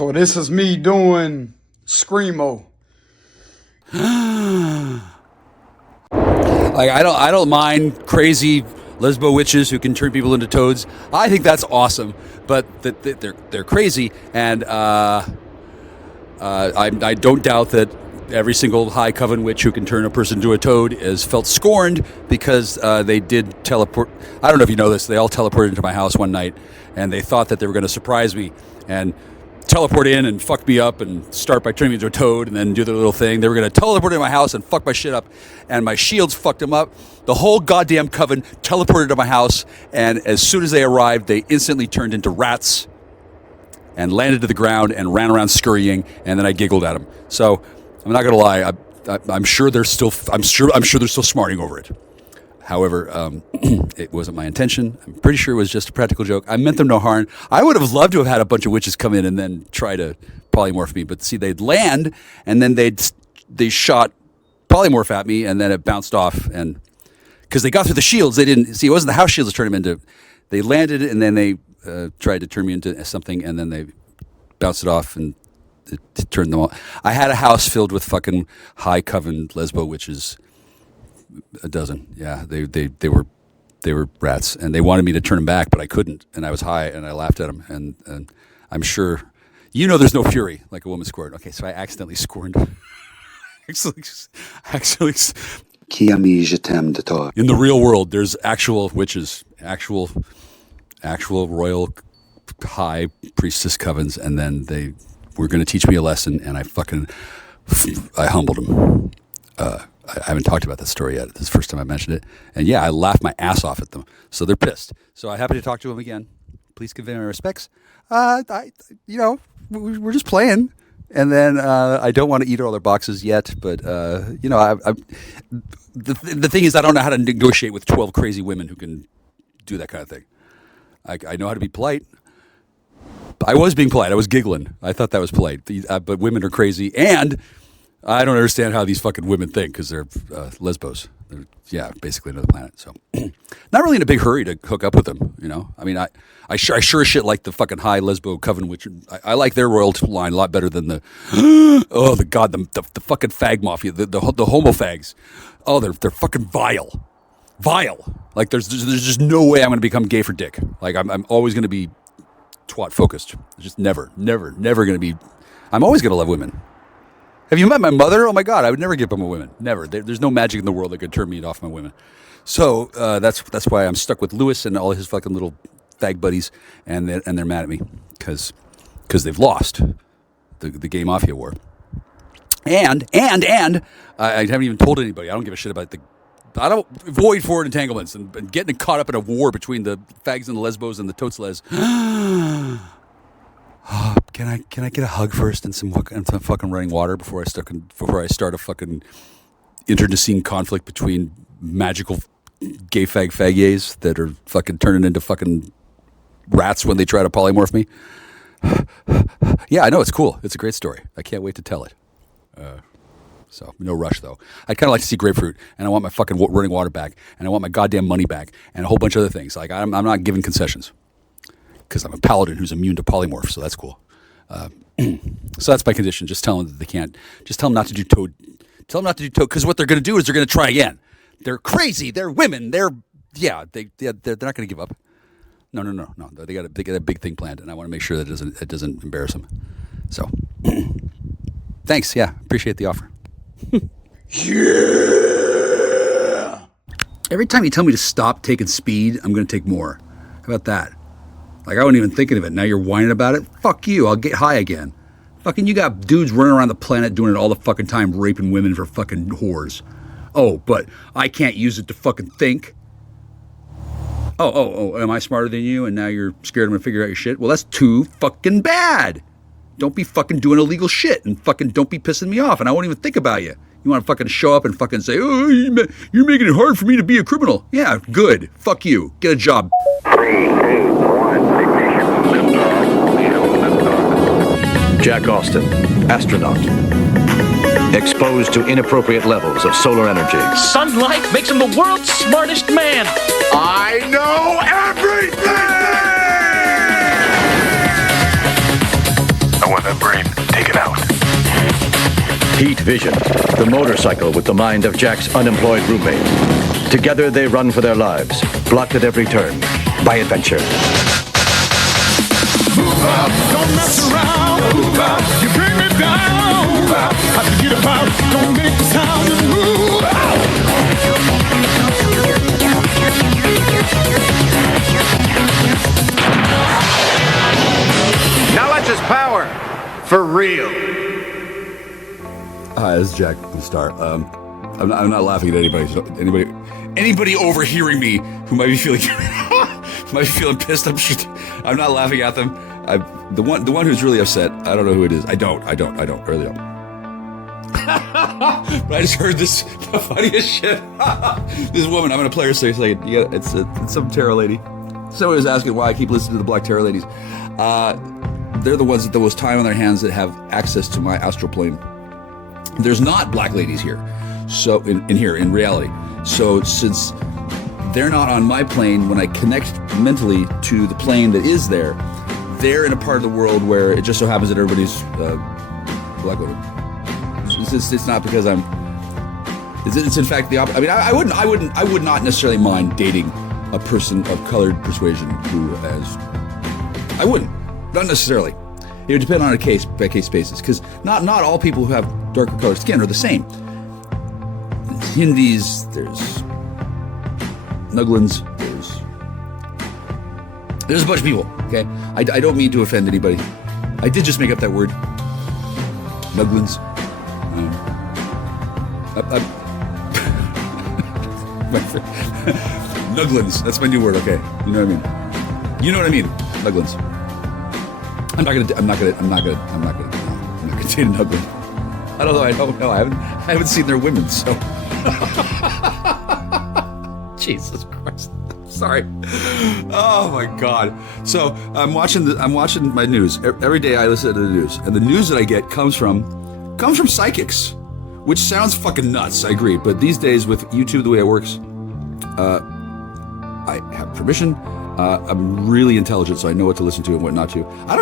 So this is me doing Screamo. Like I don't mind crazy lesbo witches who can turn people into toads. I think that's awesome, but they're crazy, and I don't doubt that every single high coven witch who can turn a person into a toad is felt scorned because they did teleport. I don't know if you know this. They all teleported into my house one night, and they thought that they were going to surprise me and teleport in and fuck me up and start by turning me into a toad and then do their little thing. They were going to teleport into my house and fuck my shit up, and my shields fucked them up. The whole goddamn coven teleported to my house, and as soon as they arrived, they instantly turned into rats and landed to the ground and ran around scurrying, and then I giggled at them. So I'm not going to lie. I'm sure they're still. I'm sure they're still smarting over it. However, it wasn't my intention. I'm pretty sure it was just a practical joke. I meant them no harm. I would have loved to have had a bunch of witches come in and then try to polymorph me. But see, they'd land, and then they shot polymorph at me, and then it bounced off. And because they got through the shields, they didn't see. It wasn't the house shields that turned them into. They landed, and then they tried to turn me into something, and then they bounced it off, and it turned them all. I had a house filled with fucking high coven lesbo witches. A dozen, yeah. They were rats, and they wanted me to turn them back, but I couldn't, and I was high, and I laughed at them, and I'm sure, there's no fury like a woman scorned. Okay, so I accidentally scorned. actually, in the real world, there's actual witches, actual royal high priestess covens, and then they were going to teach me a lesson, and I humbled them. I haven't talked about that story yet. This is the first time I mentioned it. And yeah, I laughed my ass off at them. So they're pissed. So I'm happy to talk to them again. Please convey my respects. We're just playing. And then I don't want to eat all their boxes yet. But, the thing is, I don't know how to negotiate with 12 crazy women who can do that kind of thing. I know how to be polite. I was being polite. I was giggling. I thought that was polite. But women are crazy. And I don't understand how these fucking women think because they're lesbos. They're, basically another planet. So, not really in a big hurry to hook up with them. I mean, I sure as shit like the fucking high lesbo coven witch. I like their royalty line a lot better than the the fucking fag mafia, the homo fags. Oh, they're fucking vile. Like there's just no way I'm going to become gay for dick. Like I'm always going to be twat focused. Just never going to be. I'm always going to love women. Have you met my mother? Oh my God, I would never give up my women. Never. There's no magic in the world that could turn me off my women. So that's why I'm stuck with Lewis and all his fucking little fag buddies, and they're mad at me because they've lost the gay mafia war. And I haven't even told anybody. I don't give a shit about I don't avoid foreign entanglements and getting caught up in a war between the fags and the lesbos and the totes les. Can I get a hug first and some fucking running water before I start a fucking internecine conflict between magical gay fagiers that are fucking turning into fucking rats when they try to polymorph me? Yeah, I know, it's cool. It's a great story. I can't wait to tell it. So no rush though. I'd kind of like to see grapefruit, and I want my fucking running water back, and I want my goddamn money back, and a whole bunch of other things. Like I'm not giving concessions. Because I'm a paladin who's immune to polymorph, so that's cool. So that's my condition. Just tell them that they can't. Just tell them not to do toad. Tell them not to do toad. Because what they're going to do is they're going to try again. They're crazy. They're women. They're not going to give up. No. They got a big thing planned, and I want to make sure that it doesn't embarrass them. So, thanks. Yeah, appreciate the offer. Yeah. Every time you tell me to stop taking speed, I'm going to take more. How about that? Like, I wasn't even thinking of it. Now you're whining about it? Fuck you. I'll get high again. Fucking, you got dudes running around the planet doing it all the fucking time, raping women for fucking whores. Oh, but I can't use it to fucking think. Oh, am I smarter than you and now you're scared I'm going to figure out your shit? Well, that's too fucking bad. Don't be fucking doing illegal shit and fucking don't be pissing me off and I won't even think about you. You want to fucking show up and fucking say, oh, you're making it hard for me to be a criminal. Yeah, good. Fuck you. Get a job. 3, 2, 1, ignition. Jack Austin, astronaut. Exposed to inappropriate levels of solar energy. Sunlight makes him the world's smartest man. I know everything! I want to a brain. Take it out. Heat Vision, the motorcycle with the mind of Jack's unemployed roommate. Together they run for their lives, blocked at every turn by adventure. Move out, don't mess around. Move out, you bring me down. Move out, I forget about. Don't make the sound and move out. Now let's just power. For real. Hi, this is Jack the Star. I'm not laughing at anybody. So anybody overhearing me who might be feeling pissed. I'm not laughing at them. The one who's really upset. I don't know who it is. I really don't. But I just heard this funniest shit. This woman. I'm gonna play her second. It's some tarot lady. Someone was asking why I keep listening to the black tarot ladies. They're the ones with the most time on their hands that have access to my astral plane. There's not black ladies here, so in reality. So since they're not on my plane, when I connect mentally to the plane that is there, they're in a part of the world where it just so happens that everybody's black women. It's not because I'm. It's in fact the opposite. I mean, I would not necessarily mind dating a person of colored persuasion who has. I wouldn't, not necessarily. It would depend on a case by case basis, because not all people who have darker colored skin are the same. There's Hindis, there's Nuglins, there's a bunch of people. Okay, I don't mean to offend anybody. I did just make up that word, Nuglins. Nuglins. That's my new word. Okay, you know what I mean. You know what I mean. Nuglins. I'm not gonna date a Nuglin. I don't know. I haven't seen their women. So. Jesus Christ. Sorry. Oh my God. So I'm watching my news every day. I listen to the news, and the news that I get comes from psychics, which sounds fucking nuts. I agree, but these days with YouTube the way it works, I have permission. I'm really intelligent, so I know what to listen to and what not to. I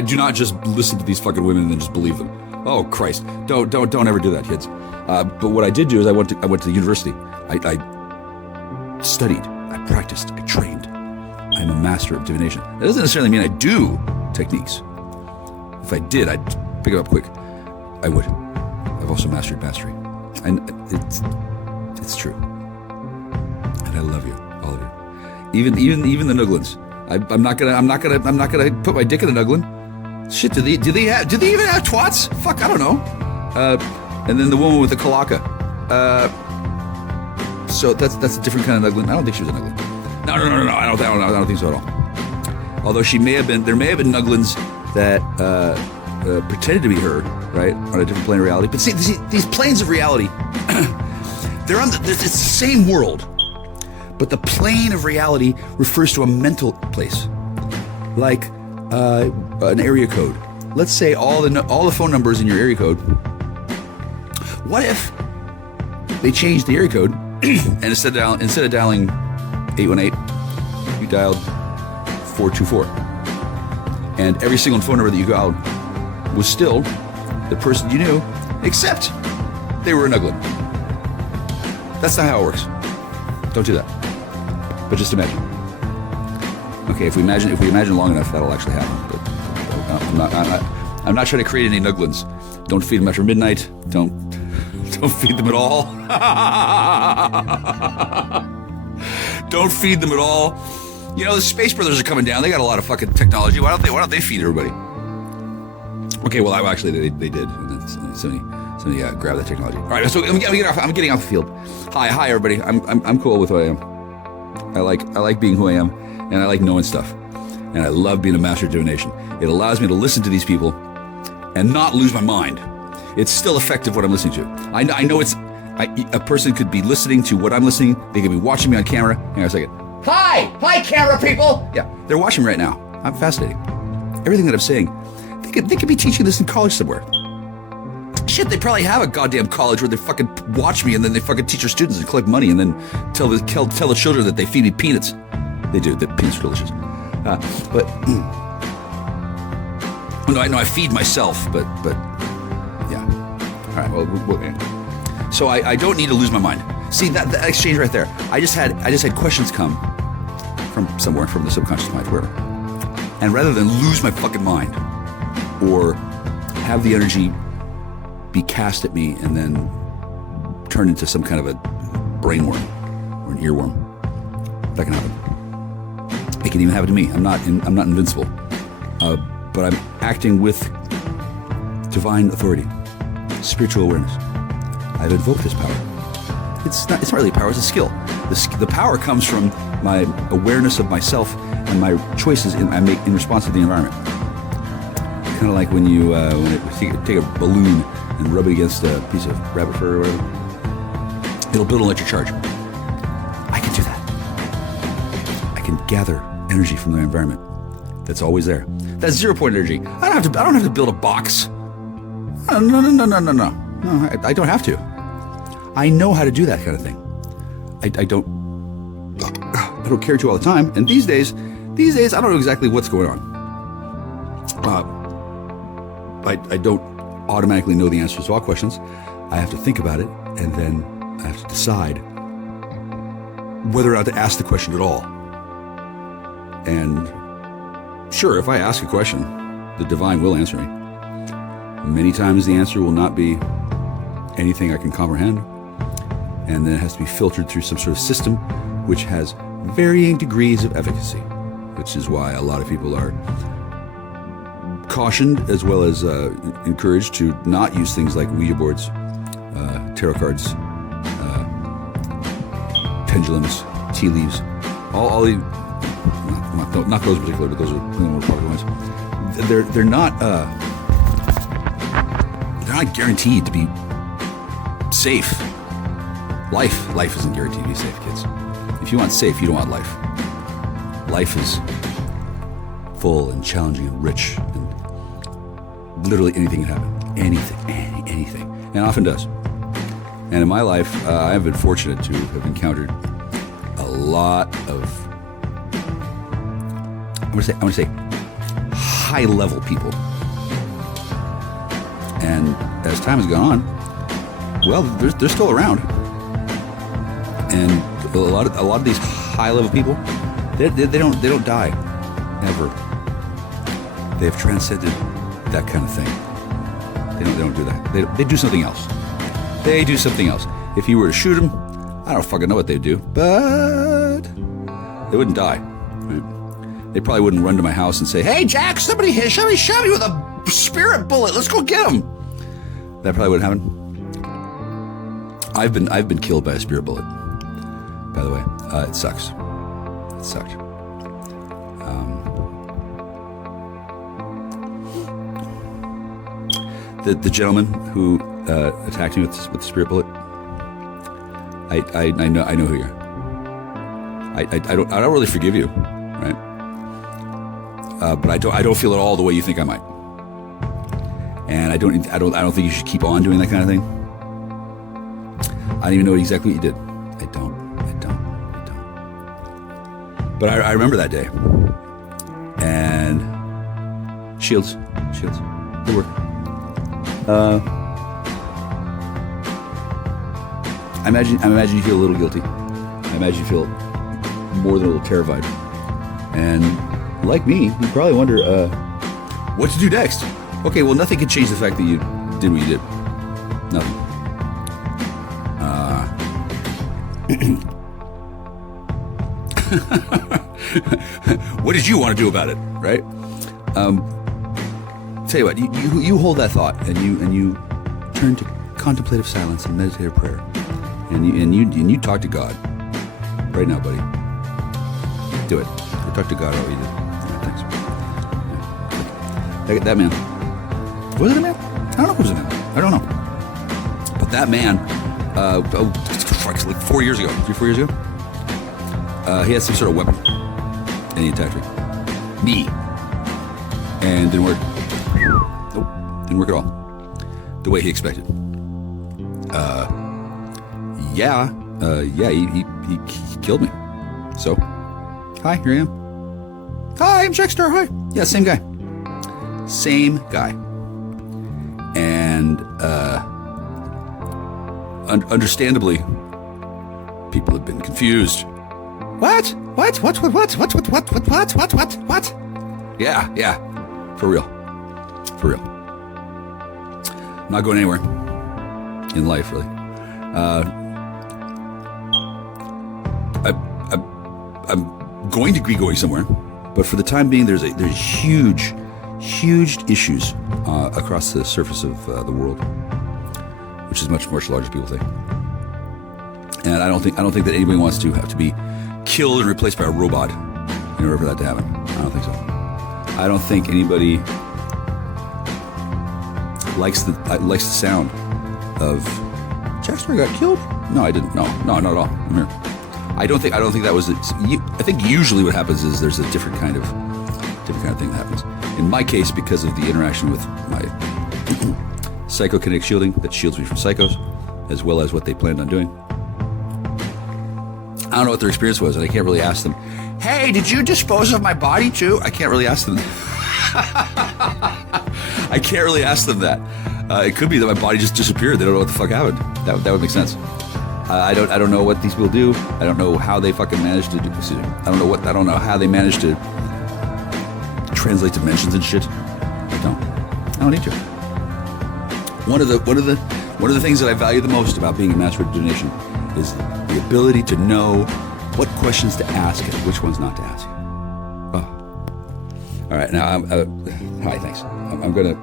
do not just listen to these fucking women and then just believe them. Oh Christ! Don't ever do that, kids. But what I did do is I went to the university. I studied, I practiced, I trained. I'm a master of divination. That doesn't necessarily mean I do techniques. If I did, I'd pick it up quick. I would. I've also mastered mastery, and it's true. And I love you, all of you. Even the Nuglins. I'm not gonna put my dick in a Nuglin. Shit, do they even have twats? Fuck, I don't know. And then the woman with the kalaka. So that's a different kind of Nuglin. I don't think she was a Nuglin. No. I don't think so at all. Although there may have been Nuglins that pretended to be her, right, on a different plane of reality. But see these planes of reality, it's the same world. But the plane of reality refers to a mental place, like an area code. Let's say all the phone numbers in your area code. What if they changed the area code and instead of dialing 818, you dialed 424, and every single phone number that you dialed was still the person you knew, except they were a Nuglin. That's not how it works. Don't do that. But just imagine. Okay, if we imagine long enough, that'll actually happen. But I'm not trying to create any Nuglins. Don't feed them after midnight. Don't feed them at all. Don't feed them at all. You know, the Space Brothers are coming down. They got a lot of fucking technology. Why don't they feed everybody? Okay, well, actually they did. Somebody grabbed that technology. All right, so I'm getting off the field. Hi everybody. I'm cool with who I am. I like being who I am, and I like knowing stuff, and I love being a master of divination. It allows me to listen to these people and not lose my mind. It's still effective what I'm listening to. I know a person could be listening to what I'm listening. They could be watching me on camera. Hang on a second. Hi camera people. Yeah, they're watching me right now. I'm fascinating. Everything that I'm saying, they could be teaching this in college somewhere. Shit, they probably have a goddamn college where they fucking watch me and then they fucking teach their students and collect money and then tell the children that they feed me peanuts. They do. The peanuts are delicious. But No, I feed myself, but yeah. All right. Well, yeah. So I don't need to lose my mind. See that exchange right there. I just had questions come from somewhere, from the subconscious mind, wherever. And rather than lose my fucking mind or have the energy be cast at me and then turn into some kind of a brainworm or an earworm, that can happen. It can even happen to me. I'm not invincible, but I'm acting with divine authority, spiritual awareness. I've invoked this power. It's not really a power, it's a skill. The power comes from my awareness of myself and my choices I make in response to the environment. Kind of like when you take a balloon and rub it against a piece of rabbit fur or whatever. It'll build an electric charge. I can do that. I can gather energy from the environment that's always there. That's 0 point energy. I don't have to build a box. No. I don't have to. I know how to do that kind of thing. I don't carry to all the time. And these days, I don't know exactly what's going on. I don't automatically know the answers to all questions. I have to think about it, and then I have to decide whether or not to ask the question at all. And sure, if I ask a question, the divine will answer me. Many times the answer will not be anything I can comprehend, and then it has to be filtered through some sort of system which has varying degrees of efficacy, which is why a lot of people are cautioned as well as encouraged to not use things like Ouija boards, tarot cards, pendulums, tea leaves, all the not those particular, but those are the more popular ones. They're not guaranteed to be safe. Life isn't guaranteed to be safe, kids. If you want safe, you don't want life. Life is full and challenging and rich, and literally anything can happen. Anything, and often does. And in my life, I have been fortunate to have encountered a lot of, I'm gonna say, high-level people. And as time has gone on, well, they're still around. And a lot of these high-level people, they don't die, ever. They have transcended that kind of thing. They don't do that. They do something else. They do something else. If you were to shoot them, I don't fucking know what they'd do, but they wouldn't die. Right? They probably wouldn't run to my house and say, "Hey, Jack, somebody shot me with a spirit bullet. Let's go get him." That probably wouldn't happen. I've been killed by a spirit bullet. By the way, it sucks. It sucked. The gentleman who attacked me with the spirit bullet, I know who you are. I don't really forgive you, right? But I don't feel at all the way you think I might. And I don't think you should keep on doing that kind of thing. I don't even know exactly what you did. I don't. But I remember that day. And shields, they work. I imagine you feel a little guilty. I imagine you feel more than a little terrified. And like me, you probably wonder, what to do next? Okay, well, nothing can change the fact that you did what you did. Nothing. What did you want to do about it, right? Tell you what, you hold that thought and you turn to contemplative silence and meditative prayer, and you talk to God right now, buddy. Do it. Go talk to God. All you did. Yeah, thanks. That man. Was it a man? I don't know if it was a man. I don't know. But that man, like 4 years ago, 3-4 years ago, he had some sort of weapon, and he attacked me. And didn't work. Nope, didn't work at all. The way he expected. He killed me. So, hi, here I am. Hi, I'm Jackstar. Hi. Yeah, same guy. Same guy. And understandably, people have been confused. What? Yeah. For real. Not going anywhere in life, really. I'm going to be going somewhere, but for the time being, there's huge issues across the surface of the world, which is much larger than people think. And I don't think that anybody wants to have to be killed and replaced by a robot in order for that to happen. I don't think so. I don't think anybody likes the sound of Jackson got killed. No, I didn't. No, not at all. I'm here. I don't think that was. I think usually what happens is there's a different kind of thing that happens. In my case, because of the interaction with my psychokinetic shielding that shields me from psychos, as well as what they planned on doing. I don't know what their experience was, and I can't really ask them, hey, did you dispose of my body too? I can't really ask them. I can't really ask them that. It could be that my body just disappeared. They don't know what the fuck happened. That would make sense. I don't know what these people do. I don't know how they fucking managed to do. Excuse me. I don't know how they managed to translate dimensions and shit. I don't need to. One of the things that I value the most about being a master of divination is the ability to know what questions to ask and which ones not to ask. Oh. All right, now hi, thanks. I'm gonna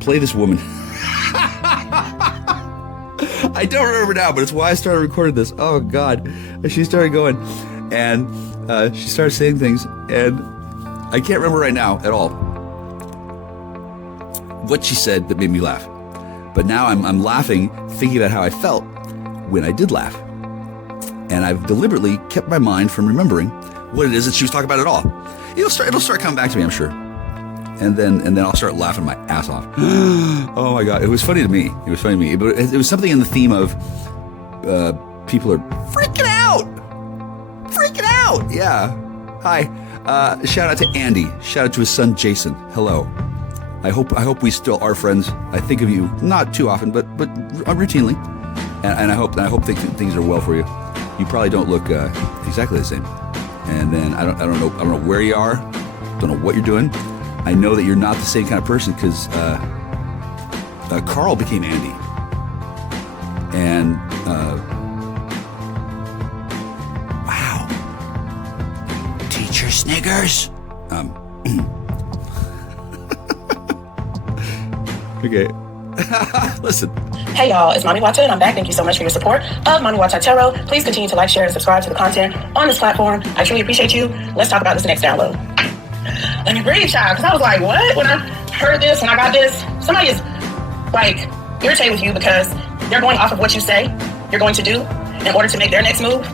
play this woman. I don't remember now, but it's why I started recording this. Oh God, she started going, and she started saying things, and I can't remember right now at all what she said that made me laugh. But now I'm laughing, thinking about how I felt when I did laugh. And I've deliberately kept my mind from remembering what it is that she was talking about at all. It'll start coming back to me, I'm sure. And then I'll start laughing my ass off. Oh my God, it was funny to me. But it was something in the theme of people are freaking out. Yeah. Hi. Shout out to Andy. Shout out to his son Jason. Hello. I hope we still are friends. I think of you not too often, but routinely, and I hope things are well for you. You probably don't look exactly the same. And then I don't know where you are. Don't know what you're doing. I know that you're not the same kind of person because Carl became Andy, and wow, teacher Sniggers. Okay. Listen. Hey y'all, it's Mommy Wata and I'm back. Thank you so much for your support of Mommy Wata Tarot. Please continue to like, share, and subscribe to the content on this platform. I truly appreciate you. Let's talk about this next download. Let me breathe, child, because I was like, what? When I heard this, when I got this, somebody is like irritated with you because they're going off of what you say you're going to do in order to make their next move.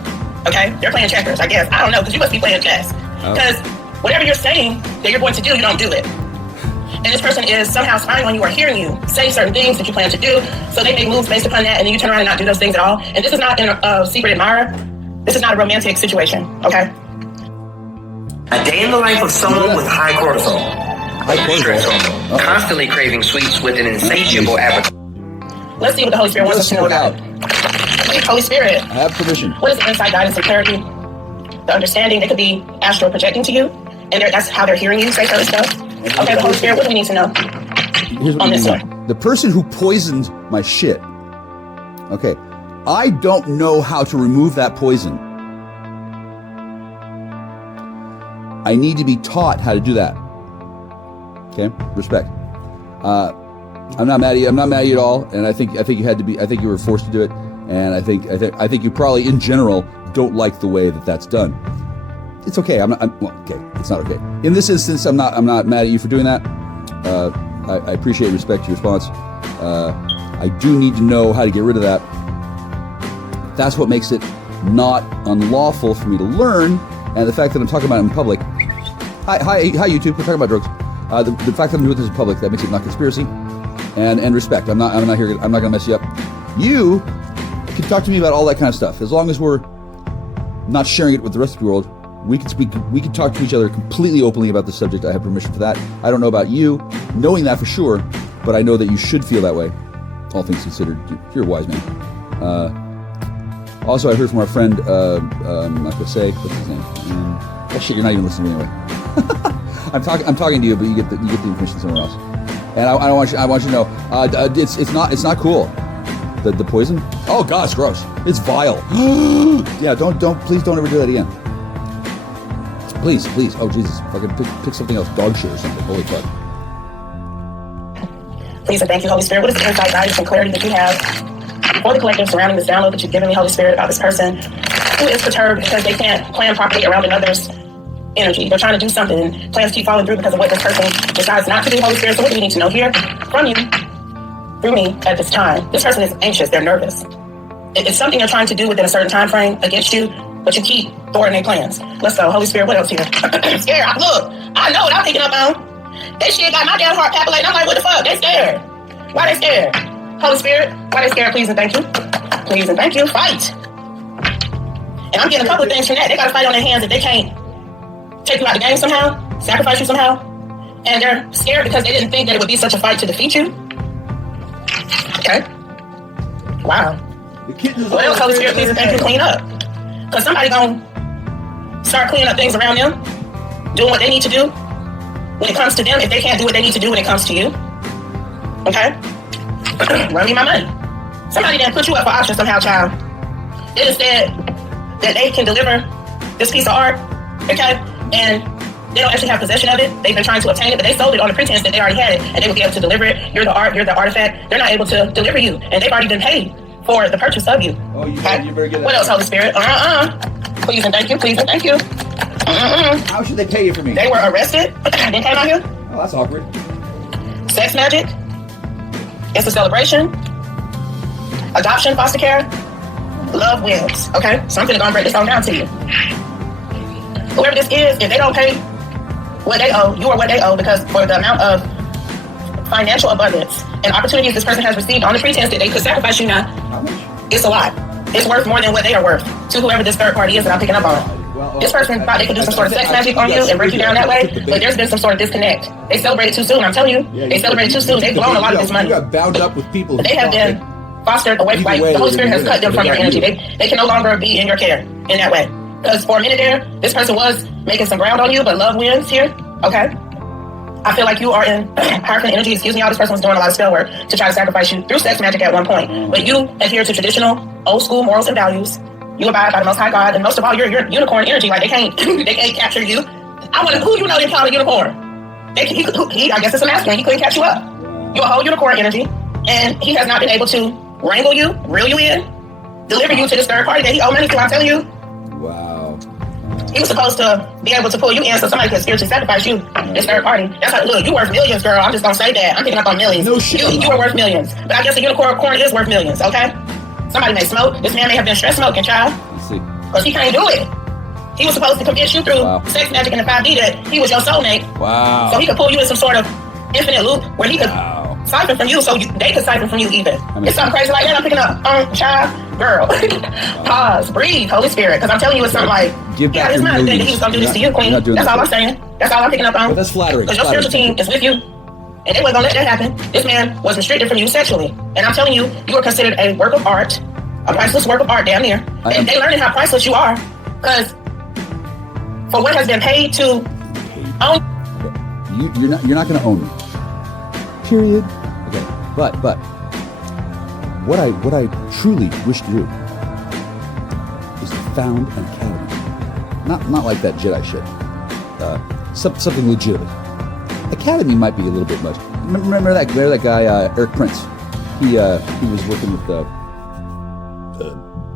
Okay? They're playing checkers, I guess. I don't know, because you must be playing chess. Because whatever you're saying that you're going to do, you don't do it. And this person is somehow spying on you or hearing you say certain things that you plan to do, so they make moves based upon that, and then you turn around and not do those things at all. And this is not a secret admirer. This is not a romantic situation, okay? A day in the life of someone with high cortisol. Stress hormone. Constantly craving sweets with an insatiable appetite. Let's see what the Holy Spirit wants us to know about. Holy Spirit. I have permission. What is the insight, guidance, and clarity? The understanding, they could be astral projecting to you, and that's how they're hearing you say certain stuff. Okay, the Holy Spirit, what do we need to know on this one? The person who poisoned my shit. Okay, I don't know how to remove that poison. I need to be taught how to do that. Okay, respect. I'm not mad at you. I'm not mad at you at all. And I think you had to be. I think you were forced to do it. And I think you probably, in general, don't like the way that that's done. It's okay. Okay. It's not okay. In this instance, I'm not mad at you for doing that. I appreciate and respect your response. I do need to know how to get rid of that. That's what makes it not unlawful for me to learn. And the fact that I'm talking about it in public. Hi, YouTube. We're talking about drugs. The fact that I'm doing this in public, that makes it not conspiracy. And respect. I'm not gonna mess you up. You can talk to me about all that kind of stuff as long as we're not sharing it with the rest of the world. We can speak. We can talk to each other completely openly about the subject. I have permission for that. I don't know about you, knowing that for sure, but I know that you should feel that way. All things considered, you're a wise man. Also, I heard from our friend. I'm not gonna say what's his name. Oh shit! You're not even listening anyway. I'm talking to you, but you get the information somewhere else. And I want you to know, it's not cool. The poison. Oh god, it's gross. It's vile. Yeah, please don't ever do that again. Please. Oh Jesus, fucking pick something else, dog shit or something. Holy fuck. Please and thank you, Holy Spirit. What is the insight, guidance, and clarity that you have for the collective surrounding this download that you've given me, Holy Spirit, about this person who is perturbed because they can't plan properly around another's energy? They're trying to do something and plans keep falling through because of what this person decides not to do, Holy Spirit. So what do we need to know here from you, through me, at this time? This person is anxious. They're nervous. It's something they're trying to do within a certain time frame against you, but you keep thwarting their plans. Let's go. Holy Spirit, what else here? Scared. Look, I know what I'm picking up on. They shit got my damn heart palpitating. I'm like, what the fuck? They scared. Why they scared? Holy Spirit, why they scared? Please and thank you. Please and thank you. Fight. And I'm getting a couple of things from that. They got to fight on their hands if they can't take you out the game somehow, sacrifice you somehow. And they're scared because they didn't think that it would be such a fight to defeat you. Okay. Wow. What else, Holy Spirit, please and thank you, clean up. Because somebody gonna start cleaning up things around them, doing what they need to do when it comes to them, if they can't do what they need to do when it comes to you. Okay? Run me my money. Somebody didn't put you up for auction somehow, child. They just said that they can deliver this piece of art, okay? And they don't actually have possession of it. They've been trying to obtain it, but they sold it on the pretense that they already had it and they would be able to deliver it. You're the art, you're the artifact. They're not able to deliver you, and they've already been paid for the purchase of you. Oh, you okay? better get that. What else, Holy Spirit? Please and thank you, please and thank you. How should they pay you for me? They were arrested. They came out here. Oh, that's awkward. Sex magic. It's a celebration. Adoption, foster care. Love wins. Okay? So I'm gonna break this all down to you. Whoever this is, if they don't pay what they owe, you are what they owe, because for the amount of financial abundance and opportunities this person has received on the pretense that they could sacrifice you now, it's a lot. It's worth more than what they are worth to whoever this third party is that I'm picking up on. This person thought they could do some sort of sex magic on you and break you down that way, but there's been some sort of disconnect. They celebrated too soon, I'm telling you. They celebrated too soon. They've blown a lot of this money. You got bound up with people. They have been fostered away from, like, the Holy Spirit has cut them from your energy. They can no longer be in your care in that way. Because for a minute there, this person was making some ground on you, but love wins here, okay? I feel like you are in powerful energy. Excuse me, all this person was doing a lot of spell work to try to sacrifice you through sex magic at one point. But you adhere to traditional, old school morals and values. You abide by the Most High God, and most of all, you're unicorn energy. Like, they can't capture you. Who you know they call a unicorn? I guess it's a masculine. He couldn't catch you up. You're a whole unicorn energy, and he has not been able to wrangle you, reel you in, deliver you to this third party that he owed money to. I'm telling you. Wow. He was supposed to be able to pull you in so somebody could spiritually sacrifice you, this third party. That's like, look, you worth millions, girl. I'm just gonna say that. I'm picking up on millions. No shit. You are worth millions. But I guess a unicorn is worth millions, okay? Somebody may smoke. This man may have been stress smoking, child. Let's see. Because he can't do it. He was supposed to convince you through sex magic in the 5D that he was your soulmate. Wow. So he could pull you in some sort of infinite loop where he could siphon from you, so they could siphon from you even. It's something crazy like that I'm picking up. Child, girl. Pause, breathe, Holy Spirit. Because I'm telling you, it's something like, yeah, it's not a thing that he was going to do this to you, Queen. That's all I'm saying. That's all I'm picking up on. But that's flattering. Because your spiritual team is with you. And they weren't going to let that happen. This man was restricted from you sexually. And I'm telling you, you are considered a work of art, a priceless work of art, damn near. And they learning how priceless you are. Because for what has been paid to own. You're not going to own me. Period. Okay. But what I truly wish to do is to found an academy. Not like that Jedi shit. Something legitimate. Academy might be a little bit much. Remember that guy Eric Prince? He was working with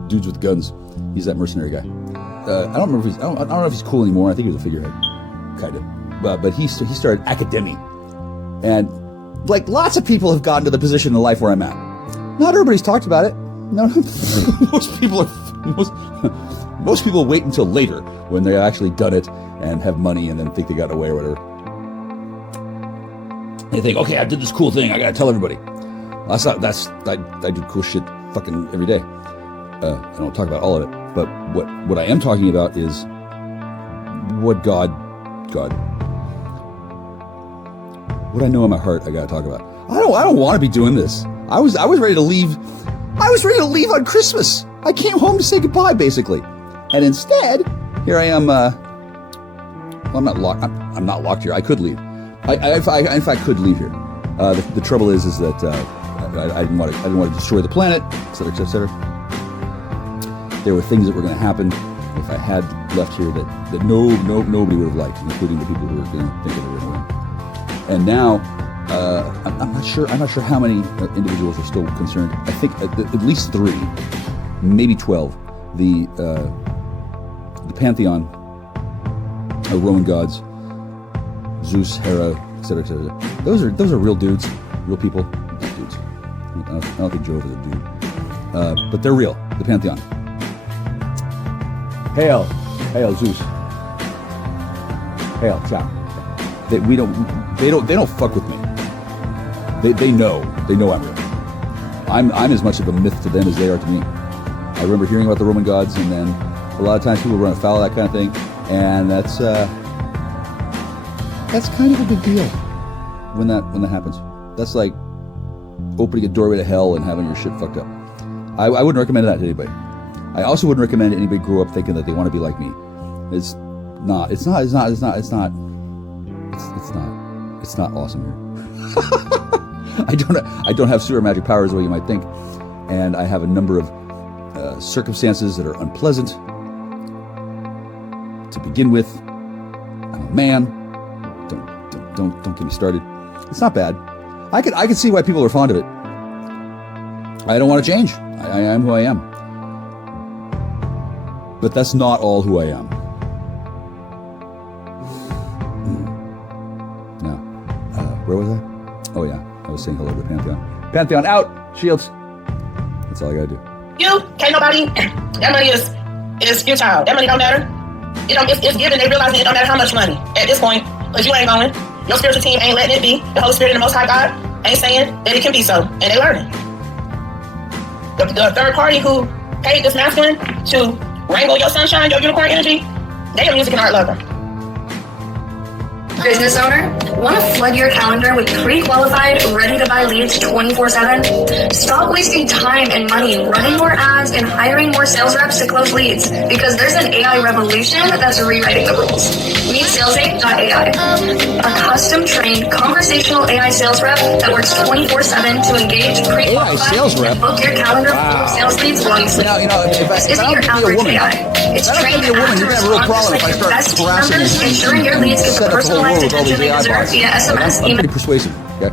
dudes with guns. He's that mercenary guy. I don't know if he's cool anymore. I think he was a figurehead, kind of. But he started academy, and like lots of people have gotten to the position in life where I'm at. Not everybody's talked about it. No, most people wait until later when they've actually done it and have money and then think they got away or whatever. They think, okay, I did this cool thing. I gotta tell everybody. I do cool shit fucking every day. I don't talk about all of it, but what I am talking about is what God, what I know in my heart, I gotta talk about. I don't want to be doing this. I was ready to leave. I was ready to leave on Christmas. I came home to say goodbye, basically, and instead, here I am. Well, I'm not locked. I'm not locked here. I could leave. If I could leave here. The trouble is that I didn't want to destroy the planet, etc., etc. There were things that were going to happen if I had left here that nobody would have liked, including the people who were going to think that they were going to win. And now, I'm not sure how many individuals are still concerned. I think at least 3, maybe 12. The pantheon of Roman gods, Zeus, Hera, etc., etc. Those are real dudes, real people. Not dudes. I don't think Jove is a dude, but they're real. The pantheon. Hail, Zeus. Hail, ciao. They don't fuck with me. They know I'm real. I'm as much of a myth to them as they are to me. I remember hearing about the Roman gods, and then a lot of times people run afoul of that kind of thing, and that's kind of a big deal when that happens. That's like opening a doorway to hell and having your shit fucked up. I wouldn't recommend that to anybody. I also wouldn't recommend anybody grow up thinking that they want to be like me. It's not awesome here. I don't have super magic powers the way you might think, and I have a number of circumstances that are unpleasant to begin with. I'm a man. Don't get me started. It's not bad. I can see why people are fond of it. I don't want to change. I am who I am. But that's not all who I am. Now, where was I? Oh yeah, I was saying hello to the Pantheon. Pantheon out! Shields! That's all I gotta do. You, can't nobody, that money is futile. That money don't matter. It's given, they realize it don't matter how much money at this point, because you ain't going. Your spiritual team ain't letting it be. The Holy Spirit and the Most High God ain't saying that it can be so, and they learning. The third party who paid this masculine to wrangle your sunshine, your unicorn energy, they a music and art lover. Business owner, want to flood your calendar with pre-qualified, ready-to-buy leads 24/7? Stop wasting time and money running more ads and hiring more sales reps to close leads, because there's an AI revolution that's rewriting the rules. Meet SalesAid.ai, a custom-trained conversational AI sales rep that works 24/7 to engage pre-qualified and book your calendar full of sales leads while you sleep. This isn't your average AI. It's trained to respond to your best team members, ensuring your leads get the personalized attention they deserve via SMS, email. Pretty persuasive. Okay.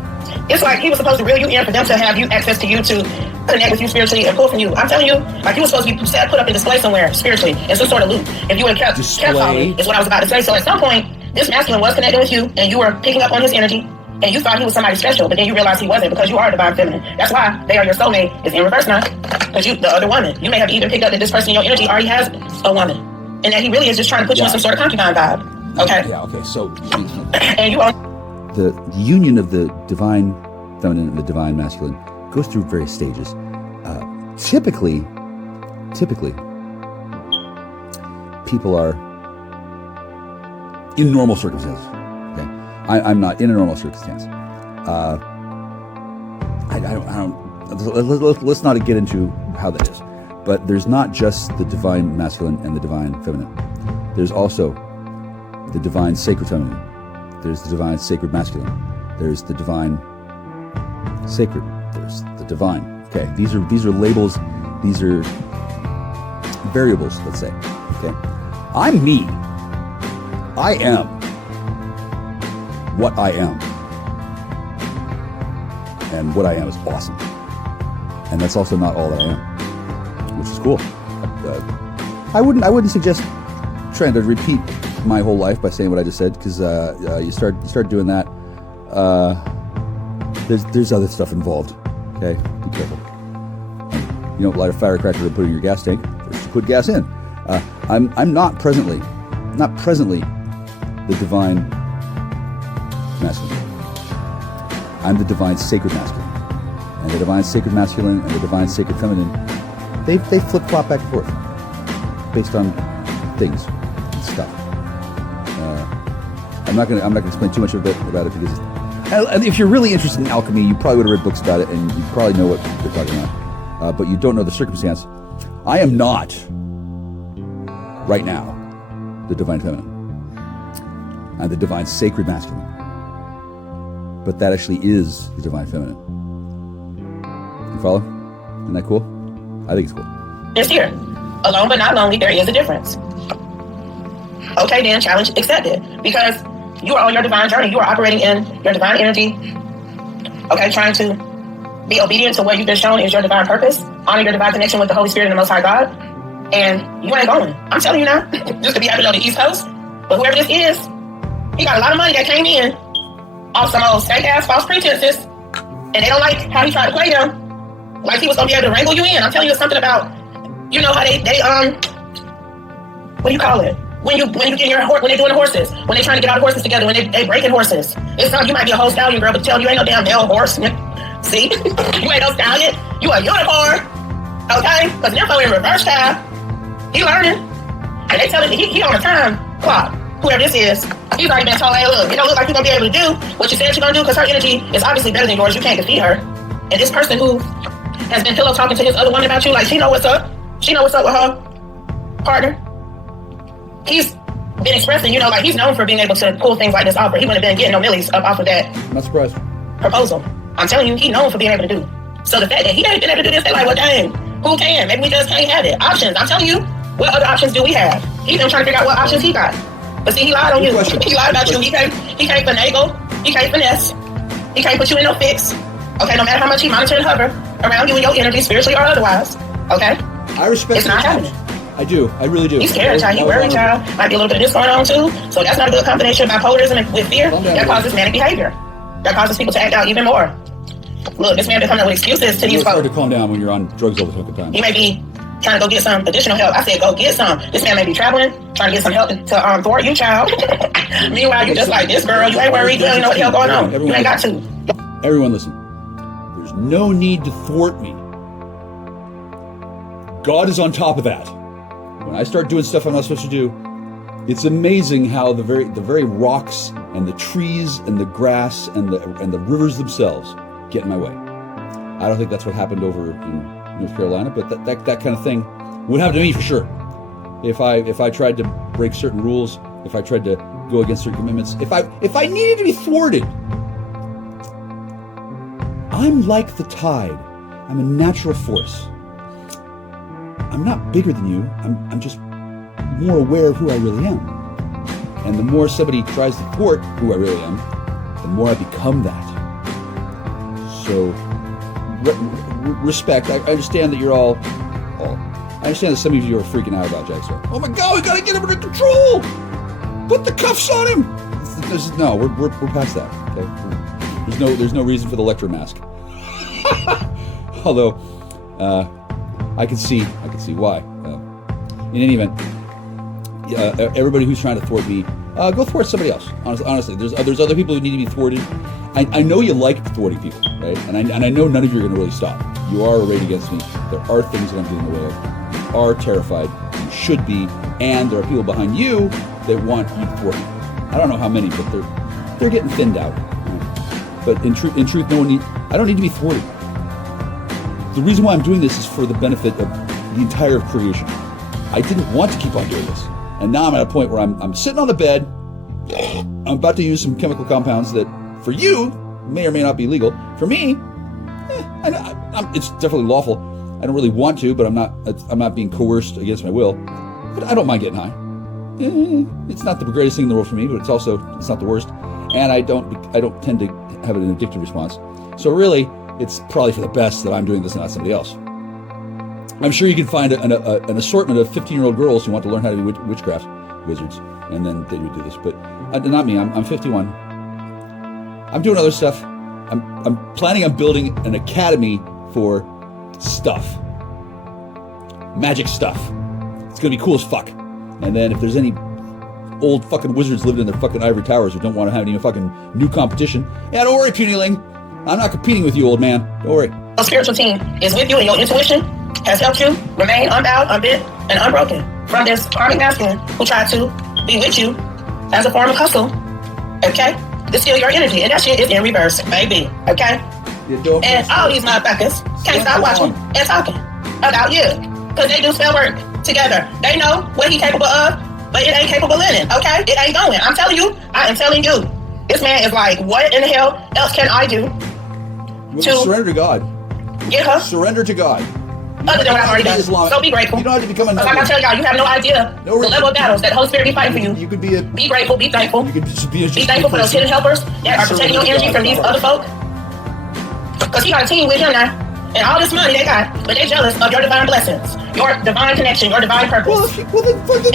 It's like he was supposed to reel you in for them to have you access to you to connect with you spiritually and pull from you. I'm telling you, like you were supposed to be put up in display somewhere spiritually in some sort of loop. If you would have kept following, is what I was about to say. So at some point, this masculine was connecting with you, and you were picking up on his energy, and you thought he was somebody special, but then you realized he wasn't, because you are a divine feminine. That's why they are your soulmate. It's in reverse now, because you, the other woman, you may have either picked up that this person in your energy already has a woman, and that he really is just trying to put you in some sort of concubine vibe. Okay. Yeah. Okay. So, and you are the union of the divine feminine and the divine masculine goes through various stages. Typically, people are in normal circumstances. Okay, I'm not in a normal circumstance. I don't. Let's not get into how that is. But there's not just the divine masculine and the divine feminine. There's also the divine sacred feminine. There's the divine sacred masculine. There's the divine sacred. There's the divine. Okay, these are labels. These are variables. Let's say. Okay, I'm me. I am what I am, and what I am is awesome. And that's also not all that I am, which is cool. I wouldn't suggest trying to repeat my whole life by saying what I just said, because you start doing that. There's other stuff involved. Okay, be careful. You don't light a firecracker and put it in your gas tank. First you put gas in. I'm not presently the divine masculine. I'm the divine sacred masculine. And the divine sacred masculine and the divine sacred feminine, they flip-flop back and forth based on things and stuff. I'm not gonna explain too much about it because, and if you're really interested in alchemy, you probably would have read books about it, and you probably know what they're talking about. But you don't know the circumstance. I am not right now the divine feminine. I'm the divine sacred masculine. But that actually is the divine feminine. You follow? Isn't that cool? I think it's cool. It's here. Alone but not lonely, there is a difference. Okay, then, challenge accepted. Because you are on your divine journey. You are operating in your divine energy. Okay, trying to be obedient to what you've been shown is your divine purpose. Honor your divine connection with the Holy Spirit and the Most High God. And you ain't going. I'm telling you now. Just to be happy on the East Coast. But whoever this is, he got a lot of money that came in off some old fake-ass false pretenses. And they don't like how he tried to play them. Like he was going to be able to wrangle you in. I'm telling you something about, you know how they what do you call it? When you get when they're doing the horses, when they're trying to get all the horses together, when they breaking horses. It's not, you might be a whole stallion girl, but tell you ain't no damn male horse. See? You ain't no stallion. You a unicorn. Okay? Because Nympho in reverse child. He learning. And they tell him he on a time clock. Whoever this is, he's already been told, hey, look, you don't look like you're going to be able to do what you said you're going to do because her energy is obviously better than yours. You can't defeat her. And this person who has been pillow talking to his other woman about you, like she know what's up. She know what's up with her partner. He's been expressing, you know, like he's known for being able to pull things like this off, but he wouldn't have been getting no millies up off of that. I'm not surprised. Proposal. I'm telling you, he's known for being able to do. So the fact that he ain't been able to do this, they're like, well, dang, who can? Maybe we just can't have it. Options. I'm telling you, what other options do we have? He's been trying to figure out what options he got. But see, he lied on you. He lied about you. He can't finagle. He can't finesse. He can't put you in no fix. Okay, no matter how much he monitor and hover around you and your energy, spiritually or otherwise. Okay? I respect it's not happening. I do. I really do. He's scared, child. He's worried, child. Might be a little bit of this going on, too. So that's not a good combination of bipolarism with fear. That causes manic behavior. That causes people to act out even more. Look, this man been coming up with excuses to these folks. It's hard to calm down when you're on drugs all the fucking time. He may be trying to go get some additional help. I said, go get some. This man may be traveling, trying to get some help to thwart you, child. Meanwhile, you're just like this girl. You ain't worried. You don't know what the hell going on. You ain't got to. Everyone listen. There's no need to thwart me. God is on top of that. When I start doing stuff I'm not supposed to do, it's amazing how the very rocks and the trees and the grass and the rivers themselves get in my way. I don't think that's what happened over in North Carolina, but that kind of thing would happen to me for sure. If I tried to break certain rules, if I tried to go against certain commitments, if I needed to be thwarted, I'm like the tide. I'm a natural force. I'm not bigger than you. I'm just more aware of who I really am. And the more somebody tries to thwart who I really am, the more I become that. So, respect. I understand that you're all. I understand that some of you are freaking out about Jack Sparrow. Oh my God, we gotta get him under control. Put the cuffs on him. No, we're past that. Okay, there's no reason for the electro mask. Although, I can see why. In any event, everybody who's trying to thwart me, go thwart somebody else. Honestly, there's other people who need to be thwarted. I know you like thwarting people, right? And I know none of you are going to really stop. You are arrayed against me. There are things that I'm getting in the way of. You are terrified. You should be. And there are people behind you that want you to thwart me. I don't know how many, but they're getting thinned out. But in truth, I don't need to be thwarted. The reason why I'm doing this is for the benefit of the entire creation. I didn't want to keep on doing this. And now I'm at a point where I'm sitting on the bed. I'm about to use some chemical compounds that, for you, may or may not be legal. For me, it's definitely lawful. I don't really want to, but I'm not being coerced against my will. But I don't mind getting high. It's not the greatest thing in the world for me, but it's not the worst. And I don't tend to have an addictive response. So really, it's probably for the best that I'm doing this and not somebody else. I'm sure you can find an assortment of 15-year-old girls who want to learn how to be witchcraft wizards, and then they would do this. But not me. I'm 51. I'm doing other stuff. I'm planning on building an academy for stuff. Magic stuff. It's going to be cool as fuck. And then if there's any old fucking wizards living in their fucking ivory towers who don't want to have any fucking new competition, yeah, don't worry, Punyling. I'm not competing with you, old man. Don't worry. Your spiritual team is with you, and your intuition has helped you remain unbowed, unbent, and unbroken from this karmic masculine who tried to be with you as a form of hustle Okay? This still your energy, and that shit is in reverse, baby. Okay? And all these motherfuckers can't stop watching and talking about you. Because they do spell work together. They know what he's capable of, but it ain't capable in it, okay? It ain't going. I'm telling you. I am telling you. This man is like, what in the hell else can I do to surrender to God? Get her? Surrender to God. Other than what I've already done. So be grateful. You don't have to become a like I tell y'all, you have no idea the level of battles that the Holy Spirit be fighting for you. You could be be grateful, be thankful. You could just be thankful for those hidden helpers that are protecting your energy from these other folk. Because he got a team with him now. And all this money they got, but they jealous of your divine blessings, your divine connection, your divine purpose. And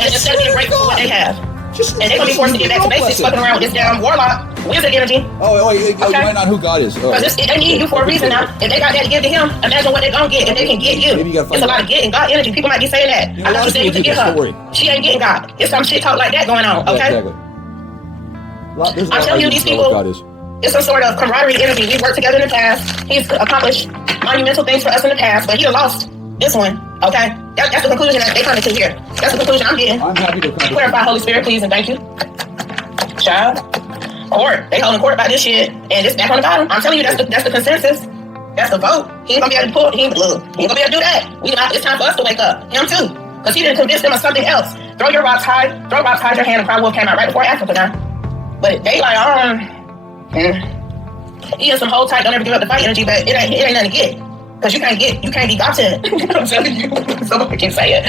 instead of being grateful for what they have. And they're going to be forced to get back to basics, fucking around with this damn warlock, wizard energy. You might not who God is. Because they need you for a reason now. If they got that to give to him, imagine what they're going to get if they can get you. It's a lot of getting God energy. People might be saying that. I thought you said you could get her. She ain't getting God. It's some shit talk like that going on, okay? Exactly. I'm telling you, these people, it's some sort of camaraderie energy. We've worked together in the past. He's accomplished monumental things for us in the past, but he lost this one, okay? That's the conclusion that they coming to here. That's the conclusion I'm getting. I'm happy to clarify, Holy Spirit, please, and thank you. Child. Court. They holding court about this shit, and it's back on the bottom. I'm telling you, that's the consensus. That's the vote. He ain't gonna be able to pull. He ain't gonna be able to do that. It's time for us to wake up. Him too. Because he didn't convince them of something else. Throw rocks, hide your hand, and Cry Wolf came out right before Africa now. But they like, he has some hold tight, don't ever give up the fight energy, but it ain't nothing to get. Because you can't be gotten. I'm telling you. Somebody keeps saying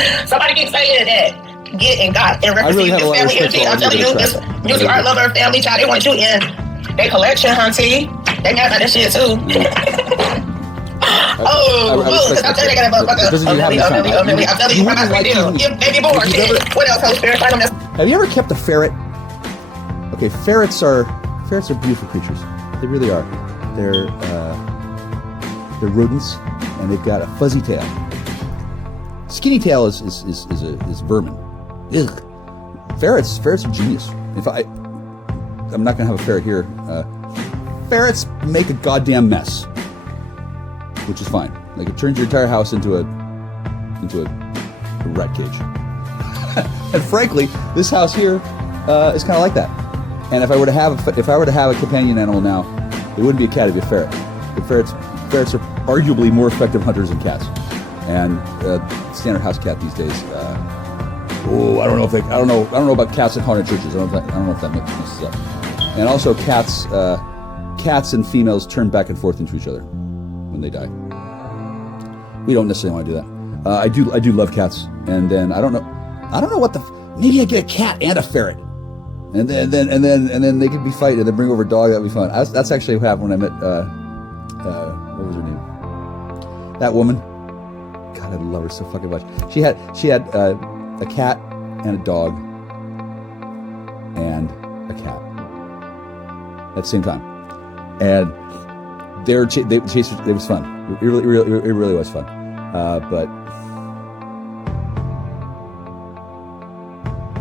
that. Get and got and represent this family energy. I'm telling you, this music art lover, family child, they want you in their collection, hunty. They mad about that shit too. I'm telling you, I'm telling you, my deal. Give baby boy shit. What else, Holy Spirit? Have you ever kept a ferret? Okay, ferrets are beautiful creatures. They really are. They're rodents, and they've got a fuzzy tail. Skinny tail is vermin. Ugh. Ferrets are genius. I'm not gonna have a ferret here. Ferrets make a goddamn mess, which is fine. Like it turns your entire house into a rat cage. And frankly, this house here is kind of like that. And if I were to have a companion animal now, it wouldn't be a cat; it'd be a ferret. The ferrets are arguably more effective hunters than cats. And standard house cat these days. I don't know about cats in haunted churches. I don't know if that mixes up. And also cats and females turn back and forth into each other when they die. We don't necessarily want to do that. I do love cats. And then I don't know what maybe I get a cat and a ferret. And then they could be fighting and then bring over a dog. That'd be fun. That's actually what happened when I met what was her name? That woman. God, I love her so fucking much. She had a cat and a dog and a cat at the same time, and they chased. It was fun. It really was fun. But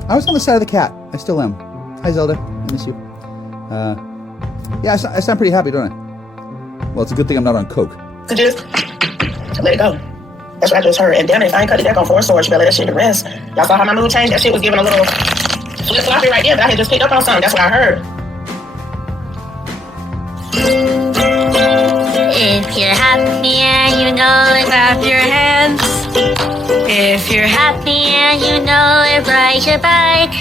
I was on the side of the cat. I still am. Hi Zelda, I miss you. Yeah, I sound pretty happy, don't I? Well, it's a good thing I'm not on coke. To just let it go. That's what I just heard. And damn it, if I ain't cut it back on 4 swords, you better let that shit to rest. Y'all saw how my mood changed? That shit was giving a little flip floppy right there, but I had just picked up on something. That's what I heard. If you're happy and you know it, clap your hands. If you're happy and you know it, ride your bike.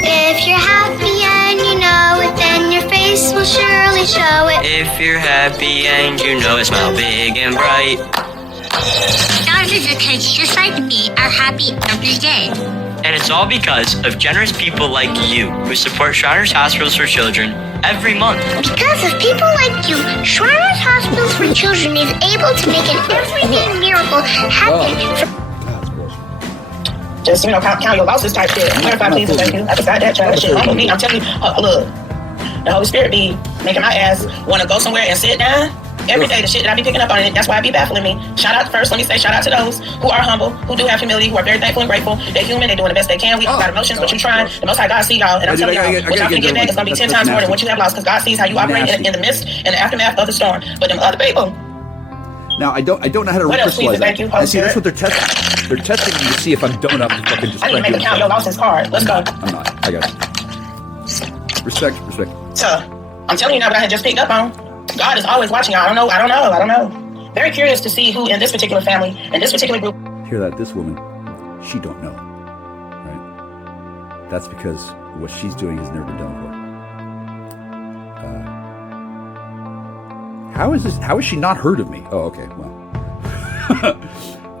If you're happy and you know it, then your face will surely show it. If you're happy and you know it, smile big and bright. Thousands of kids just like me are happy every day. And it's all because of generous people like you who support Shriners Hospitals for Children every month. Because of people like you, Shriners Hospitals for Children is able to make an everyday miracle happen. Just, count your losses type shit. Clarify, please, and thank you. I forgot that, child. That shit humble me. I'm telling you, look, the Holy Spirit be making my ass want to go somewhere and sit down. Every day, the shit that I be picking up on it, that's why I be baffling me. Shout out to those who are humble, who do have humility, who are very thankful and grateful. They're human, they're doing the best they can. We all got emotions, but you trying. The Most High God see y'all, and I'm telling y'all, what y'all can get back is going to be 10 times more than what you have lost, because God sees how you operate in the midst and the aftermath of the storm. But them other people. Now, I don't know how to recrystallize that. You, see, that's what they're testing. They're testing me to see if I'm dumb enough to fucking just... I didn't make the count your losses card. Let's go. I'm not. I got it. Respect. So, I'm telling you now what I had just picked up on. God is always watching y'all. I don't know. Very curious to see who in this particular family, in this particular group. Hear that? This woman, she don't know, right? That's because what she's doing has never been done before. How is she not heard of me? Oh, okay, well,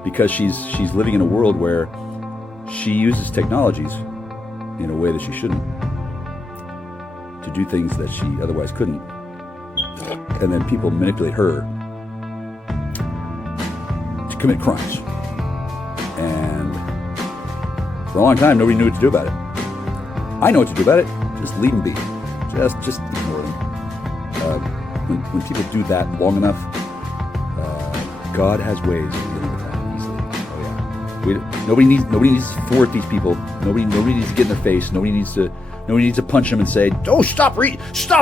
because she's living in a world where she uses technologies in a way that she shouldn't to do things that she otherwise couldn't, and then people manipulate her to commit crimes. And for a long time, nobody knew what to do about it. I know what to do about it. Just leave them be. Just ignore them. When people do that long enough, God has ways of dealing with that easily. Oh yeah. Nobody needs to thwart these people. Nobody needs to get in their face. Nobody needs to punch them and say, "Oh, stop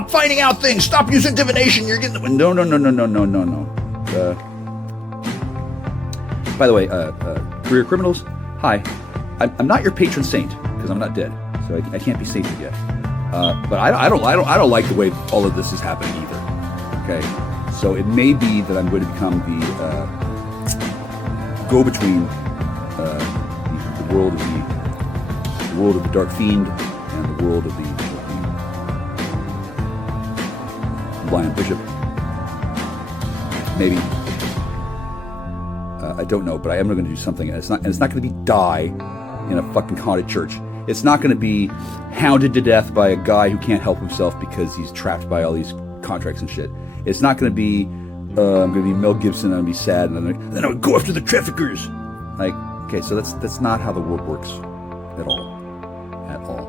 finding out things. Stop using divination. You're getting the no." By the way, career criminals, hi. I'm not your patron saint because I'm not dead, so I can't be sainted yet. But I don't like the way all of this is happening either. Okay, so it may be that I'm going to become the go-between the world of the dark fiend and the world of the lion bishop. Maybe. I don't know, but I am going to do something. And it's not going to be die in a fucking haunted church. It's not going to be hounded to death by a guy who can't help himself because he's trapped by all these contracts and shit. It's not going to be, I'm going to be Mel Gibson and I'm going to be sad and then I would go after the traffickers. Like, okay, so that's not how the world works at all. At all.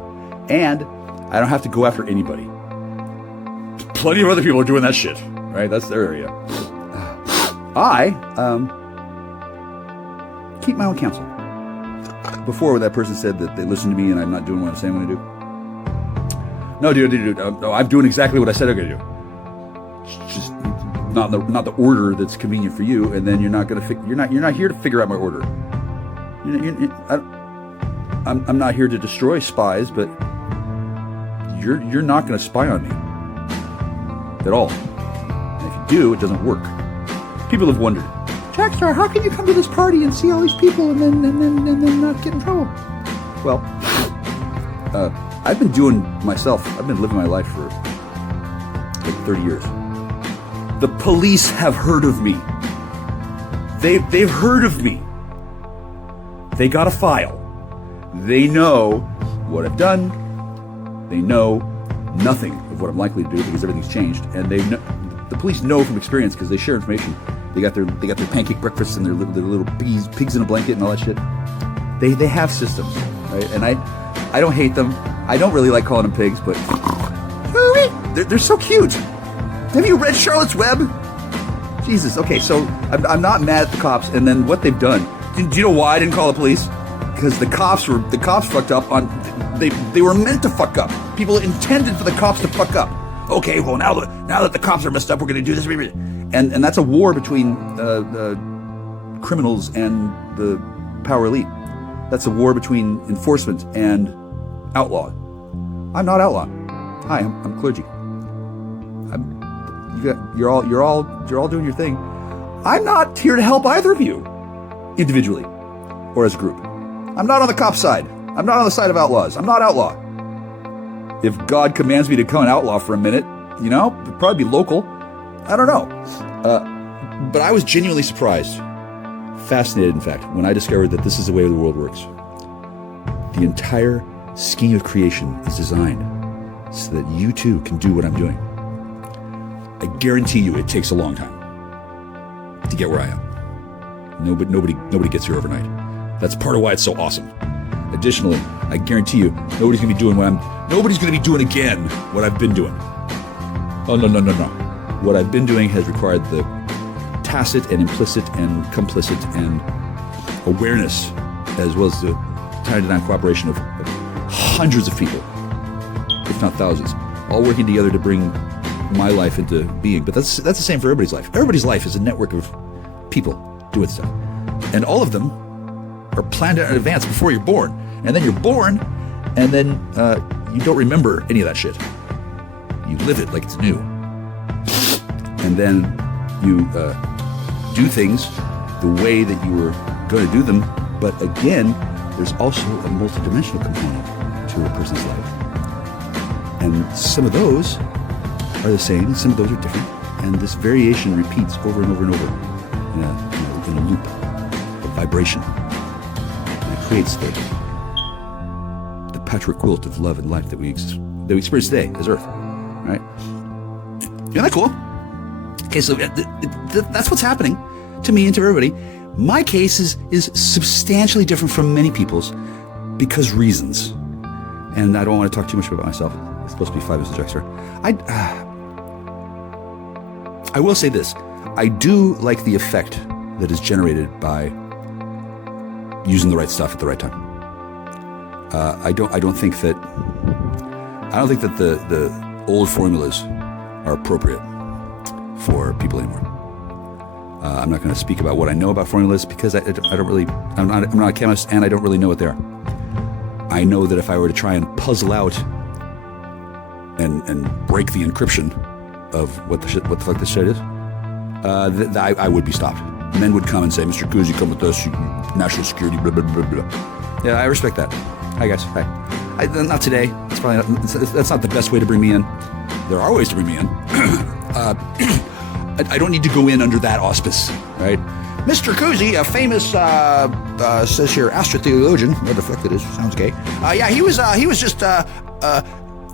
And I don't have to go after anybody. Plenty of other people are doing that shit, right? That's their area. I keep my own counsel. Before, that person said that they listen to me and I'm not doing what I'm saying I'm going to do. No, dude. No, I'm doing exactly what I said I'm going to do. It's just not the order that's convenient for you, and then you're not going to you're not here to figure out my order. I'm not here to destroy spies, but you're not going to spy on me at all. And if you do, it doesn't work. People have wondered, Jackstar, how can you come to this party and see all these people and then not get in trouble? Well, I've been living my life for like 30 years. The police have heard of me. They've heard of me. They got a file. They know what I've done. They know nothing of what I'm likely to do because everything's changed. And the police know from experience because they share information. They got their pancake breakfasts and their little pigs in a blanket and all that shit. They have systems, right? And I don't hate them. I don't really like calling them pigs, but they're so cute. Have you read Charlotte's Web? Jesus. Okay, so I'm not mad at the cops. And then what they've done? Do you know why I didn't call the police? Because the cops fucked up on. They were meant to fuck up. People intended for the cops to fuck up. Okay, well now that the cops are messed up, we're going to do this. And that's a war between criminals and the power elite. That's a war between enforcement and outlaw. I'm not outlaw. Hi, I'm clergy. You're all doing your thing. I'm not here to help either of you, individually or as a group. I'm not on the cop side. I'm not on the side of outlaws. I'm not outlaw. If God commands me to become an outlaw for a minute, it'd probably be local. I don't know. But I was genuinely surprised, fascinated, in fact, when I discovered that this is the way the world works. The entire scheme of creation is designed so that you too can do what I'm doing. I guarantee you it takes a long time to get where I am. Nobody gets here overnight. That's part of why it's so awesome. Additionally, I guarantee you nobody's going to be doing again what I've been doing. Oh, no. What I've been doing has required the tacit and implicit and complicit and awareness, as well as the time-to-time cooperation of hundreds of people, if not thousands, all working together to bring my life into being. But that's the same for everybody's life. Everybody's life is a network of people doing stuff. And all of them are planned out in advance before you're born. And then you're born, and then you don't remember any of that shit. You live it like it's new. And then you do things the way that you were going to do them. But again, there's also a multidimensional component to a person's life. And some of those are the same, and some of those are different. And this variation repeats over and over and over in a loop of vibration. And it creates the patchwork quilt of love and life that we experience today as Earth. Right? Isn't that cool? Okay, so that's what's happening to me and to everybody. My case is substantially different from many people's because reasons. And I don't want to talk too much about myself. It's supposed to be 5 minutes extra. I will say this. I do like the effect that is generated by using the right stuff at the right time. I don't think that the old formulas are appropriate for people anymore. I'm not going to speak about what I know about formulas because I'm not a chemist and I don't really know what they are. I know that if I were to try and puzzle out and break the encryption of what the fuck this shit is, I would be stopped. Men would come and say, Mr. Kuz, you come with us, national security, blah, blah, blah, blah. Yeah, I respect that. Hi, guys. Hi. Not today. That's not the best way to bring me in. There are ways to bring me in. I don't need to go in under that auspice, right? Mr. Kuzi, a famous, says here, astrotheologian, whatever the fuck that is, sounds gay. Yeah, he was just,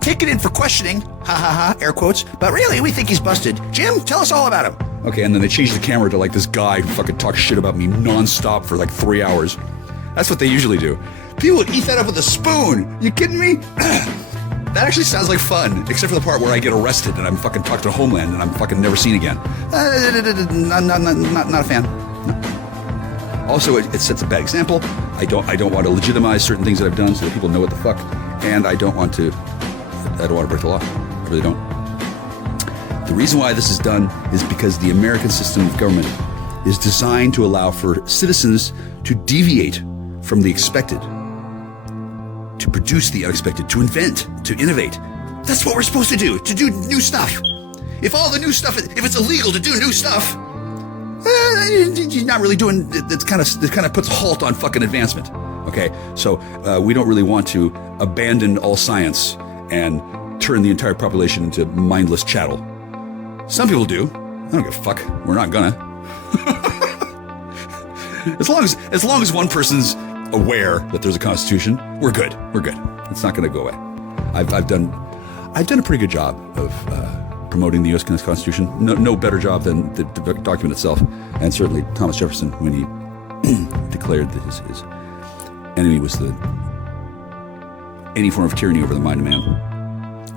taken in for questioning, ha ha ha, air quotes, but really, we think he's busted. Jim, tell us all about him. Okay, and then they changed the camera to like this guy who fucking talks shit about me nonstop for like 3 hours. That's what they usually do. People would eat that up with a spoon. You kidding me? That actually sounds like fun, except for the part where I get arrested and I'm fucking talked to Homeland and I'm fucking never seen again. Not a fan. No. Also, it sets a bad example. I don't want to legitimize certain things that I've done so that people know what the fuck, and I don't want to break the law. I really don't. The reason why this is done is because the American system of government is designed to allow for citizens to deviate from the expected, to produce the unexpected, to invent, to innovate. That's what we're supposed to do new stuff. If all the new stuff, if it's illegal to do new stuff, you're not really doing, it kind of puts a halt on fucking advancement. Okay, so we don't really want to abandon all science and turn the entire population into mindless chattel. Some people do. I don't give a fuck. We're not gonna. As long as one person's aware that there's a constitution, we're good. We're good. It's not going to go away. I've done a pretty good job of promoting the U.S. Constitution. No better job than the document itself, and certainly Thomas Jefferson when he declared that his enemy was any form of tyranny over the mind of man.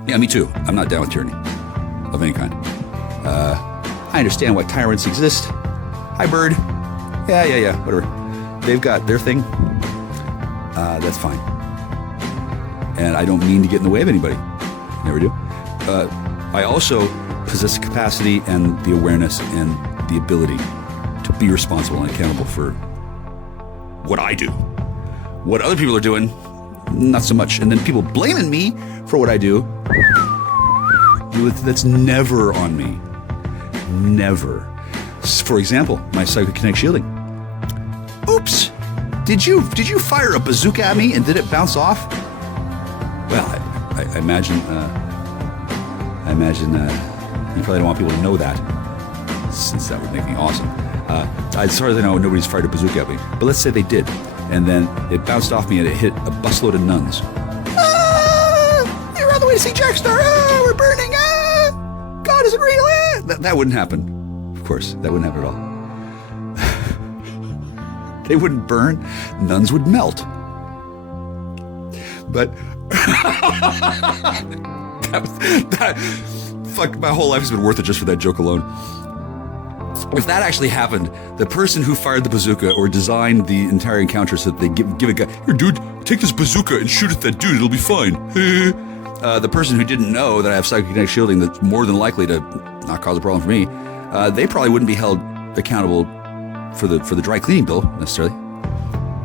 Yeah, me too. I'm not down with tyranny of any kind. I understand why tyrants exist. Hi, bird. Yeah, whatever. They've got their thing. That's fine. And I don't mean to get in the way of anybody. Never do. I also possess the capacity and the awareness and the ability to be responsible and accountable for what I do. What other people are doing, not so much. And then people blaming me for what I do, that's never on me. Never. For example, my psychokinetic shielding. Oops! Did you fire a bazooka at me and did it bounce off? Well, I imagine you probably don't want people to know that, since that would make me awesome. As far as I know, nobody's fired a bazooka at me. But let's say they did, and then it bounced off me and it hit a busload of nuns. You're on the way to see Jack Star. We're burning. God isn't real. That wouldn't happen. Of course, that wouldn't happen at all. They wouldn't burn. Nuns would melt. But fuck, my whole life has been worth it just for that joke alone. If that actually happened, the person who fired the bazooka or designed the entire encounter so that they give a guy, here, dude, take this bazooka and shoot at that dude. It'll be fine. The person who didn't know that I have psychokinetic shielding that's more than likely to not cause a problem for me, they probably wouldn't be held accountable for the dry cleaning bill necessarily.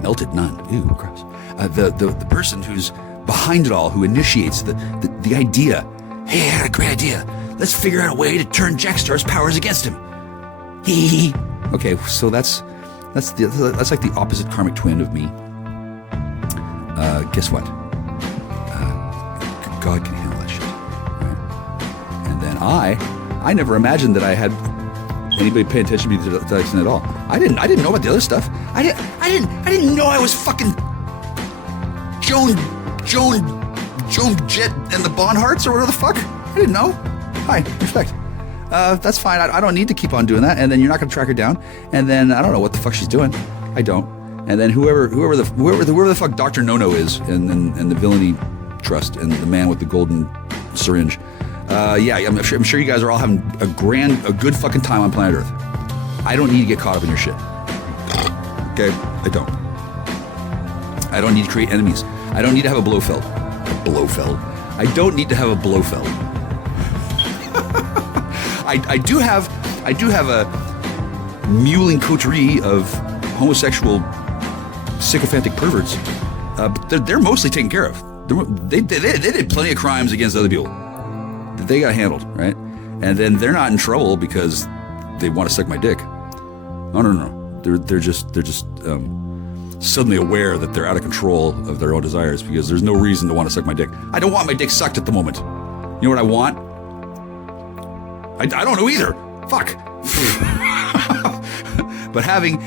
Melted nun. Ew, gross. The person who's behind it all, who initiates the idea Hey, I got a great idea. Let's figure out a way to turn Jack Star's powers against him. Hee. Okay, so that's like the opposite karmic twin of me. Guess what? God can handle that shit. Right? And then I never imagined that I had anybody pay attention to me to that extent at all. I didn't know about the other stuff. I didn't know I was fucking Joan Jett and the Bonhearts or whatever the fuck. I didn't know. Hi, respect. That's fine. I don't need to keep on doing that. And then you're not going to track her down. And then I don't know what the fuck she's doing. I don't. And then whoever the fuck Dr. No-No is, and the villainy trust, and the man with the golden syringe. Yeah, I'm sure you guys are all having a good fucking time on planet Earth. I don't need to get caught up in your shit. Okay, I don't. I don't need to create enemies. I don't need to have a Blofeld. I don't need to have a Blofeld. I do have a mewling coterie of homosexual sycophantic perverts, but they're mostly taken care of. They did plenty of crimes against other people that they got handled, right? And then they're not in trouble because they want to suck my dick. No. They're just suddenly aware that they're out of control of their own desires because there's no reason to want to suck my dick. I don't want my dick sucked at the moment. You know what I want? I don't know either. Fuck. But having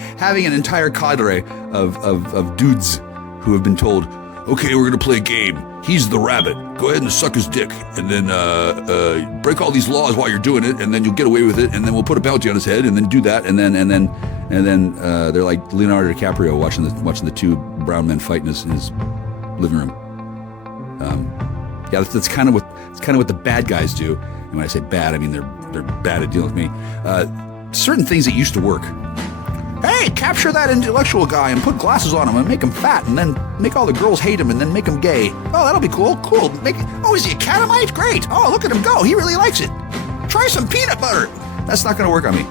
an entire cadre of dudes who have been told, okay, we're going to play a game. He's the rabbit. Go ahead and suck his dick. And then break all these laws while you're doing it, and then you'll get away with it, and then we'll put a bounty on his head, and then do that, and then they're like Leonardo DiCaprio watching the two brown men fight in his living room. Yeah, that's kind of what the bad guys do. And when I say bad, I mean they're bad at dealing with me. Certain things that used to work. Hey, capture that intellectual guy and put glasses on him and make him fat, and then make all the girls hate him and then make him gay. Oh, that'll be cool. Cool. Is he a catamite? Great. Oh, look at him go. He really likes it. Try some peanut butter. That's not going to work on me.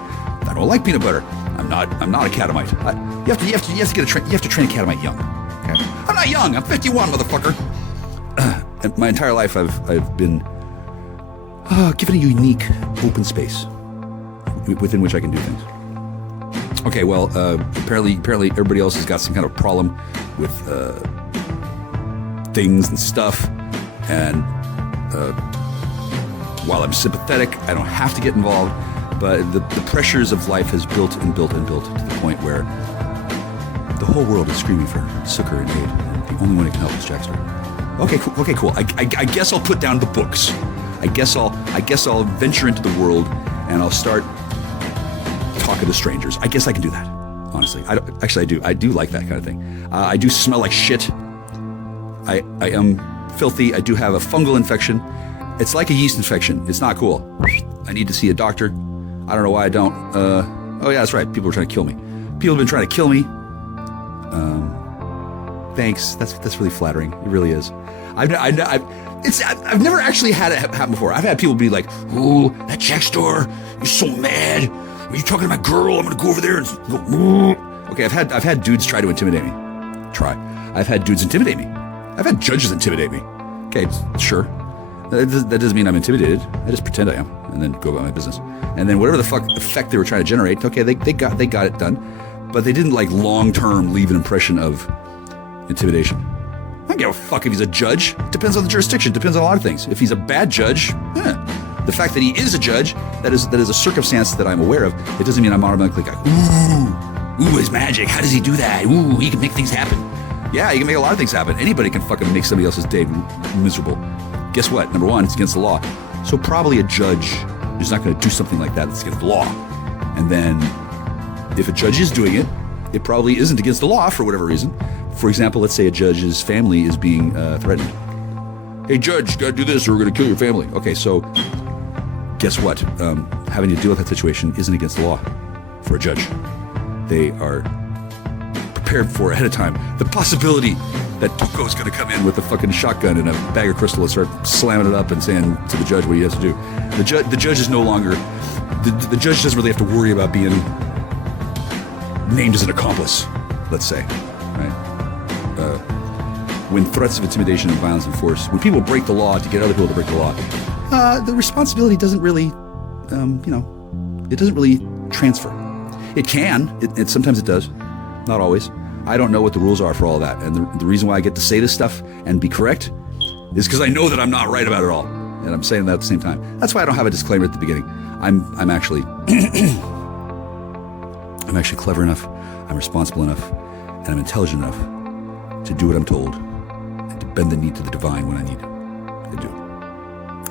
I don't like peanut butter. I'm not a catamite. You have to train a catamite young. Okay? I'm not young. I'm 51, motherfucker. And my entire life, I've been given a unique open space within which I can do things. Okay, well, apparently everybody else has got some kind of problem with things and stuff, and while I'm sympathetic, I don't have to get involved, but the pressures of life has built to the point where the whole world is screaming for succor and aid, and the only one who can help is Jack Star. Okay, cool. I guess I'll put down the books. I guess I'll venture into the world, and I'll start talking to strangers. I guess I can do that. Honestly, I do. I do like that kind of thing. I do smell like shit. I am filthy. I do have a fungal infection. It's like a yeast infection. It's not cool. I need to see a doctor. I don't know why I don't. Oh yeah, that's right. People are trying to kill me. People have been trying to kill me. Thanks. That's really flattering. It really is. I've never actually had it happen before. I've had people be like, "Ooh, that Jack Star, you're so mad. Are you talking to my girl? I'm gonna go over there and go." Ooh. Okay, I've had dudes try to intimidate me. I've had dudes intimidate me. I've had judges intimidate me. Okay, sure. That doesn't mean I'm intimidated. I just pretend I am, and then go about my business. And then whatever the fuck effect they were trying to generate, okay, they got it done, but they didn't like long term leave an impression of intimidation. I don't give a fuck if he's a judge. Depends on the jurisdiction. Depends on a lot of things. If he's a bad judge, the fact that he is a judge, that is a circumstance that I'm aware of. It doesn't mean I'm automatically like, ooh, his magic. How does he do that? Ooh, he can make things happen. Yeah, he can make a lot of things happen. Anybody can fucking make somebody else's day miserable. Guess what? Number one, it's against the law. So probably a judge is not going to do something like that that's against the law. And then if a judge is doing it, it probably isn't against the law for whatever reason. For example, let's say a judge's family is being threatened. Hey, judge, you got to do this or we're going to kill your family. Okay, so guess what? Having to deal with that situation isn't against the law for a judge. They are prepared for ahead of time the possibility that Tuco's going to come in with a fucking shotgun and a bag of crystal and start slamming it up and saying to the judge what he has to do. The judge is no longer, the judge doesn't really have to worry about being named as an accomplice, let's say, right? When threats of intimidation and violence and force, when people break the law to get other people to break the law, the responsibility doesn't really, it doesn't really transfer. It can. It sometimes it does. Not always. I don't know what the rules are for all that. And the reason why I get to say this stuff and be correct is because I know that I'm not right about it all. And I'm saying that at the same time. That's why I don't have a disclaimer at the beginning. I'm actually I'm actually clever enough, I'm responsible enough, and I'm intelligent enough to do what I'm told and to bend the knee to the divine when I need to do it.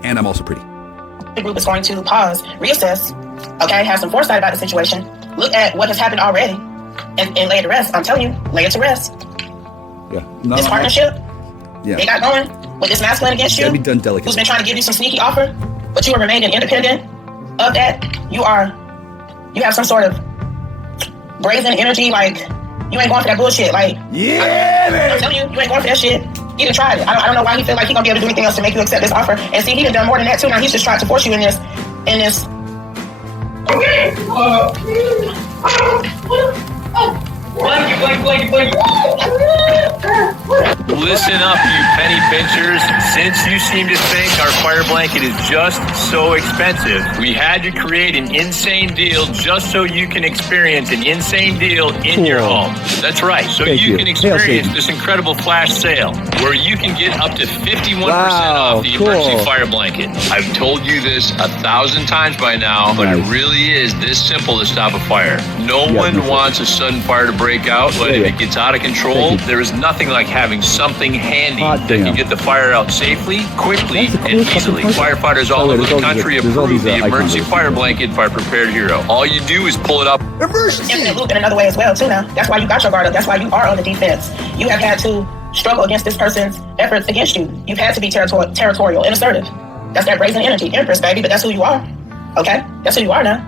And I'm also pretty. The group is going to pause, reassess, okay, have some foresight about the situation, look at what has happened already, and lay it to rest. I'm telling you, lay it to rest. Yeah. This partnership Yeah. they got going with this masculine against you, Gotta be done delicately. who's been trying to give you some sneaky offer, but you are remaining independent of that. You have some sort of brazen energy, like you ain't going for that bullshit. Like, I'm telling you, you ain't going for that shit. He done tried it. I don't know why he feel like he gonna be able to do anything else to make you accept this offer. And see, he done more than that too. Now he's just trying to force you in this. Listen up, you penny pinchers. Since you seem to think our fire blanket is just so expensive, we had to create an insane deal just so you can experience an insane deal in your home. That's right. So you can experience this incredible flash sale where you can get up to 51% off the emergency fire blanket. I've told you this 1,000 times by now, but it really is this simple to stop a fire. No one wants a sudden fire to break out, but if it gets out of control, there is nothing like having something handy that can get the fire out safely, quickly, and easily. Firefighters all over the country approve the emergency fire blanket by Prepared Hero. All you do is pull it up. Infinite loop in another way as well too. Now that's why you got your guard up. That's why you are on the defense. You have had to struggle against this person's efforts against you. You've had to be territorial and assertive. That's that brazen energy, Empress, baby. But that's who you are. Okay, that's who you are now.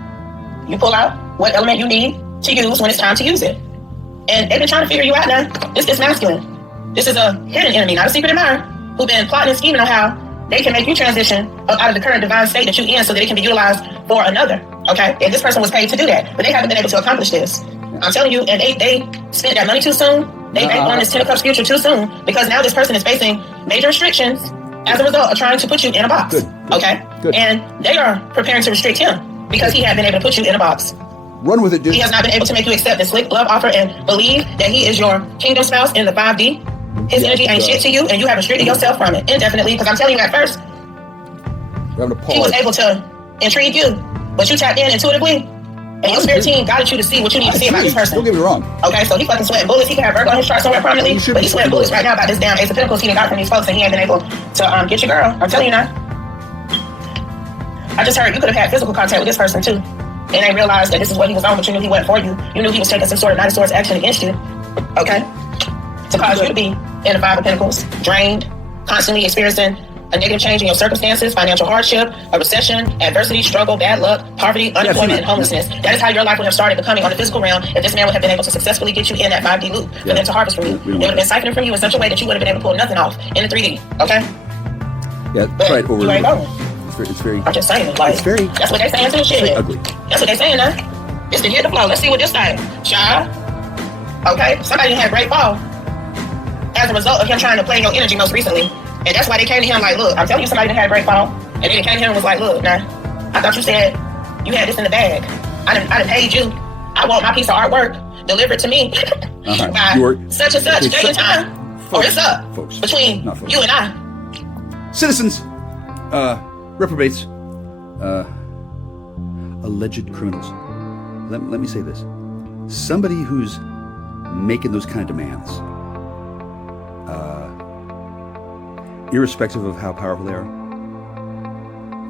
You pull out what element you need to use when it's time to use it. And they've been trying to figure you out now. This is masculine. This is a hidden enemy, not a secret admirer, who've been plotting and scheming on how they can make you transition up out of the current divine state that you're in so that it can be utilized for another, okay? And this person was paid to do that, but they haven't been able to accomplish this. I'm telling you, and they spent that money too soon. They banked on this Ten of Cups future too soon because now this person is facing major restrictions as a result of trying to put you in a box, okay? And they are preparing to restrict him because he had been able to put you in a box. Run with it, dude. He has not been able to make you accept this slick love offer and believe that he is your kingdom spouse in the 5D. His energy ain't shit to you, and you have restricted yourself from it indefinitely. Because I'm telling you, at first, he was able to intrigue you, but you tapped in intuitively, and your spirit team guided you to see what you need to see about this person. Don't get me wrong. Okay, so he fucking sweating bullets. He can have Virgo on his chart somewhere prominently, but he's sweating bullets right now about this damn Ace of Pentacles he done got from these folks, and he ain't been able to get your girl. I'm telling you now. I just heard you could have had physical contact with this person too, and they realized that this is what he was on, but you knew he wasn't for you. You knew he was taking some sort of Knight of Swords action against you. Okay, to cause you to be in the Five of Pentacles, drained, constantly experiencing a negative change in your circumstances, financial hardship, a recession, adversity, struggle, bad luck, poverty, unemployment, and homelessness. That is how your life would have started becoming on the physical realm if this man would have been able to successfully get you in that 5D loop for them to harvest from you. They would have been siphoning from you in such a way that you would have been able to pull nothing off in the 3D, okay? Yeah, but right over. You ain't going. It's very. I'm just saying, like, that's what they saying to the shit. Ugly. That's what they saying now. It's to hear the flow. Let's see what this thing. Child. Okay, somebody had great fall as a result of him trying to play your energy most recently. And that's why they came to him like, look, I'm telling you somebody that had a great fall. And then they came to him and was like, look, now, I thought you said you had this in the bag. I done paid you. I want my piece of artwork delivered to me by such and such day and time. Or it's up between you and I. Citizens, reprobates, alleged criminals. Let me say this. Somebody who's making those kind of demands, irrespective of how powerful they are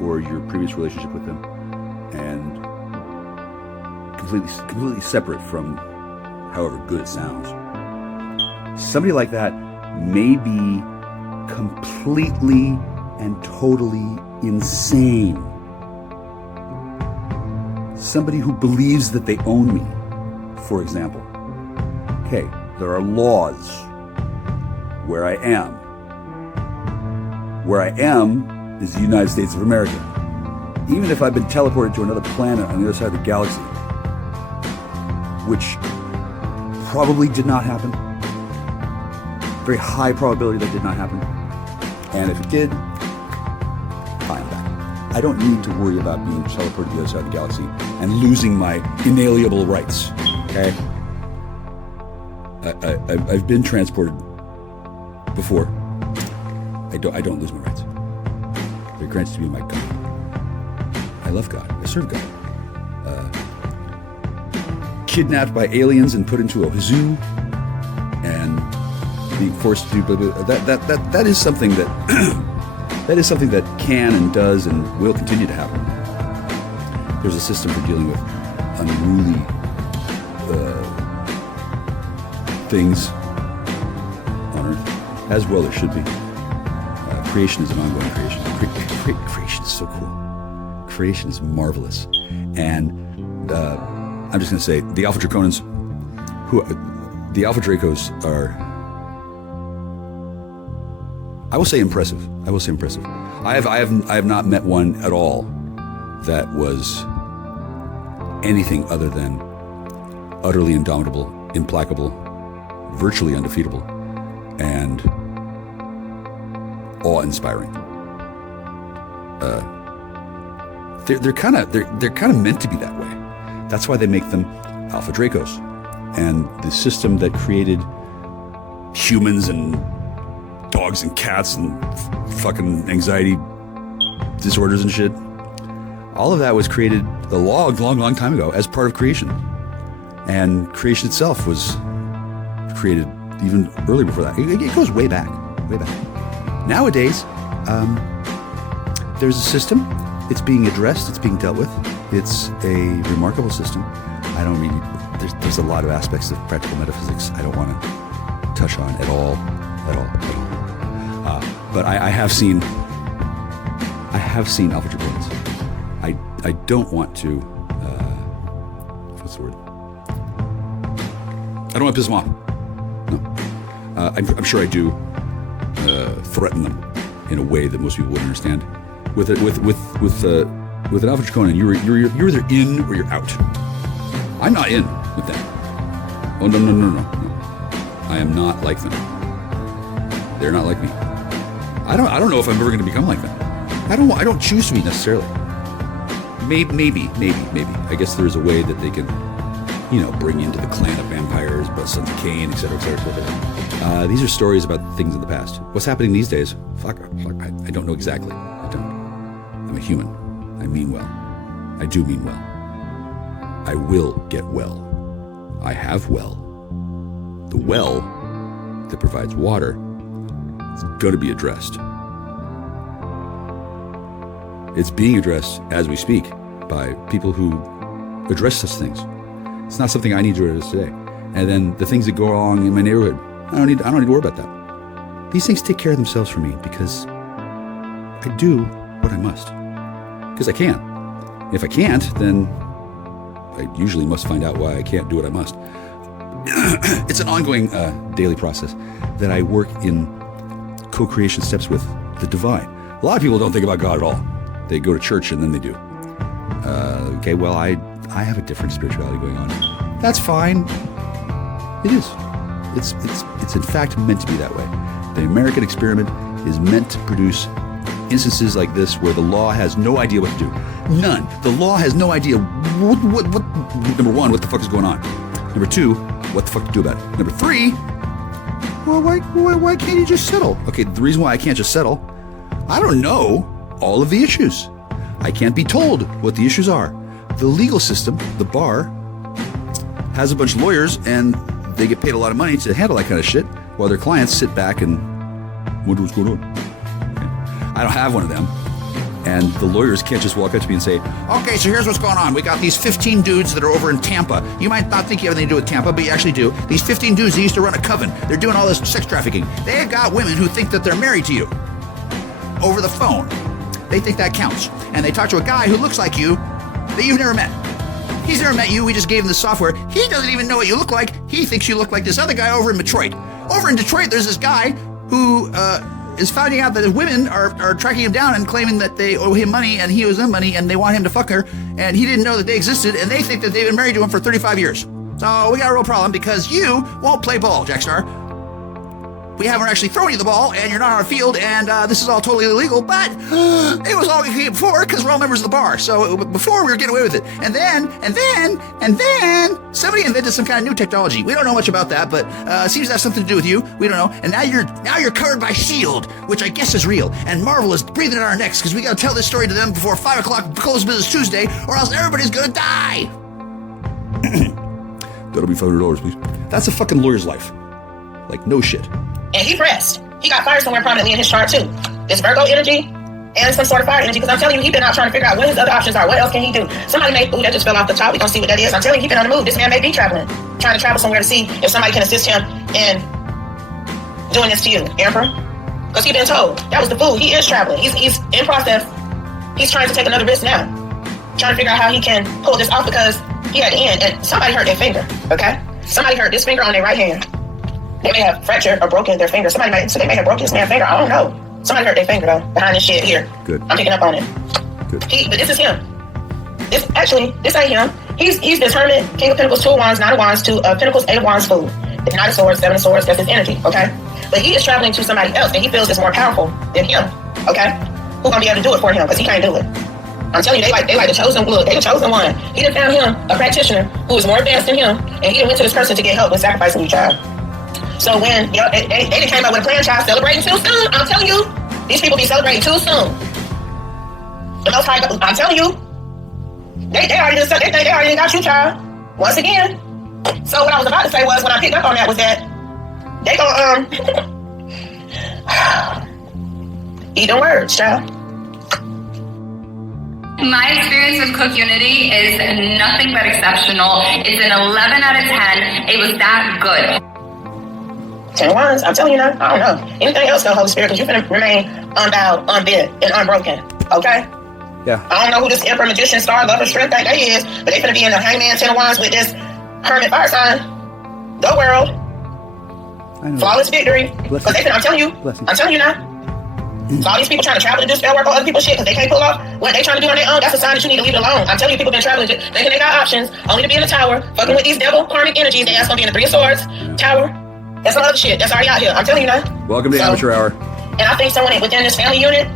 or your previous relationship with them, and completely separate from however good it sounds, somebody like that may be completely and totally insane. Somebody who believes that they own me, for example. Okay, there are laws where I am. Where I am is the United States of America. Even if I've been teleported to another planet on the other side of the galaxy, which probably did not happen. Very high probability that did not happen. And if it did, fine, I'm back. I don't need to worry about being teleported to the other side of the galaxy and losing my inalienable rights. Okay? I've been transported before. I don't lose my rights. They're granted to me by God. I love God. I serve God. Kidnapped by aliens and put into a zoo and being forced to do that is something that that is something that can and does and will continue to happen. There's a system for dealing with unruly things on Earth, as well there should be. Creation is an ongoing creation. Creation is so cool. Creation is marvelous. And I'm just going to say, the Alpha Draconans, the Alpha Dracos are, I will say impressive. I have not met one at all that was anything other than utterly indomitable, implacable, virtually undefeatable, and awe-inspiring. They're kind of meant to be that way. That's why they make them Alpha Dracos. And the system that created humans and dogs and cats and fucking anxiety disorders and shit, all of that was created a long time ago as part of creation. And creation itself was created even earlier before that. It goes way back. Nowadays, there's a system. It's being addressed. It's being dealt with. It's a remarkable system. I don't really. There's a lot of aspects of practical metaphysics I don't want to touch on at all. But I have seen Alpha Draconans. I don't want to. What's the word? I don't want to piss them off. No. I'm sure I do threaten them in a way that most people wouldn't understand. With an Alpha Draconan, you're either in or you're out. I'm not in with them. Oh no. I am not like them. They're not like me. I don't know if I'm ever going to become like them. I don't choose to be necessarily. Maybe. I guess there's a way that they can, bring into the clan of vampires, Sons of Cain, etc. These are stories about things in the past. What's happening these days? Fuck, I don't know exactly. I don't. I'm a human. I mean well. I do mean well. I will get well. I have well. The well that provides water is going to be addressed. It's being addressed as we speak by people who address such things. It's not something I need to address today. And then the things that go wrong in my neighborhood, I don't need to worry about that. These things take care of themselves for me because I do what I must. Because I can. If I can't, then I usually must find out why I can't do what I must. It's an ongoing daily process that I work in co-creation steps with the divine. A lot of people don't think about God at all. They go to church and then they do. Okay, well, I have a different spirituality going on. That's fine. It is. It's in fact meant to be that way. The American experiment is meant to produce instances like this where the law has no idea what to do. None. The law has no idea what number one, what the fuck is going on. Number two, what the fuck to do about it. Number three, well, why can't you just settle? Okay, the reason why I can't just settle, I don't know all of the issues. I can't be told what the issues are. The legal system, the bar, has a bunch of lawyers and they get paid a lot of money to handle that kind of shit while their clients sit back and wonder what's going on. Okay. I don't have one of them. And the lawyers can't just walk up to me and say, okay, so here's what's going on. We got these 15 dudes that are over in Tampa. You might not think you have anything to do with Tampa, but you actually do. These 15 dudes, they used to run a coven. They're doing all this sex trafficking. They've got women who think that they're married to you over the phone. They think that counts. And they talk to a guy who looks like you that you've never met. He's never met you. We just gave him the software. He doesn't even know what you look like. He thinks you look like this other guy over in Detroit. Over in Detroit, there's this guy who is finding out that his women are tracking him down and claiming that they owe him money and he owes them money and they want him to fuck her. And he didn't know that they existed and they think that they've been married to him for 35 years. So we got a real problem because you won't play ball, Jackstar. we haven't actually thrown you the ball, and you're not on our field, and this is all totally illegal, but it was all we could before because we're all members of the bar. So before we were getting away with it. And then, somebody invented some kind of new technology. We don't know much about that, but it seems to have something to do with you. We don't know. And now you're covered by S.H.I.E.L.D., which I guess is real. And Marvel is breathing at our necks because we got to tell this story to them before 5 o'clock close business Tuesday, or else everybody's going to die. That'll be $500, please. That's a fucking lawyer's life. Like, no shit. And he pressed. He got fired somewhere prominently in his chart, too. This Virgo energy and some sort of fire energy, because I'm telling you, he's been out trying to figure out what his other options are. What else can he do? Somebody may, that just fell off the top. We're going to see what that is. I'm telling you, he's been on the move. This man may be traveling, trying to travel somewhere to see if somebody can assist him in doing this to you, Emperor. Because he's been told. That was the fool. He is traveling. He's in process. He's trying to take another risk now. Trying to figure out how he can pull this off because he had to end. And somebody hurt their finger, okay? Somebody hurt this finger on their right hand. They may have fractured or broken their finger. So they may have broken this man's finger. I don't know. Somebody hurt their finger, though, behind this shit here. Good. I'm picking up on it. Good. But this is him. This ain't him. He's determined King of Pentacles, 2 of Wands, 9 of Wands, 2 of Pentacles, 8 of Wands fool. It's 9 of Swords, 7 of Swords. That's his energy, okay? But he is traveling to somebody else that he feels is more powerful than him, okay? Who's going to be able to do it for him because he can't do it. I'm telling you, they like the chosen blood. They the chosen one. He done found him a practitioner who is more advanced than him, and he done went to this person to get help with sacrificing you, child. So when they came up with a plan, child, celebrating too soon. I'm telling you, these people be celebrating too soon. The Most High, I'm telling you, they already got you, child. Once again. So what I was about to say was, when I picked up on that, was that they gonna eat them words, child. My experience with Cook Unity is nothing but exceptional. It's an 11 out of 10. It was that good. 10 Wands, I'm telling you now, I don't know. Anything else, though, Holy Spirit, because you're going to remain unbowed, unbid, and unbroken, okay? Yeah. I don't know who this Emperor, Magician, Star, Lover, Strength thing they is, but they finna be in the Hangman, 10 of Wands with this Hermit fire sign. The world. Flawless victory. Because they finna, I'm telling you now. So all these people trying to travel to do spell work on other people's shit because they can't pull off what they trying to do on their own, that's a sign that you need to leave it alone. I'm telling you, people been traveling, thinking they got options, only to be in the tower, fucking with these devil karmic energies, they ass gonna be in the 3 of Swords, tower. That's some other shit. That's already out here. I'm telling you now. Welcome to Amateur Hour. And I think someone within this family unit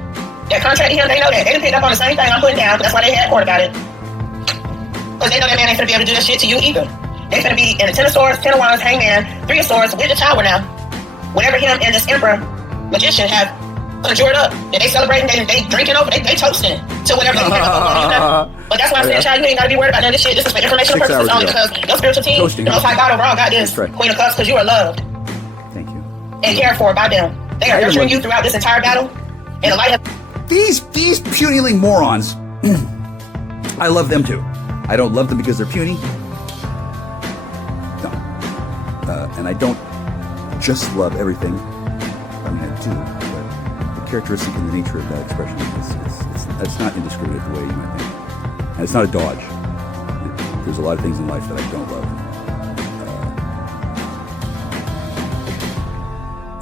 that contracted him, they know that. They done picked up on the same thing I'm putting down, but that's why they had court about it. Because they know that man ain't finna be able to do this shit to you either. They finna be in the 10 of Swords, 10 of Wands, Hangman, 3 of Swords, with the tower now. Whatever him and this Emperor, Magician have conjured up, that they celebrating, they drinking over, they toasting to whatever they pick up on. You know? But that's why I'm saying, child, you ain't gotta be worried about none of this shit. This is for informational purposes only because your spiritual team, the Most High God overall got this, Queen of Cups, because you are loved. And cared for by them. They are nurturing you throughout this entire battle. And the light of these puny morons. I love them too. I don't love them because they're puny. No. And I don't just love everything. I mean, I do. But the characteristic and the nature of that expression it's not indiscriminate the way you might think. And it's not a dodge. There's a lot of things in life that I don't love.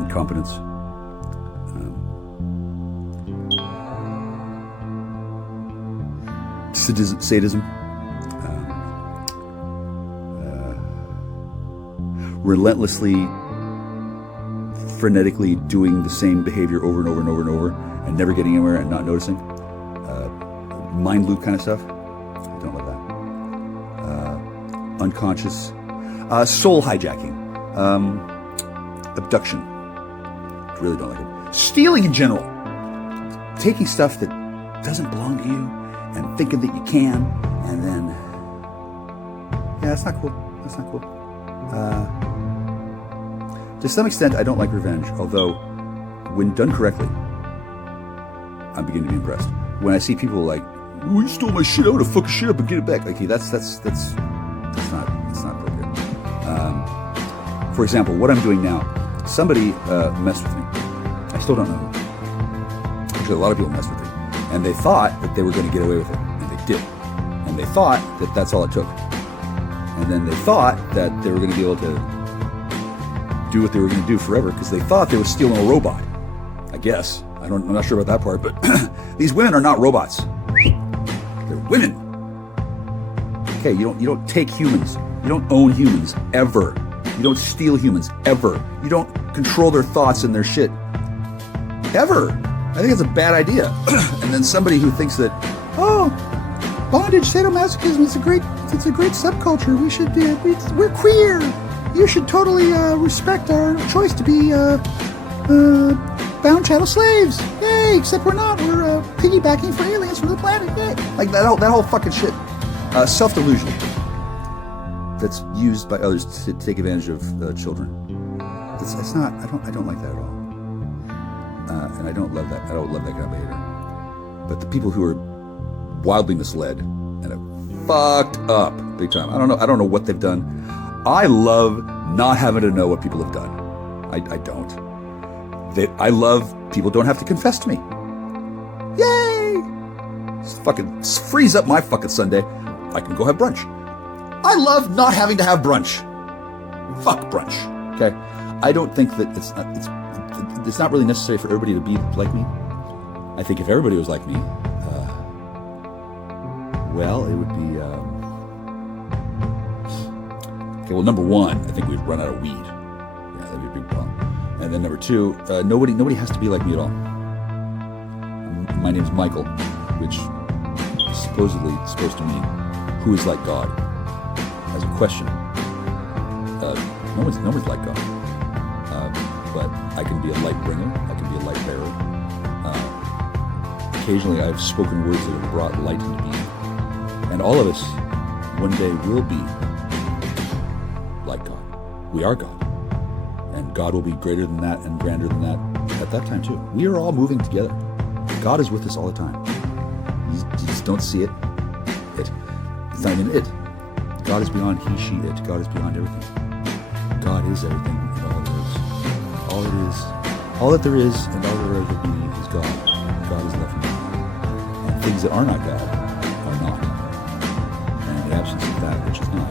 Incompetence. Sadism. Relentlessly, frenetically doing the same behavior over and over and over and over and never getting anywhere and not noticing. Mind loop kind of stuff. I don't love that. Unconscious. Soul hijacking. Abduction. Really don't like it. Stealing in general. Taking stuff that doesn't belong to you and thinking that you can, and then yeah, that's not cool. That's not cool. To some extent, I don't like revenge, although when done correctly, I'm beginning to be impressed. When I see people like, "Oh, you stole my shit, I would have fucked shit up and get it back." Like, hey, that's not appropriate. For example, what I'm doing now. Somebody messed with me. I still don't know who. Actually, a lot of people messed with me. And they thought that they were going to get away with it. And they did. And they thought that that's all it took. And then they thought that they were going to be able to do what they were going to do forever because they thought they were stealing a robot. I guess. I'm not sure about that part, but these women are not robots. They're women. Okay, you don't take humans. You don't own humans ever. You don't steal humans, ever. You don't control their thoughts and their shit, ever. I think it's a bad idea. And then somebody who thinks that, oh, bondage, sadomasochism, it's a great subculture. We should, we're queer. You should totally respect our choice to be bound chattel slaves. Yay! Except we're not. We're piggybacking for aliens from the planet. Yay! Like that whole fucking shit. Self-delusion that's used by others to take advantage of children. It's not. I don't like that at all. And I don't love that. I don't love that kind of behavior. But the people who are wildly misled and have fucked up big time. I don't know what they've done. I love not having to know what people have done. I don't. I love people don't have to confess to me. Yay! Just fucking frees up my fucking Sunday. I can go have brunch. I love not having to have brunch. Fuck brunch. Okay? I don't think that it's not really necessary for everybody to be like me. I think if everybody was like me, well, it would be. Okay, well, number one, I think we'd run out of weed. Yeah, that'd be a big problem. And then number two, nobody has to be like me at all. My name's Michael, which is supposedly supposed to mean who is like God. As a question, no one's like God. But I can be a light bringer. I can be a light bearer. Occasionally, I've spoken words that have brought light into being. And all of us, one day, will be like God. We are God. And God will be greater than that and grander than that at that time, too. We are all moving together. God is with us all the time. You just don't see it. It's not even it. God is beyond he, she, it. God is beyond everything. God is everything and all there is. All it is, all that there is and all there ever be is God. God is left behind. And things that are not God are not. And in the absence of that which is not,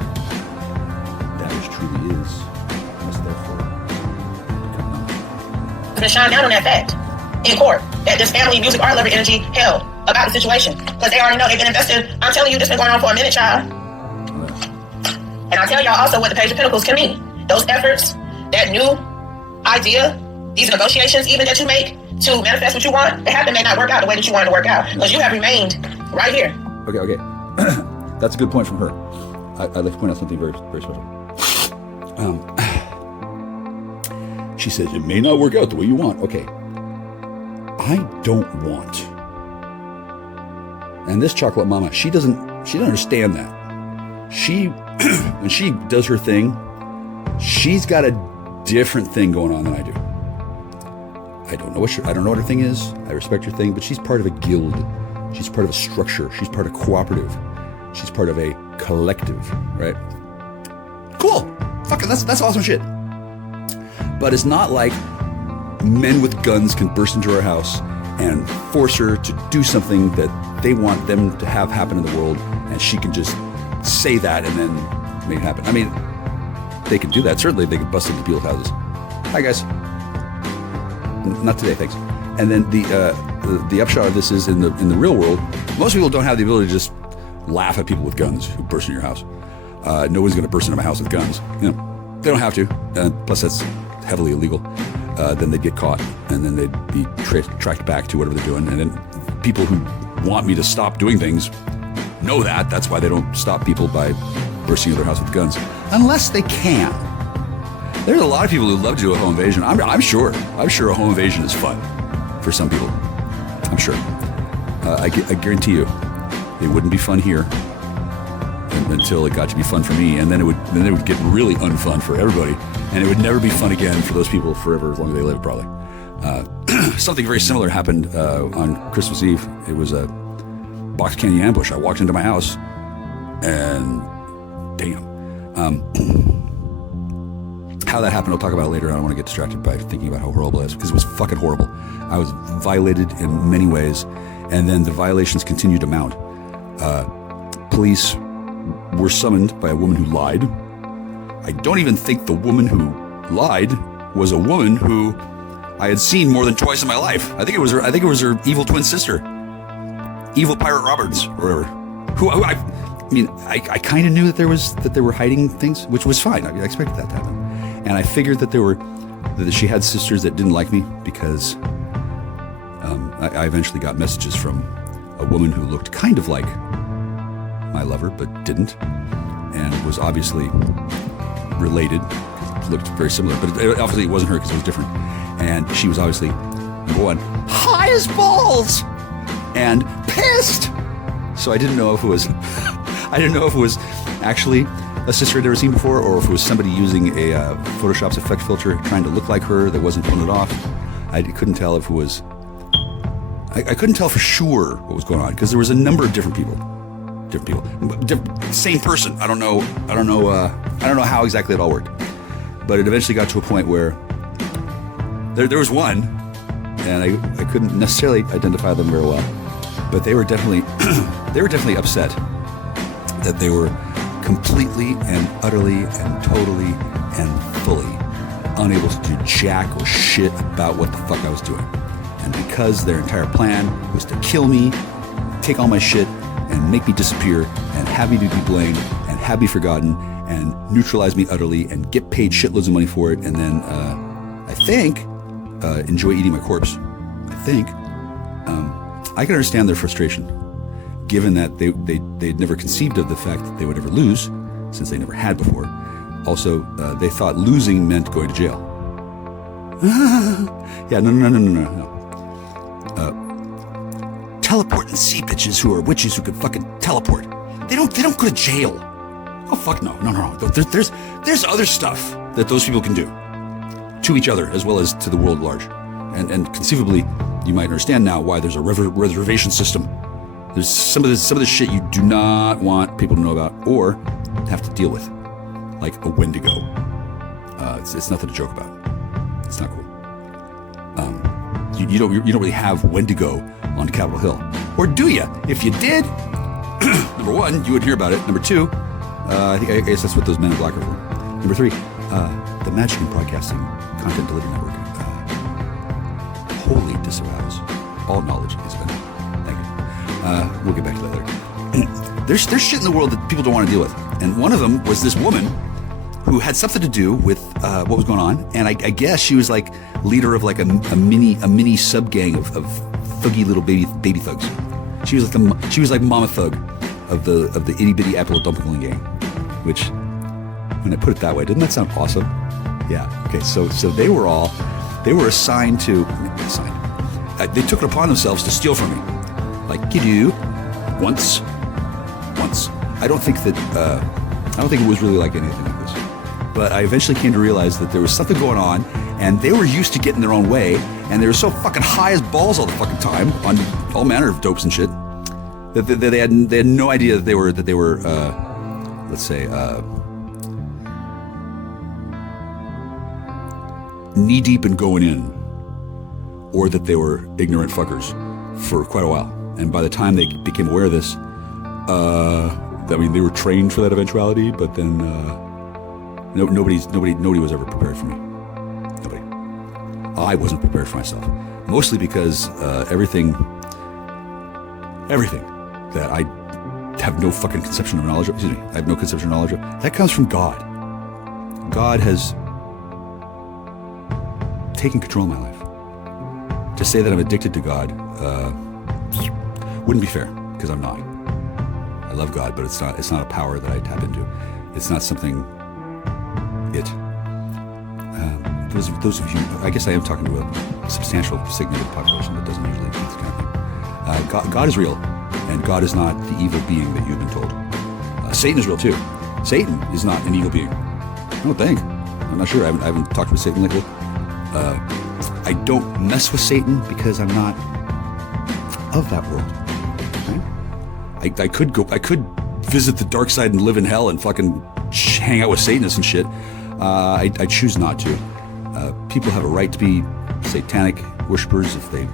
that which truly is must therefore become not. To shine down on that fact in court that this family, music, art lover energy held about the situation. Because they already know they've been invested. I'm telling you, this been going on for a minute, child. And I'll tell y'all also what the Page of Pentacles can mean. Those efforts, that new idea, these negotiations even that you make to manifest what you want, it may not work out the way that you wanted to work out. Because you have remained right here. Okay. That's a good point from her. I'd like to point out something very, very special. She says, it may not work out the way you want. Okay. I don't want. And this chocolate mama, she doesn't understand that. When she does her thing, she's got a different thing going on than I do. I don't know what her thing is. I respect her thing, but she's part of a guild. She's part of a structure. She's part of a cooperative. She's part of a collective, right? Cool. Fucking that's awesome shit. But it's not like men with guns can burst into her house and force her to do something that they want them to have happen in the world, and she can just say that and then make it happen. I mean, they can do that. Certainly, they can bust into people's houses. Hi, guys. Not today, thanks. And then the upshot of this is in the real world, most people don't have the ability to just laugh at people with guns who burst in your house. Nobody's going to burst into my house with guns. You know, they don't have to. Plus, that's heavily illegal. Then they'd get caught, and then they'd be tracked back to whatever they're doing. And then people who want me to stop doing things know that. That's why they don't stop people by bursting into their house with guns, unless they can. There's a lot of people who love to do a home invasion. I'm sure a home invasion is fun for some people. I'm sure. I guarantee you, it wouldn't be fun here until it got to be fun for me, and then it would get really unfun for everybody, and it would never be fun again for those people forever as long as they live, probably. Something very similar happened on Christmas Eve. It was a box candy ambush. I walked into my house, and damn. How that happened, I'll talk about it later. I don't want to get distracted by thinking about how horrible it is, because it was fucking horrible. I was violated in many ways, and then the violations continued to mount. Police were summoned by a woman who lied. I don't even think the woman who lied was a woman who I had seen more than twice in my life. I think it was her evil twin sister, Evil Pirate Roberts, or whatever. I kind of knew that they were hiding things, which was fine. I expected that to happen. And I figured that that she had sisters that didn't like me because I eventually got messages from a woman who looked kind of like my lover, but didn't, and was obviously related, looked very similar, but obviously it wasn't her because it was different. And she was obviously, number one, high as balls and pissed. So I didn't know if it was, actually a sister I'd never seen before, or if it was somebody using a Photoshop's effect filter trying to look like her that wasn't pulling it off. I couldn't tell if it was. I couldn't tell for sure what was going on because there was a number of different people, same person. I don't know how exactly it all worked, but it eventually got to a point where there was one, and I couldn't necessarily identify them very well, but they were definitely upset that they were completely and utterly and totally and fully unable to do jack or shit about what the fuck I was doing. And because their entire plan was to kill me, take all my shit, and make me disappear, and have me be blamed, and have me forgotten, and neutralize me utterly, and get paid shitloads of money for it, and then, I think, enjoy eating my corpse. I think. I can understand their frustration, given that they'd never conceived of the fact that they would ever lose, since they never had before. Also, they thought losing meant going to jail. Yeah, no. Teleport and sea bitches who are witches who could fucking teleport. They don't go to jail. Oh fuck no. There's other stuff that those people can do to each other as well as to the world at large. And conceivably, you might understand now why there's a reservation system. There's some of this shit you do not want people to know about or have to deal with, like a Wendigo. It's nothing to joke about. It's not cool. You don't really have Wendigo on Capitol Hill, or do you? If you did, number one, you would hear about it. Number two, I guess that's what those men in black are for. Number three, the Magic and Broadcasting Content Delivery Network wholly disavows all knowledge is venom. Thank you. We'll get back to that later. There's shit in the world that people don't want to deal with, and one of them was this woman who had something to do with what was going on, and I guess she was like leader of like a mini sub gang of thuggy little baby thugs. She was like Mama Thug of the itty bitty apple dumpling gang, which, when I put it that way, didn't that sound awesome? Yeah. Okay. So they were assigned to. They took it upon themselves to steal from me, like you do, once. I don't think it was really like anything like this. But I eventually came to realize that there was something going on, and they were used to getting their own way, and they were so fucking high as balls all the fucking time on all manner of dopes and shit that they had no idea that they were let's say knee deep in going in, or that they were ignorant fuckers for quite a while. And by the time they became aware of this, they were trained for that eventuality, but then. Nobody was ever prepared for me. Nobody. I wasn't prepared for myself. Mostly because everything that I have no fucking conception of knowledge of, I have no conception of knowledge of, that comes from God. God has taken control of my life. To say that I'm addicted to God wouldn't be fair, because I'm not. I love God, but it's not a power that I tap into. It's not something. Those of you, I guess I am talking to a substantial segment of the population that doesn't usually do this kind of thing. God is real, and God is not the evil being that you've been told. Satan is real too. Satan is not an evil being. I don't think. I'm not sure. I haven't talked with Satan lately. I don't mess with Satan because I'm not of that world. Right? I could visit the dark side and live in hell and fucking hang out with Satanists and shit. I choose not to. People have a right to be satanic worshippers if they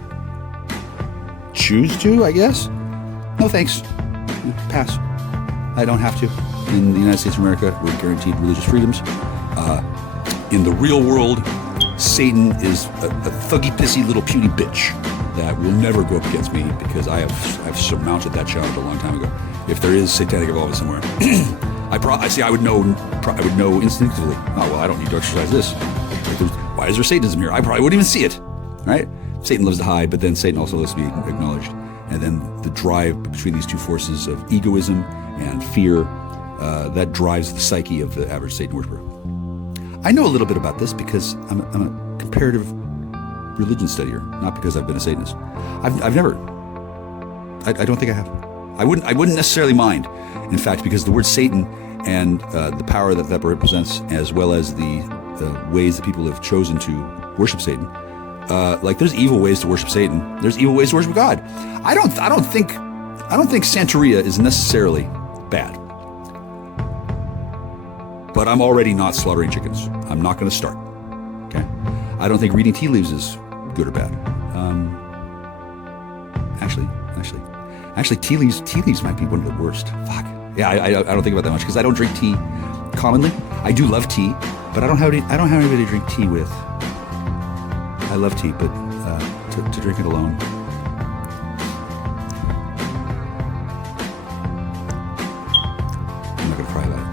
choose to, I guess. No thanks. Pass. I don't have to. In the United States of America, we're guaranteed religious freedoms. In the real world, Satan is a thuggy, pissy little puny bitch that will never go up against me because I've surmounted that challenge a long time ago. If there is satanic involvement somewhere, I would know instinctively. Oh well, I don't need to exercise this. Why is there Satanism here? I probably wouldn't even see it, right? Satan loves to hide, but then Satan also loves to be acknowledged. And then the drive between these two forces of egoism and fear, that drives the psyche of the average Satan worshiper. I know a little bit about this because I'm a comparative religion studier, not because I've been a Satanist. I've never. I don't think I have. I wouldn't necessarily mind. In fact, because the word Satan and the power that represents, as well as the ways that people have chosen to worship Satan, like there's evil ways to worship Satan. There's evil ways to worship God. I don't think Santeria is necessarily bad. But I'm already not slaughtering chickens. I'm not going to start. Okay. I don't think reading tea leaves is good or bad. Actually, tea leaves might be one of the worst. Fuck. Yeah, I don't think about that much because I don't drink tea commonly. I do love tea, but I don't have anybody to drink tea with. I love tea, but to drink it alone. I'm not going to cry about it,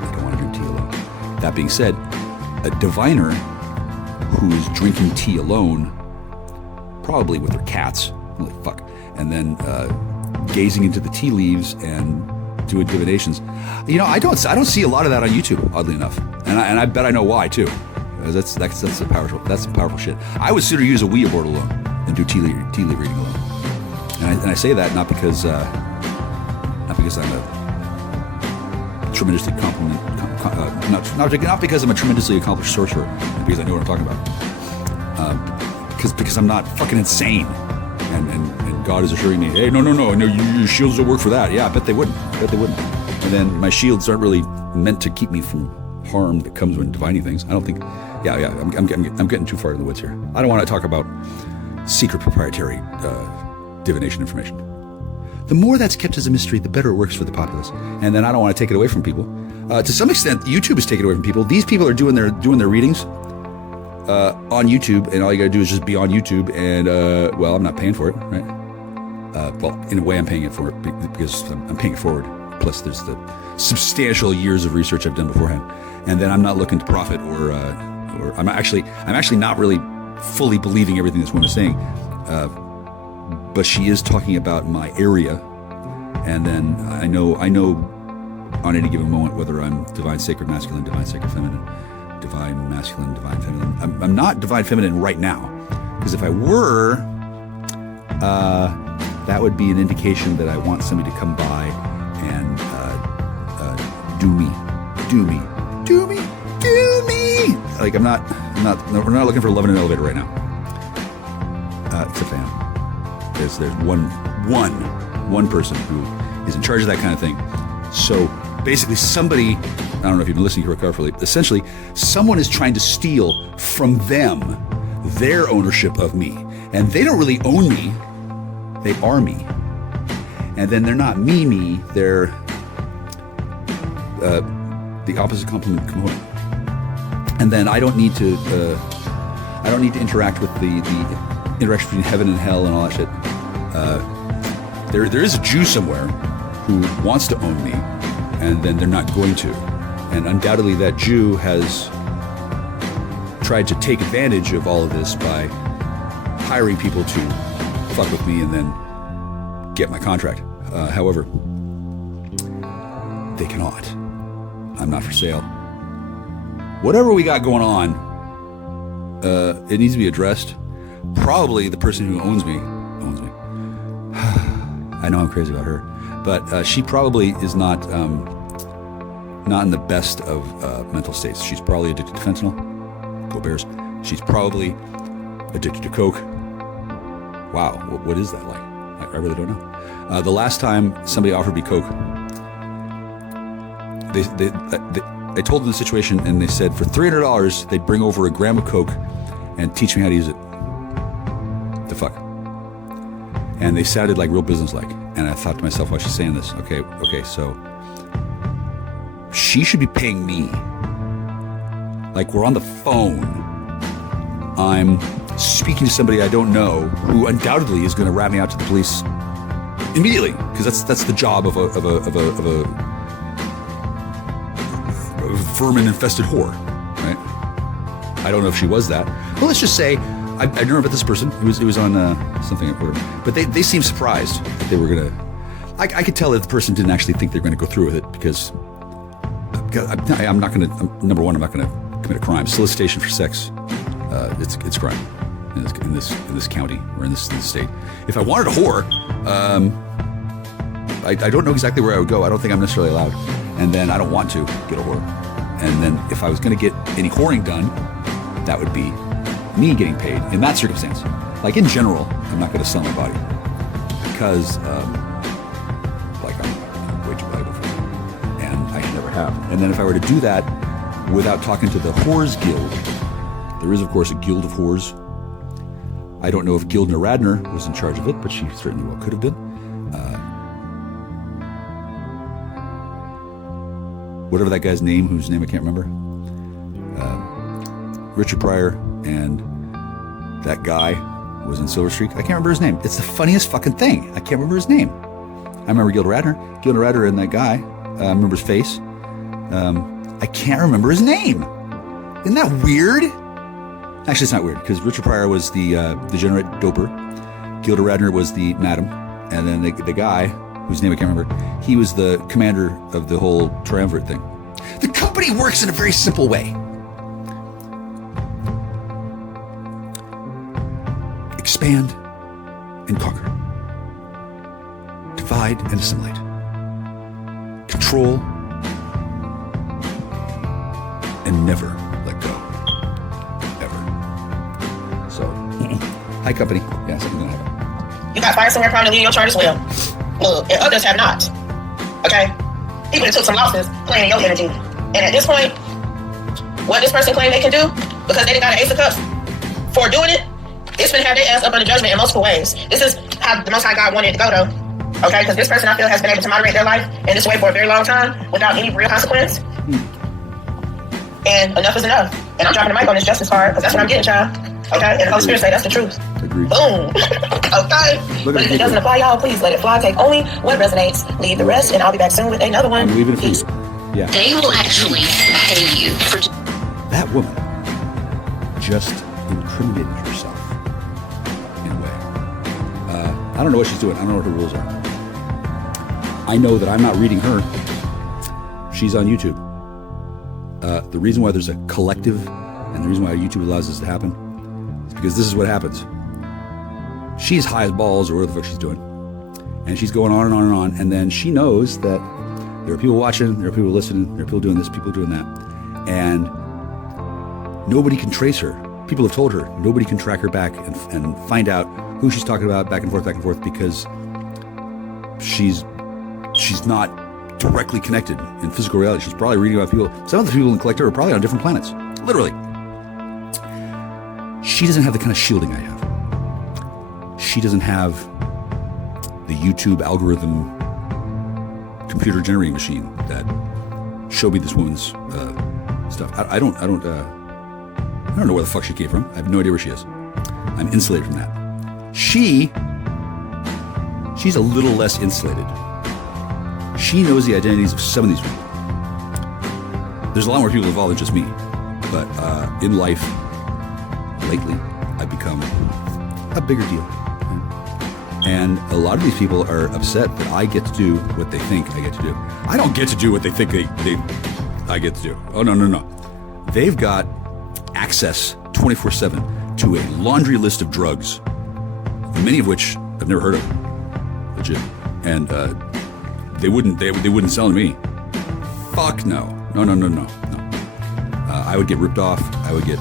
but I don't want to drink tea alone. That being said, a diviner who is drinking tea alone, probably with their cats, holy fuck, and then gazing into the tea leaves and doing divinations. I don't see a lot of that on YouTube, oddly enough, and I bet I know why too. That's some powerful shit. I would sooner use a Ouija board alone than do tea leaf reading alone. And I say that not because I'm a tremendously not because I'm a tremendously accomplished sorcerer, but because I know what I'm talking about. Because I'm not fucking insane. And God is assuring me, hey, no, your shields don't work for that. Yeah, I bet they wouldn't. And then my shields aren't really meant to keep me from harm that comes when divining things. I don't think. Yeah. I'm getting too far in the woods here. I don't want to talk about secret proprietary divination information. The more that's kept as a mystery, the better it works for the populace. And then I don't want to take it away from people. To some extent, YouTube is taking it away from people. These people are doing their readings on YouTube, and all you got to do is just be on YouTube. And well, I'm not paying for it, right? Well, in a way, I'm paying it for it because I'm paying it forward. Plus, there's the substantial years of research I've done beforehand, and then I'm not looking to profit or I'm actually not really fully believing everything this woman is saying. But she is talking about my area, and then I know on any given moment whether I'm divine sacred masculine, divine sacred feminine, divine masculine, divine feminine. I'm not divine feminine right now, because if I were, that would be an indication that I want somebody to come by and do me. Like we're not looking for love in an elevator right now. Except I am. There's one person who is in charge of that kind of thing. So basically somebody, I don't know if you've been listening here carefully, essentially someone is trying to steal from them their ownership of me. And they don't really own me. They are me. And then they're not me, they're the opposite complement component. And then I don't need to interact with the interaction between heaven and hell and all that shit. There is a Jew somewhere who wants to own me, and then they're not going to. And undoubtedly that Jew has tried to take advantage of all of this by hiring people to fuck with me and then get my contract. However, they cannot. I'm not for sale. Whatever we got going on, it needs to be addressed. Probably the person who owns me. I know I'm crazy about her, but she probably is not in the best of mental states. She's probably addicted to fentanyl. Go Bears. She's probably addicted to coke. Wow, what is that like? I really don't know. The last time somebody offered me coke, I told them the situation, and they said for $300 they'd bring over a gram of coke and teach me how to use it. The fuck? And they sounded like real businesslike. And I thought to myself, why she's saying this? Okay, so she should be paying me. Like we're on the phone. I'm speaking to somebody I don't know who undoubtedly is going to rat me out to the police immediately, because that's the job of vermin-infested whore, right? I don't know if she was that. But let's just say, I never met this person. It was on something, whatever. But they seemed surprised that they were going to... I could tell that the person didn't actually think they were going to go through with it because I'm not going to... Number one, I'm not going to commit a crime. Solicitation for sex, it's a crime in this county or in this state. If I wanted a whore, I don't know exactly where I would go. I don't think I'm necessarily allowed. And then I don't want to get a whore. And then if I was going to get any whoring done, that would be me getting paid in that circumstance. Like in general, I'm not going to sell my body because like I'm way too valuable for it. And I should never have. And then if I were to do that without talking to the Whores Guild, there is of course a guild of whores. I don't know if Gildner Radner was in charge of it, but she certainly well could have been. Whatever that guy's name, whose name I can't remember. Richard Pryor and that guy was in Silver Streak. I can't remember his name. It's the funniest fucking thing. I can't remember his name. I remember Gildner Radner and that guy. I remember his face. I can't remember his name. Isn't that weird? Actually, it's not weird because Richard Pryor was the degenerate doper. Gildner Radner was the madam. And then the guy, whose name I can't remember, he was the commander of the whole triumvirate thing. The company works in a very simple way. Expand and conquer. Divide and assimilate. Control and never let go. Ever. So, hi company. Yeah, something's gonna happen. You got fired somewhere prominently in your chart as well. And others have not. Okay? People that took some losses playing in your energy. And at this point, what this person claimed they can do, because they didn't got an Ace of Cups for doing it, it's been have their ass up under judgment in multiple ways. This is how the Most High God wanted it to go, though. Okay? Because this person, I feel, has been able to moderate their life in this way for a very long time without any real consequence. And enough is enough. And I'm dropping the mic on this justice card because that's what I'm getting, child. Okay? And the Holy Spirit say that's the truth. Agreed. Boom. Okay? But if it doesn't apply, y'all, please let it fly. Take only what resonates. Leave the rest, and I'll be back soon with another one. I'm leaving it for you. Yeah. They will actually pay you for... That woman just incriminated herself in a way. I don't know what she's doing. I don't know what her rules are. I know that I'm not reading her. She's on YouTube. The reason why there's a collective and the reason why YouTube allows this to happen is because this is what happens. She's high as balls or whatever the fuck she's doing. And she's going on and on and on. And then she knows that there are people watching, there are people listening, there are people doing this, people doing that. And nobody can trace her. People have told her nobody can track her back and find out who she's talking about back and forth because she's not directly connected in physical reality. She's probably reading about people. Some of the people in the collector are probably on different planets. Literally. She doesn't have the kind of shielding I have. She doesn't have the YouTube algorithm computer generating machine that showed me this woman's stuff. I don't know where the fuck she came from. I have no idea where she is. I'm insulated from that. She's a little less insulated. She knows the identities of some of these people. There's a lot more people involved than just me. But in life, lately, I've become a bigger deal. And a lot of these people are upset that I get to do what they think I get to do. I don't get to do what they think I get to do. Oh, no. They've got access 24/7 to a laundry list of drugs, many of which I've never heard of. Legit. And they wouldn't sell to me. Fuck no. No. I would get ripped off. I would get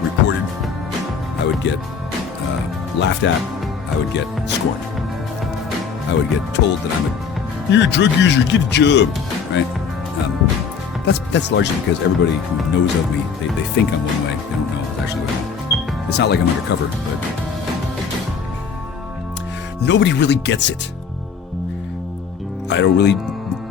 reported. I would get laughed at. I would get scorned. I would get told that you're a drug user, get a job, right? That's largely because everybody who knows of me, they think I'm one way. They don't know it's actually what I am. It's not like I'm undercover, but nobody really gets it. I don't really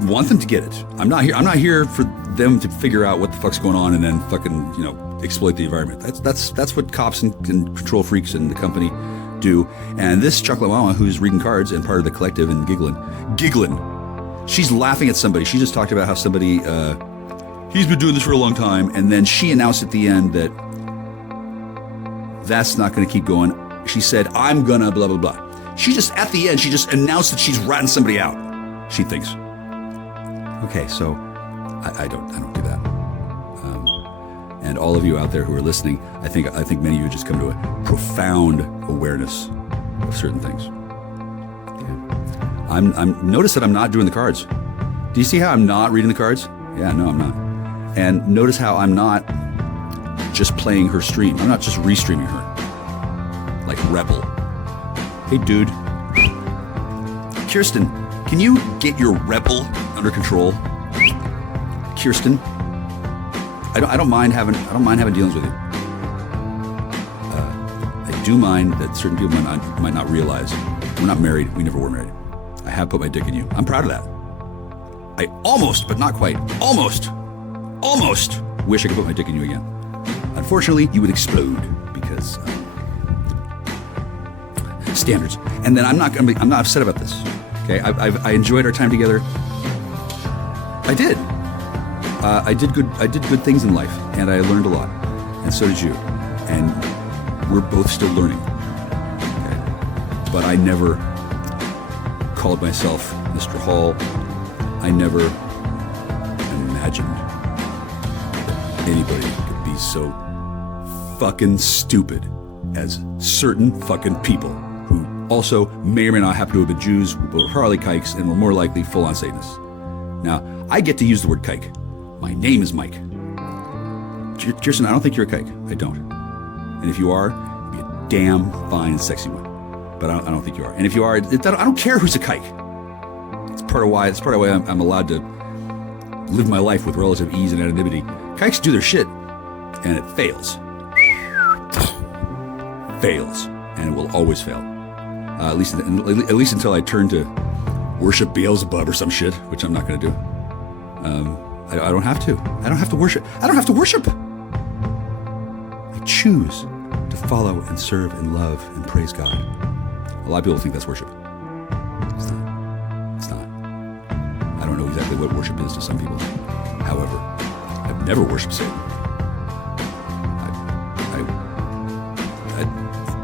want them to get it. I'm not here for them to figure out what the fuck's going on and then fucking, exploit the environment. That's what cops and control freaks in the company do. And this chocolate mama who's reading cards and part of the collective and giggling. She's laughing at somebody. She just talked about how somebody he's been doing this for a long time. And then she announced at the end that that's not going to keep going. She said, I'm going to blah, blah, blah. She just, at the end, she just announced that she's ratting somebody out, she thinks. Okay, so I don't do that. And all of you out there who are listening, I think many of you just come to a profound awareness of certain things. Okay. Notice that I'm not doing the cards. Do you see how I'm not reading the cards? Yeah, no, I'm not. And notice how I'm not just playing her stream. I'm not just restreaming her. Like Rebel. Hey, dude. Kirsten, can you get your Rebel under control? Kirsten, I don't mind having dealings with you. I do mind that certain people might not realize we're not married. We never were married. I have put my dick in you. I'm proud of that. I almost, but not quite, almost wish I could put my dick in you again. Unfortunately, you would explode because standards. And then I'm not upset about this. Okay, I enjoyed our time together. I did. I did good things in life, and I learned a lot, and so did you. And we're both still learning. Okay? But I never called myself Mr. Hall. I never imagined that anybody could be so fucking stupid as certain fucking people who also may or may not happen to have been Jews, were Harley kikes, and were more likely full-on Satanists. Now, I get to use the word kike. My name is Mike. Kirsten, I don't think you're a kike. I don't. And if you are, be a damn fine and sexy one. But I don't think you are. And if you are, I don't care who's a kike. It's part of why I'm allowed to live my life with relative ease and anonymity. Kikes do their shit, and it fails. Fails, and it will always fail. At least until I turn to worship Beelzebub or some shit, which I'm not going to do. I don't have to. I don't have to worship. I don't have to worship. I choose to follow and serve and love and praise God. A lot of people think that's worship. It's not. It's not. I don't know exactly what worship is to some people. However, I've never worshiped Satan.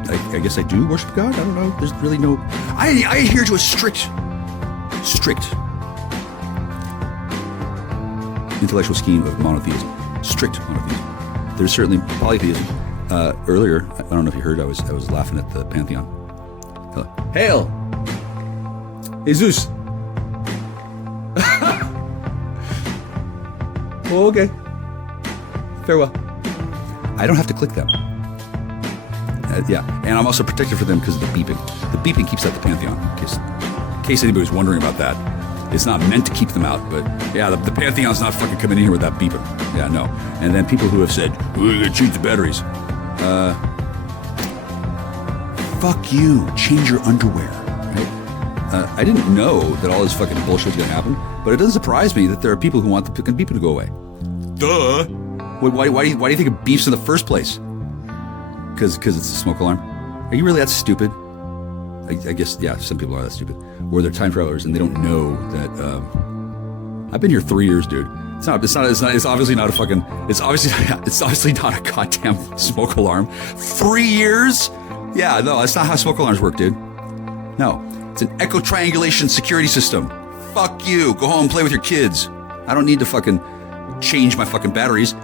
I guess I do worship God. I don't know. There's really no. I adhere to a strict intellectual scheme of monotheism. Strict monotheism. There's certainly polytheism. Earlier, I don't know if you heard, I was laughing at the Pantheon. Hail! Jesus! Oh, okay. Farewell. I don't have to click them. Yeah, and I'm also protected for them because of the beeping. The beeping keeps out the Pantheon, in case anybody's wondering about that. It's not meant to keep them out, but yeah, the Pantheon's not fucking coming in here with that beeping. Yeah, no. And then people who have said, we're going to change the batteries. Fuck you. Change your underwear. Right? I didn't know that all this fucking bullshit was going to happen, but it doesn't surprise me that there are people who want the fucking beeping to go away. Duh. Why do you think it beeps in the first place? Because it's a smoke alarm? Are you really that stupid? I guess, yeah, some people are that stupid. Or they're time travelers and they don't know that, I've been here 3 years, dude. It's obviously not a fucking, it's obviously not a goddamn smoke alarm. 3 years? Yeah, no, that's not how smoke alarms work, dude. No, it's an echo triangulation security system. Fuck you. Go home and play with your kids. I don't need to fucking change my fucking batteries.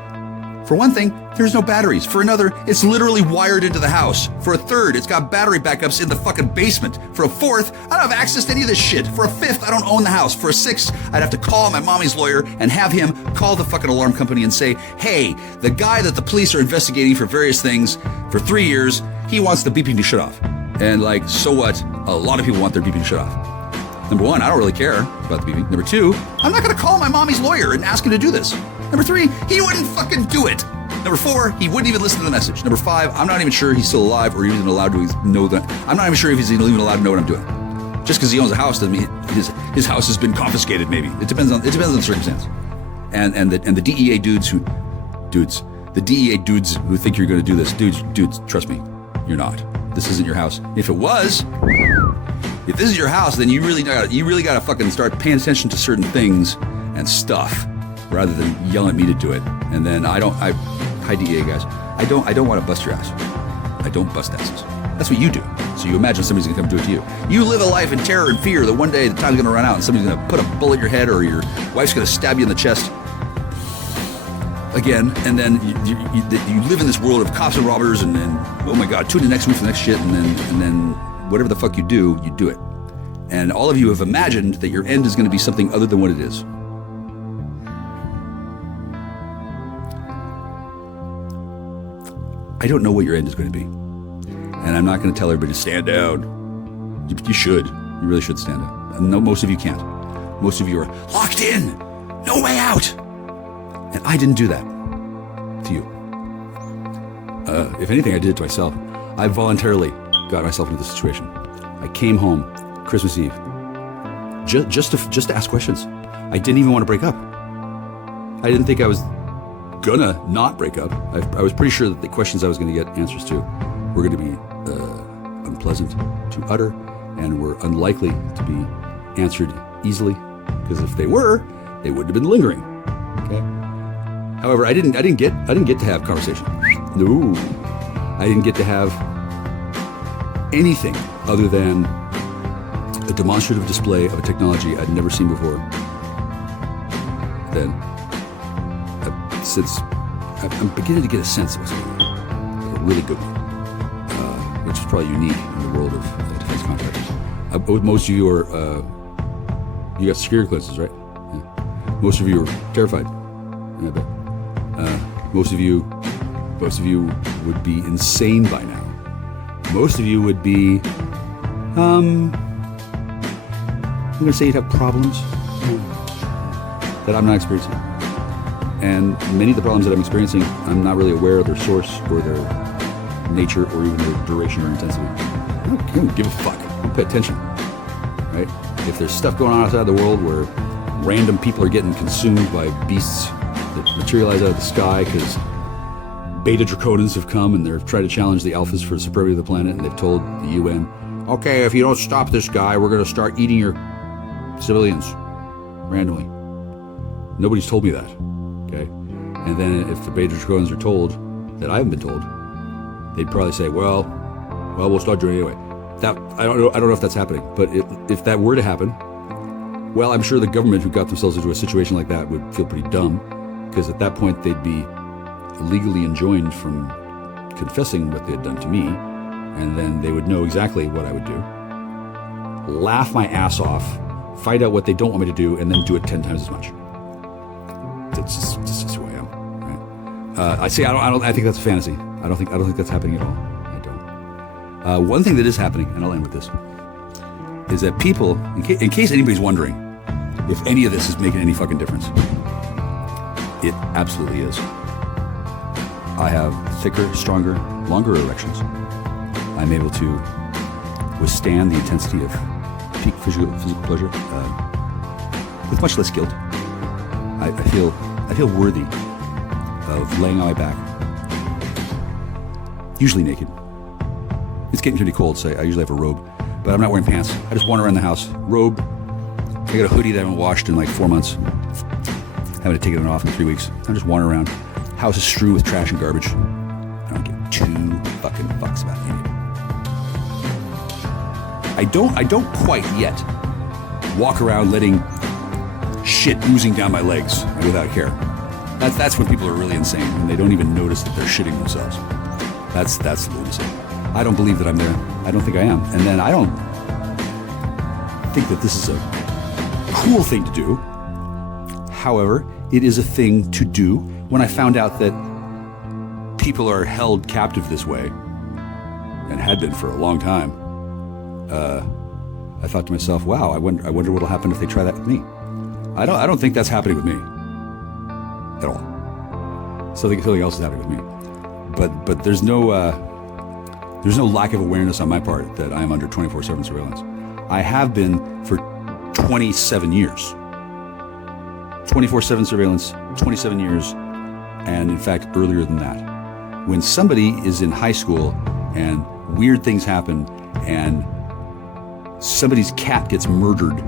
For one thing, there's no batteries. For another, it's literally wired into the house. For a third, it's got battery backups in the fucking basement. For a fourth, I don't have access to any of this shit. For a fifth, I don't own the house. For a sixth, I'd have to call my mommy's lawyer and have him call the fucking alarm company and say, hey, the guy that the police are investigating for various things for 3 years, he wants the beeping to shut off. And like, so what? A lot of people want their beeping to shut off. Number one, I don't really care about the beeping. Number two, I'm not going to call my mommy's lawyer and ask him to do this. Number three, he wouldn't fucking do it. Number four, he wouldn't even listen to the message. Number five, I'm not even sure he's still alive or even allowed to know that. I'm not even sure if he's even allowed to know what I'm doing. Just because he owns a house doesn't mean his house has been confiscated. Maybe it depends on the circumstance. And the DEA dudes who think you're going to do this, dudes, trust me, you're not. This isn't your house. If this is your house, then you really got to fucking start paying attention to certain things and stuff. rather than yell at me to do it. And then hi DEA guys, I don't want to bust your ass. I don't bust asses. That's what you do. So you imagine somebody's gonna come do it to you. You live a life in terror and fear that one day the time's gonna run out and somebody's gonna put a bullet in your head or your wife's gonna stab you in the chest again, and then you live in this world of cops and robbers, and then, oh my God, tune in next week for the next shit, and then whatever the fuck you do it. And all of you have imagined that your end is gonna be something other than what it is. I don't know what your end is going to be. And I'm not going to tell everybody to stand down. You should. You really should stand down. No, most of you can't. Most of you are locked in. No way out. And I didn't do that to you. If anything, I did it to myself. I voluntarily got myself into this situation. I came home Christmas Eve just to ask questions. I didn't even want to break up. I didn't think I was gonna not break up. I was pretty sure that the questions I was gonna get answers to were gonna be unpleasant to utter and were unlikely to be answered easily, because if they were, they wouldn't have been lingering. Okay. However, I didn't get to have conversation. No, I didn't get to have anything other than a demonstrative display of a technology I'd never seen before. Then, since I'm beginning to get a sense of what's going on, a really good one, which is probably unique in the world of defense contractors. Most of you are, you got security clearances, right? Yeah. Most of you are terrified. Yeah, I bet. Most of you would be insane by now. Most of you would be, I'm gonna say you'd have problems that I'm not experiencing. And many of the problems that I'm experiencing, I'm not really aware of their source or their nature or even their duration or intensity. I don't give a fuck. I don't pay attention, right? If there's stuff going on outside the world where random people are getting consumed by beasts that materialize out of the sky because beta draconians have come and they're trying to challenge the alphas for the supremacy of the planet, and they've told the UN, okay, if you don't stop this guy, we're going to start eating your civilians randomly. Nobody's told me that. Okay, and then if the beta draconians are told that I haven't been told, they'd probably say, well, we'll start doing it anyway. That I don't know if that's happening, but if that were to happen, well, I'm sure the government who got themselves into a situation like that would feel pretty dumb, because at that point they'd be legally enjoined from confessing what they had done to me, and then they would know exactly what I would do, laugh my ass off, find out what they don't want me to do, and then do it 10 times as much. That's just who I am. Right? I think that's a fantasy. I don't think that's happening at all. I don't. One thing that is happening, and I'll end with this, is that people, in case anybody's wondering if any of this is making any fucking difference, it absolutely is. I have thicker, stronger, longer erections. I'm able to withstand the intensity of peak physical pleasure with much less guilt. I feel worthy of laying on my back, usually naked. It's getting pretty cold, so I usually have a robe, but I'm not wearing pants. I just wander around the house, robe. I got a hoodie that I haven't washed in like 4 months. Haven't taken it off in 3 weeks. I'm just wandering around. House is strewn with trash and garbage. I don't give 2 fucking fucks about any of it. I don't quite yet walk around letting shit oozing down my legs without care. That's when people are really insane, when they don't even notice that they're shitting themselves. That's lunacy. I don't believe that I'm there. I don't think I am. And then I don't think that this is a cool thing to do. However, it is a thing to do. When I found out that people are held captive this way, and had been for a long time, I thought to myself, wow, I wonder what'll happen if they try that with me. I don't think that's happening with me at all. Something else is happening with me. But there's no lack of awareness on my part that I'm under 24/7 surveillance. I have been for 27 years. 24/7 surveillance, 27 years, and in fact earlier than that. When somebody is in high school and weird things happen and somebody's cat gets murdered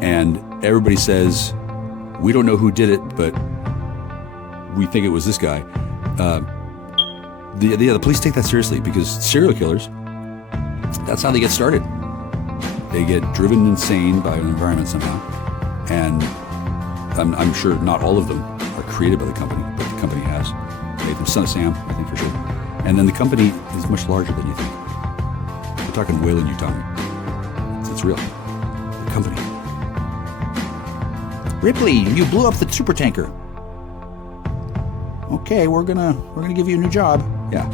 and everybody says, We don't know who did it, but we think it was this guy. The police take that seriously because serial killers, that's how they get started. They get driven insane by an environment somehow. And I'm sure not all of them are created by the company, but the company has made them. Son of Sam, I think for sure. And then the company is much larger than you think. We're talking Wayland Utah. It's real. The company. Ripley, you blew up the super tanker. Okay, we're gonna give you a new job. Yeah.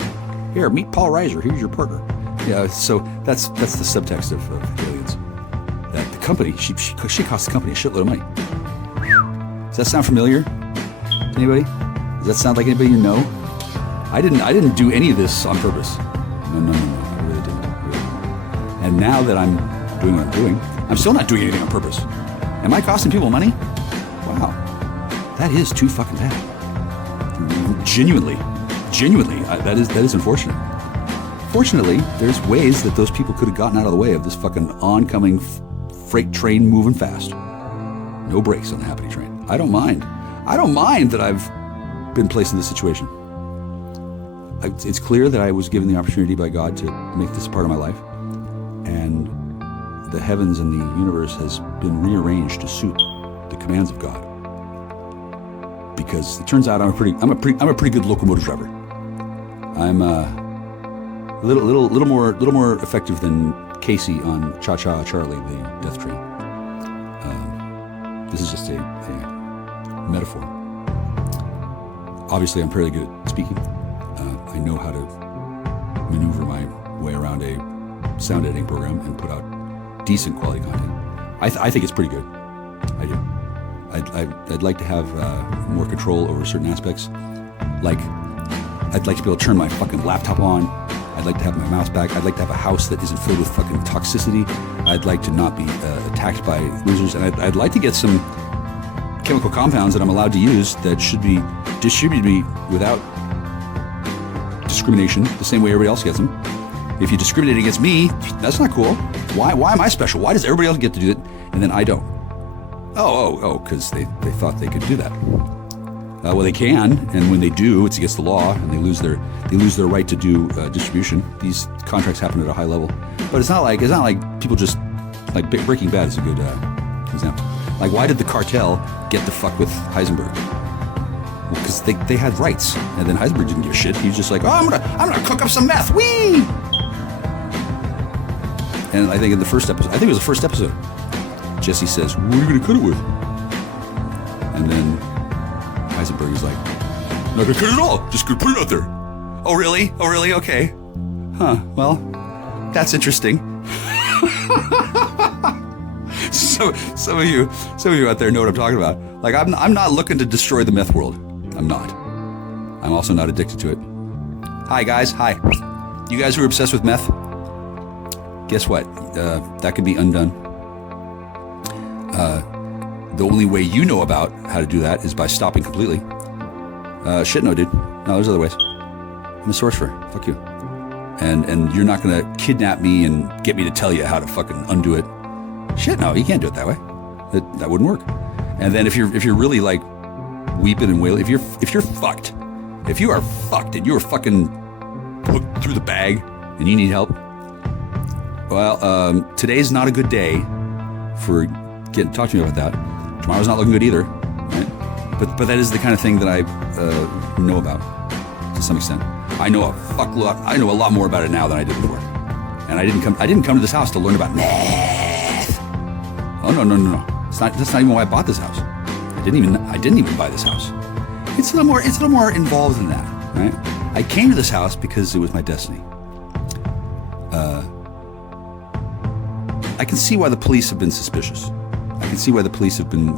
Here, meet Paul Reiser. Here's your partner. Yeah. So that's the subtext of Aliens. That the company she cost the company a shitload of money. Does that sound familiar to anybody? Does that sound like anybody you know? I didn't do any of this on purpose. No. I really didn't. And now that I'm doing what I'm doing, I'm still not doing anything on purpose. Am I costing people money? Wow. That is too fucking bad. Genuinely, that is unfortunate. Fortunately, there's ways that those people could have gotten out of the way of this fucking oncoming freight train moving fast. No brakes on the Happy train. I don't mind that I've been placed in this situation. It's clear that I was given the opportunity by God to make this part of my life, and the heavens and the universe has been rearranged to suit the commands of God. Because it turns out I'm a pretty good locomotive driver. I'm a little more effective than Casey on Cha Cha Charlie, the Death Train. This is just a metaphor. Obviously, I'm fairly good at speaking. I know how to maneuver my way around a sound editing program and put out decent quality content. I think it's pretty good. I do. I'd like to have more control over certain aspects. Like, I'd like to be able to turn my fucking laptop on. I'd like to have my mouse back. I'd like to have a house that isn't filled with fucking toxicity. I'd like to not be attacked by losers. And I'd like to get some chemical compounds that I'm allowed to use that should be distributed to me without discrimination, the same way everybody else gets them. If you discriminate against me, that's not cool. Why am I special? Why does everybody else get to do it and then I don't? Oh, because they thought they could do that. Well, they can, and when they do, it's against the law, and they lose their right to do distribution. These contracts happen at a high level, but it's not like people just like Breaking Bad is a good example. Like, why did the cartel get the fuck with Heisenberg? Well, because they had rights, and then Heisenberg didn't give a shit. He was just like, oh, I'm gonna cook up some meth, wee. And I think in the first episode, it was the first episode, Jesse says, what are you gonna cut it with? And then Heisenberg is like, not gonna cut it at all, just gonna put it out there. Oh really? Okay. Huh, well, that's interesting. So some of you out there know what I'm talking about. Like, I'm not looking to destroy the meth world. I'm not. I'm also not addicted to it. Hi guys, hi. You guys who are obsessed with meth, guess what? That can be undone. The only way you know about how to do that is by stopping completely. Shit, no, dude. No, there's other ways. I'm a sorcerer. Fuck you. And you're not gonna kidnap me and get me to tell you how to fucking undo it. Shit, no, you can't do it that way. That wouldn't work. And then if you're really like weeping and wailing, if you are fucked and you're fucking hooked through the bag and you need help, well, today's not a good day for talk to me about that. Tomorrow's not looking good either, right? But that is the kind of thing that I know about to some extent. I know a lot more about it now than I did before. And I didn't come to this house to learn about meth. Oh no. That's not even why I bought this house. I didn't even buy this house. It's a little more involved than that, right? I came to this house because it was my destiny. I can see why the police have been suspicious. I can see why the police have been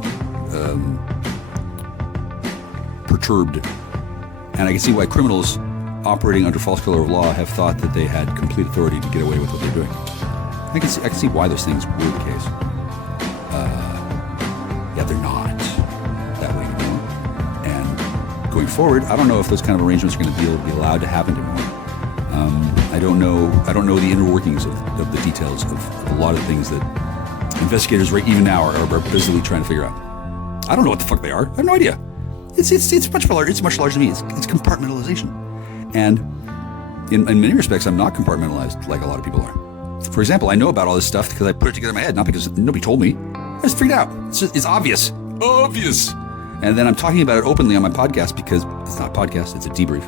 perturbed. And I can see why criminals operating under false color of law have thought that they had complete authority to get away with what they're doing. I can see why those things were the case. Yeah, they're not that way anymore. And going forward, I don't know if those kind of arrangements are going to be allowed to happen anymore. I don't know the inner workings of the details of a lot of things that investigators right even now are busily trying to figure out. I don't know what the fuck they are. I have no idea. It's much larger. It's much larger than me. It's compartmentalization, and in many respects, I'm not compartmentalized like a lot of people are. For example, I know about all this stuff because I put it together in my head, not because nobody told me. I just figured it out. It's obvious. And then I'm talking about it openly on my podcast because it's not a podcast, it's a debrief.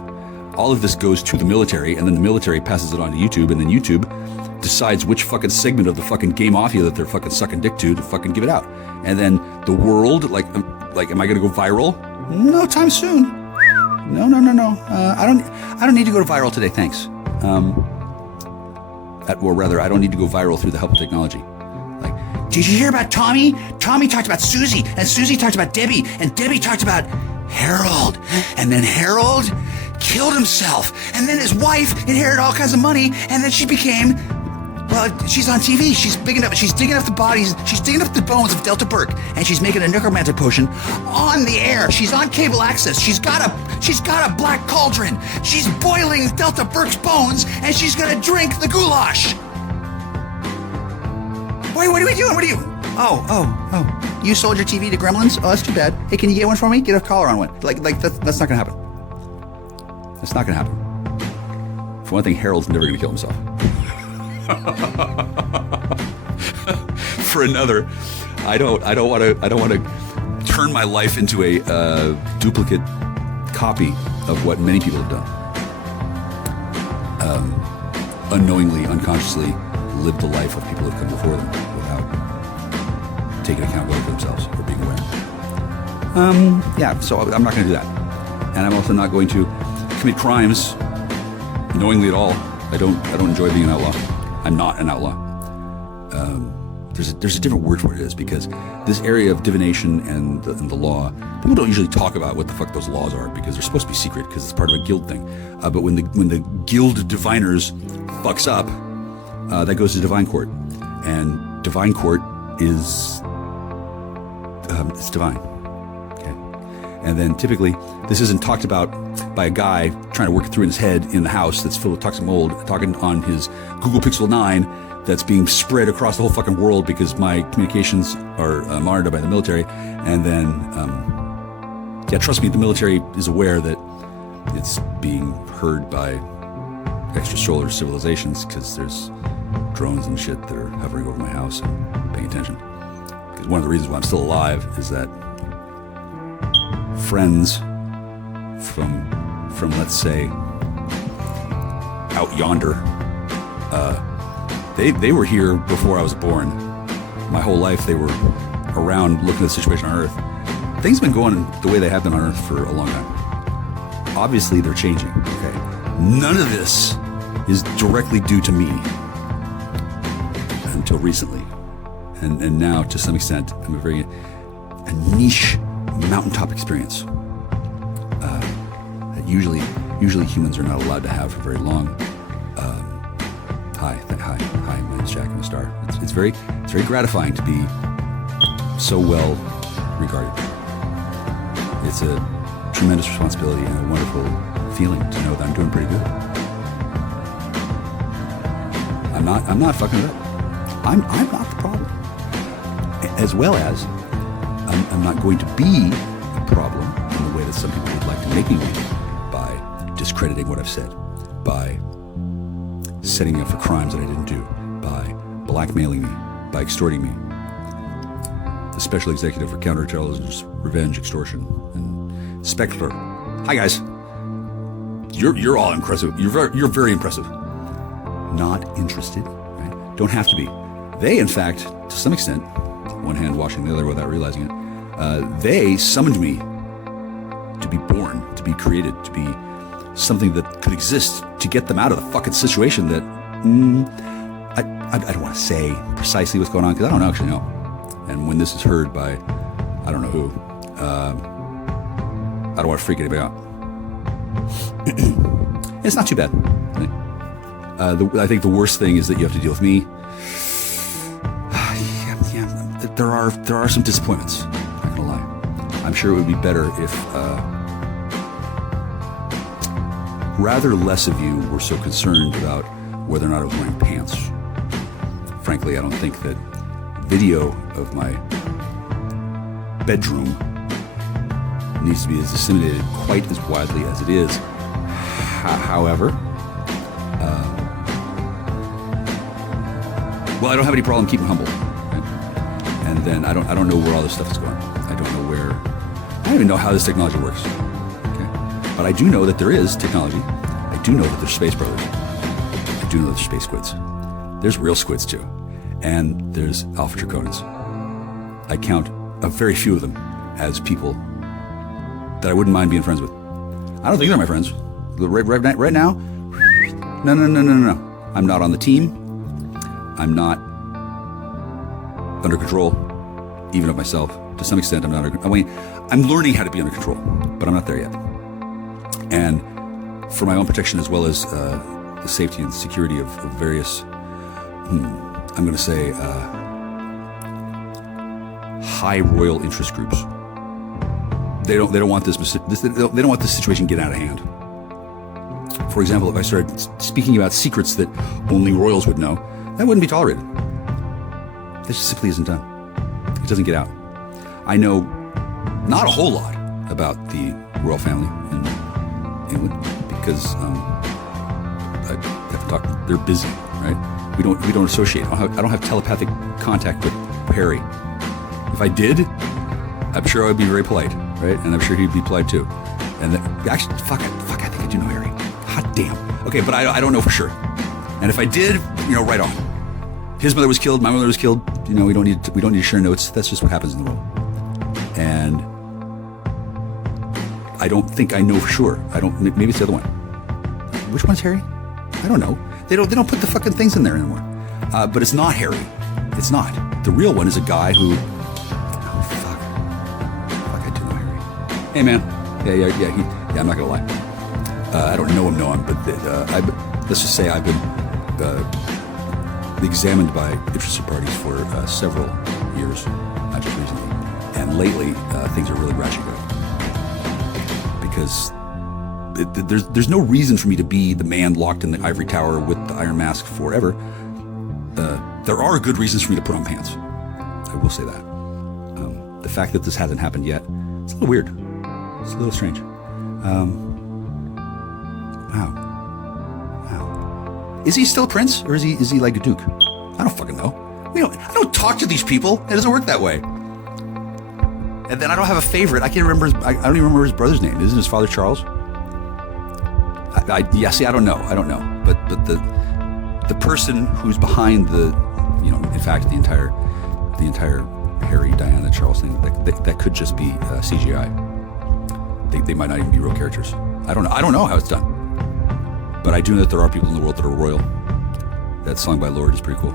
All of this goes to the military, and then the military passes it on to YouTube, and then YouTube decides which fucking segment of the fucking game mafia that they're fucking sucking dick to fucking give it out. And then the world, like, am I going to go viral? No time soon. No. I don't need to go to viral today, thanks. Or rather, I don't need to go viral through the help of technology. Like, did you hear about Tommy? Tommy talked about Susie, and Susie talked about Debbie, and Debbie talked about Harold. And then Harold killed himself, and then his wife inherited all kinds of money, and then she became, well, she's on TV. She's digging up the bodies, she's digging up the bones of Delta Burke, and she's making a necromancer potion on the air. She's on cable access. She's got a black cauldron. She's boiling Delta Burke's bones, and she's gonna drink the goulash. Wait, what are we doing? What are you? Oh. You sold your TV to Gremlins? Oh, that's too bad. Hey, can you get one for me? Get a collar on one. Like that's not gonna happen. That's not gonna happen. For one thing, Harold's never gonna kill himself. For another, I don't want to turn my life into a duplicate copy of what many people have done. Unknowingly, unconsciously lived the life of people who have come before them without taking accountability for themselves or being aware. So I'm not going to do that, and I'm also not going to commit crimes knowingly at all. I don't enjoy being an outlaw. I'm not an outlaw. There's a different word for what it is, because this area of divination and the law, people don't usually talk about what the fuck those laws are because they're supposed to be secret because it's part of a guild thing. But when the guild diviners fucks up, that goes to divine court, and divine court is it's divine. Okay, and then typically this isn't talked about by a guy trying to work it through in his head in the house that's filled with toxic mold, talking on his Google Pixel 9 that's being spread across the whole fucking world because my communications are monitored by the military. And then, trust me, the military is aware that it's being heard by extrasolar civilizations because there's drones and shit that are hovering over my house and paying attention. Because one of the reasons why I'm still alive is that friends from let's say out yonder, they were here before I was born. My whole life they were around looking at the situation on Earth. Things have been going the way they have been on Earth for a long time. Obviously they're changing. Okay, none of this is directly due to me until recently, and now to some extent I'm a niche mountaintop experience. Usually humans are not allowed to have for very long. Hi, my name's Jack. I'm a star. It's very gratifying to be so well regarded. It's a tremendous responsibility and a wonderful feeling to know that I'm doing pretty good. I'm not fucking it up. I'm not the problem. As well as I'm not going to be a problem in the way that some people would like to make me be, by discrediting what I've said, by setting me up for crimes that I didn't do, by blackmailing me, by extorting me. The Special Executive for Counterintelligence, Revenge, Extortion, and Spectre. Hi guys. You're all impressive. You're very impressive. Not interested, right? Don't have to be. They, in fact, to some extent, one hand washing the other without realizing it, they summoned me to be born, to be created, to be something that could exist, to get them out of the fucking situation that I don't want to say precisely what's going on because I don't actually know. And when this is heard by I don't know who, I don't want to freak anybody out. It's not too bad. I think the worst thing is that you have to deal with me. There are some disappointments. I'm not gonna lie. I'm sure it would be better if rather less of you were so concerned about whether or not I was wearing pants. Frankly, I don't think that video of my bedroom needs to be disseminated quite as widely as it is. However, well, I don't have any problem keeping humble. Right? And then I don't know where all this stuff is going. I don't even know how this technology works. Okay? But I do know that there is technology. I do know that there's space brothers. I do know there's space squids. There's real squids too. And there's Alpha Draconans. I count a very few of them as people that I wouldn't mind being friends with. I don't think they're my friends. Right now, no. I'm not on the team. I'm not under control, even of myself. To some extent, I'm not. I'm learning how to be under control, but I'm not there yet. And for my own protection, as well as the safety and security of various, I'm going to say, high royal interest groups. They don't want this. They don't want this situation getting out of hand. For example, if I started speaking about secrets that only royals would know, that wouldn't be tolerated. That just simply isn't done. It doesn't get out. I know not a whole lot about the royal family in England because I have to talk. They're busy, right? We don't associate. I don't have telepathic contact with Harry. If I did, I'm sure I would be very polite, right? And I'm sure he'd be polite too. And actually, fuck, I think I do know Harry. Hot damn. Okay, but I don't know for sure. And if I did, right on. His mother was killed. My mother was killed. We don't need to share notes. That's just what happens in the world. And I don't think I know for sure. Maybe it's the other one. Which one's Harry? I don't know. They don't put the fucking things in there anymore. But it's not Harry. It's not. The real one is a guy who. Oh fuck. Fuck, I do know Harry. Hey man. Yeah. I'm not gonna lie. I don't know him, but let's just say I've been examined by interested parties for several years, not just recently. And lately, things are really ratcheting up because there's no reason for me to be the man locked in the ivory tower with the iron mask forever. There are good reasons for me to put on pants. I will say that. The fact that this hasn't happened yet, it's a little weird. It's a little strange. Wow. Is he still a prince, or is he like a duke? I don't fucking know. I don't talk to these people. It doesn't work that way. And then I don't have a favorite. I can't remember. I don't even remember his brother's name. Isn't his father Charles? I don't know. But the person who's behind in fact, the entire Harry, Diana, Charles thing, that could just be CGI. They might not even be real characters. I don't know how it's done. But I do know that there are people in the world that are royal. That song by Lorde is pretty cool.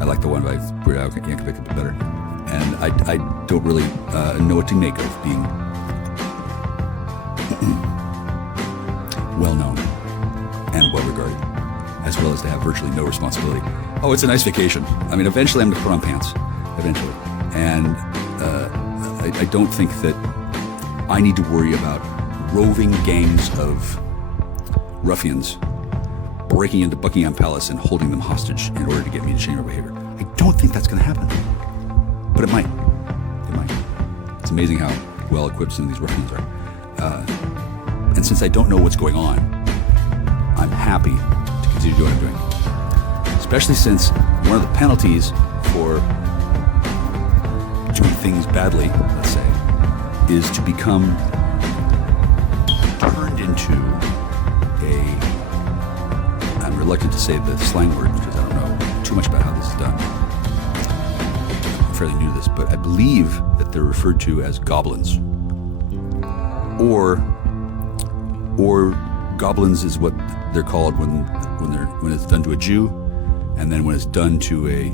I like the one by Weird Al Yankovic a bit better. And I don't really know what to make of being well-known and well-regarded, as well as to have virtually no responsibility. Oh, it's a nice vacation. I mean, eventually I'm going to put on pants. Eventually. And I don't think that I need to worry about roving gangs of ruffians breaking into Buckingham Palace and holding them hostage in order to get me to change my behavior. I don't think that's going to happen. But it might. It's amazing how well equipped some of these ruffians are. And since I don't know what's going on, I'm happy to continue doing what I'm doing. Especially since one of the penalties for doing things badly, let's say, is to become turned into I'm reluctant to say the slang word because I don't know too much about how this is done. I'm fairly new to this, but I believe that they're referred to as goblins. Or goblins is what they're called when it's done to a Jew, and then when it's done to a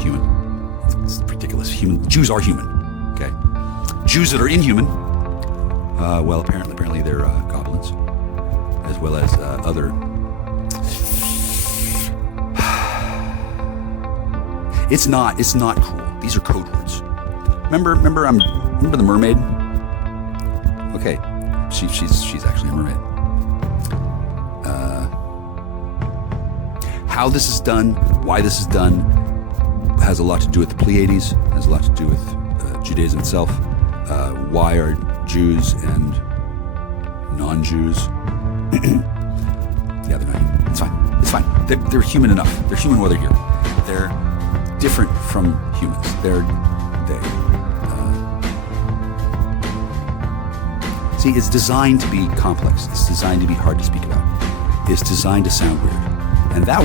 human. It's ridiculous. Jews are human. Okay. Jews that are inhuman. Well, apparently they're goblins, as well as other. It's not cruel. These are code words. Remember the mermaid? Okay, she's actually a mermaid. How this is done, why this is done, has a lot to do with the Pleiades. Has a lot to do with Judaism itself. Why are Jews and non-Jews? Yeah, they're not human. It's fine. It's fine. They're human enough. They're human while they're here. They're different from humans. See, it's designed to be complex. It's designed to be hard to speak about. It's designed to sound weird. And that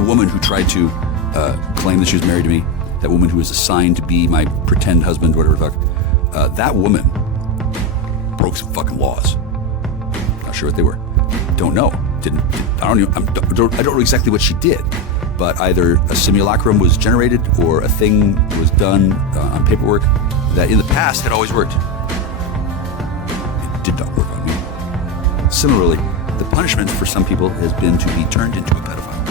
woman who tried to claim that she was married to me, that woman who was assigned to be my pretend husband, whatever the fuck, that woman broke some fucking laws. Not sure what they were. Don't know. I don't know exactly what she did, but either a simulacrum was generated or a thing was done on paperwork that in the past had always worked. It did not work on me. Similarly, the punishment for some people has been to be turned into a pedophile.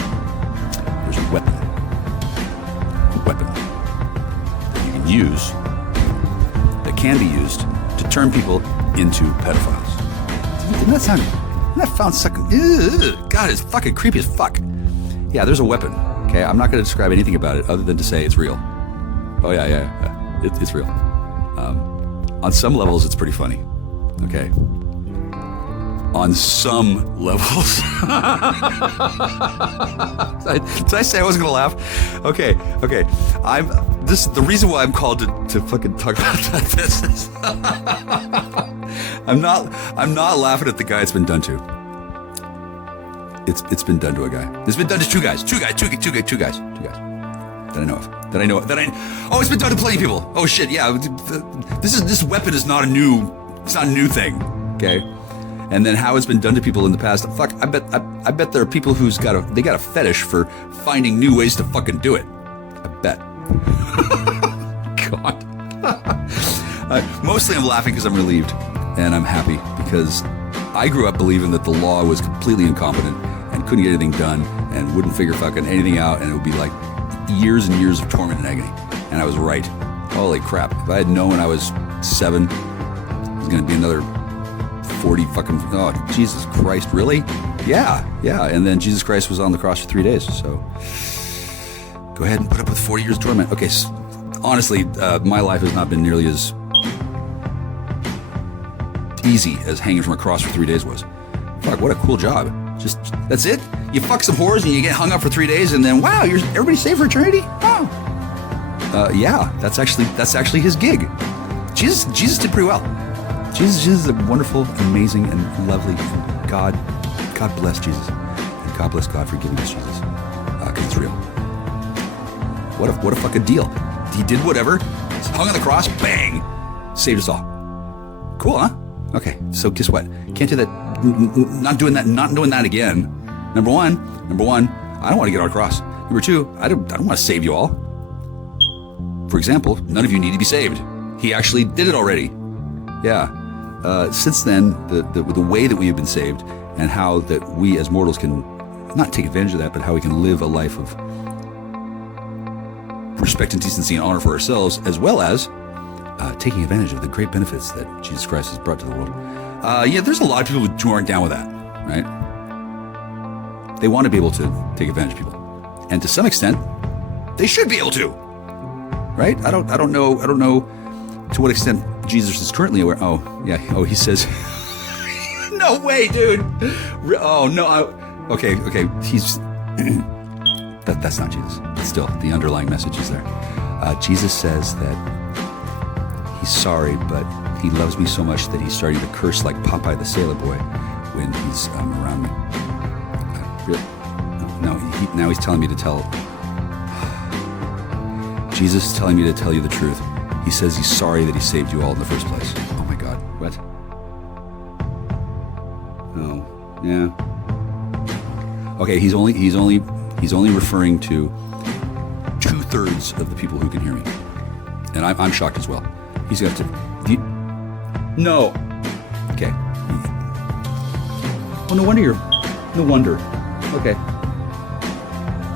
There's a weapon that you can use, that can be used to turn people into pedophiles. Doesn't that sound? That sounds sucking. God, it's fucking creepy as fuck. Yeah, there's a weapon. Okay, I'm not going to describe anything about it other than to say it's real. Oh yeah. It's real. On some levels, it's pretty funny. Okay. On some levels. Did I say I wasn't going to laugh? Okay. The reason why I'm called to fucking talk about this is I'm not laughing at the guy it's been done to. It's been done to a guy. It's been done to two guys. Two guys. That I know of. Oh, it's been done to plenty of people. Oh shit, yeah. This weapon is not a new thing. Okay. And then how it's been done to people in the past. Fuck, I bet there are people who's got a fetish for finding new ways to fucking do it. I bet. God. Mostly I'm laughing because I'm relieved and I'm happy because I grew up believing that the law was completely incompetent and couldn't get anything done and wouldn't figure fucking anything out, and it would be like years and years of torment and agony. And I was right. Holy crap. If I had known when I was 7, it was going to be another 40 fucking, oh, Jesus Christ, really? Yeah. And then Jesus Christ was on the cross for 3 days. So go ahead and put up with 40 years of torment. Okay, so, honestly, my life has not been nearly as easy as hanging from a cross for 3 days was. Fuck, what a cool job. Just, that's it? You fuck some whores and you get hung up for 3 days and then, wow, everybody's saved for eternity? Oh. Yeah, that's actually his gig. Jesus did pretty well. Jesus is a wonderful, amazing, and lovely. God bless Jesus. And God bless God for giving us Jesus. Because it's real. What a fucking deal. He did whatever, hung on the cross, bang, saved us all. Cool, huh? Okay, so guess what? Can't do that. Not doing that again. Number one, I don't want to get on a cross. Number 2, I don't want to save you all. For example, none of you need to be saved. He actually did it already. Yeah. Since then, the way that we have been saved and how that we as mortals can not take advantage of that, but how we can live a life of respect and decency and honor for ourselves, as well as taking advantage of the great benefits that Jesus Christ has brought to the world. Yeah, there's a lot of people who aren't down with that, right? They want to be able to take advantage of people, and to some extent, they should be able to, right? I don't know to what extent Jesus is currently aware. Oh, yeah. Oh, he says, no way, dude. Oh no. Okay. He's that's not Jesus. But still, the underlying message is there. Jesus says that he's sorry, but he loves me so much that he's starting to curse like Popeye the Sailor Boy when he's around me. Now he's telling me to tell. Jesus is telling me to tell you the truth. He says he's sorry that he saved you all in the first place. Oh my God, what? Oh, yeah. Okay, he's only referring to 2/3 of the people who can hear me, and I'm shocked as well. He's got to. No. Okay. Oh, no wonder. Okay.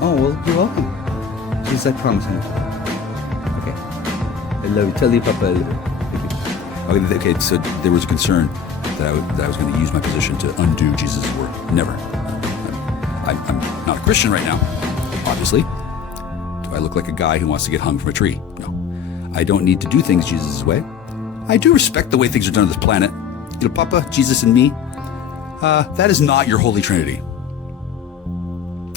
Oh well, you're welcome. Jesus, I promise. Okay. I love you. Tell you, Papa. Thank you. Okay. So there was a concern that I was going to use my position to undo Jesus' word. Never. I'm not a Christian right now, obviously. Do I look like a guy who wants to get hung from a tree? No. I don't need to do things Jesus' way. I do respect the way things are done on this planet. You know, Papa, Jesus, and me, that is not your Holy Trinity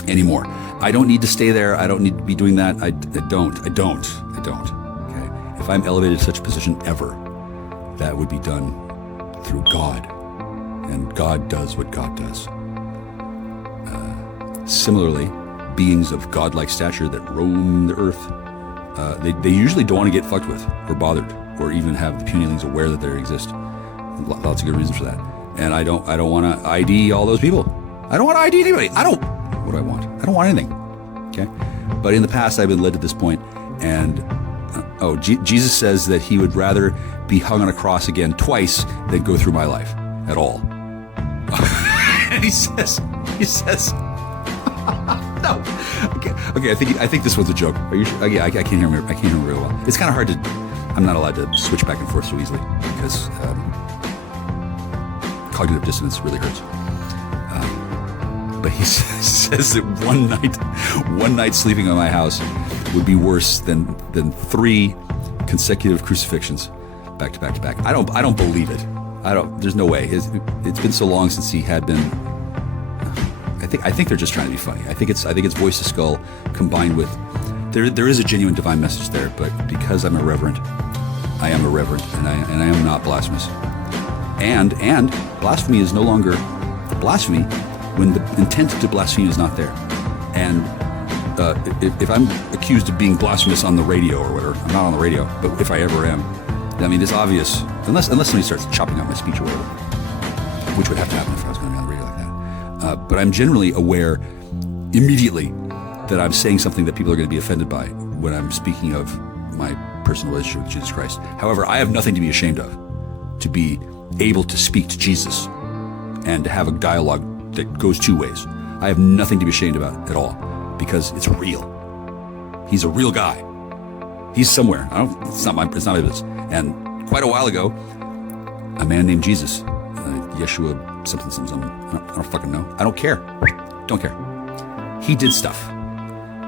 anymore. I don't need to stay there. I don't need to be doing that. I don't. Okay. If I'm elevated to such a position ever, that would be done through God. And God does what God does. Similarly, beings of godlike stature that roam the earth, they usually don't want to get fucked with or bothered or even have the punilings aware that they exist. Lots of good reasons for that. And I don't want to ID all those people. I don't want to ID anybody. What do I want? I don't want anything. Okay? But in the past, I've been led to this point, and Jesus says that he would rather be hung on a cross again twice than go through my life at all. And he says, no. Okay. I think this one's a joke. Are you sure? Yeah, I can't hear him. I can't hear him real well. It's kind of hard to. I'm not allowed to switch back and forth so easily because cognitive dissonance really hurts. But he says that one night sleeping in my house would be worse than 3 consecutive crucifixions back to back to back. I don't believe it. There's no way. It's been so long since he had been. I think they're just trying to be funny. I think it's voice to skull combined with there is a genuine divine message there, but because I'm irreverent, I am irreverent, and I am not blasphemous. And blasphemy is no longer blasphemy when the intent to blaspheme is not there. And if I'm accused of being blasphemous on the radio or whatever, I'm not on the radio, but if I ever am, I mean, it's obvious, unless somebody starts chopping up my speech or whatever, which would have to happen if I was going to be on the radio like that. But I'm generally aware immediately that I'm saying something that people are going to be offended by when I'm speaking of my personal relationship with Jesus Christ. However, I have nothing to be ashamed of, to be able to speak to Jesus and to have a dialogue that goes 2 ways. I have nothing to be ashamed about at all because it's real. He's a real guy. He's somewhere. It's not my business. And quite a while ago, a man named Jesus, Yeshua something. I don't fucking know. I don't care. Don't care. He did stuff.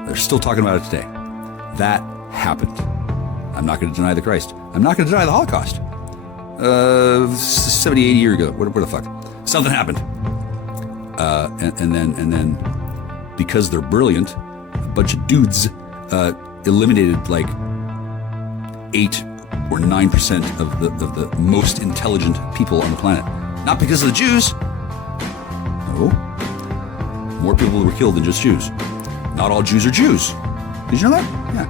They're still talking about it today. That happened. I'm not going to deny the Christ. I'm not going to deny the Holocaust. 70, 80 years ago. What the fuck? Something happened. And then because they're brilliant, a bunch of dudes eliminated like 8 or 9% of the most intelligent people on the planet. Not because of the Jews. No. More people were killed than just Jews. Not all Jews are Jews. Did you know that? Yeah.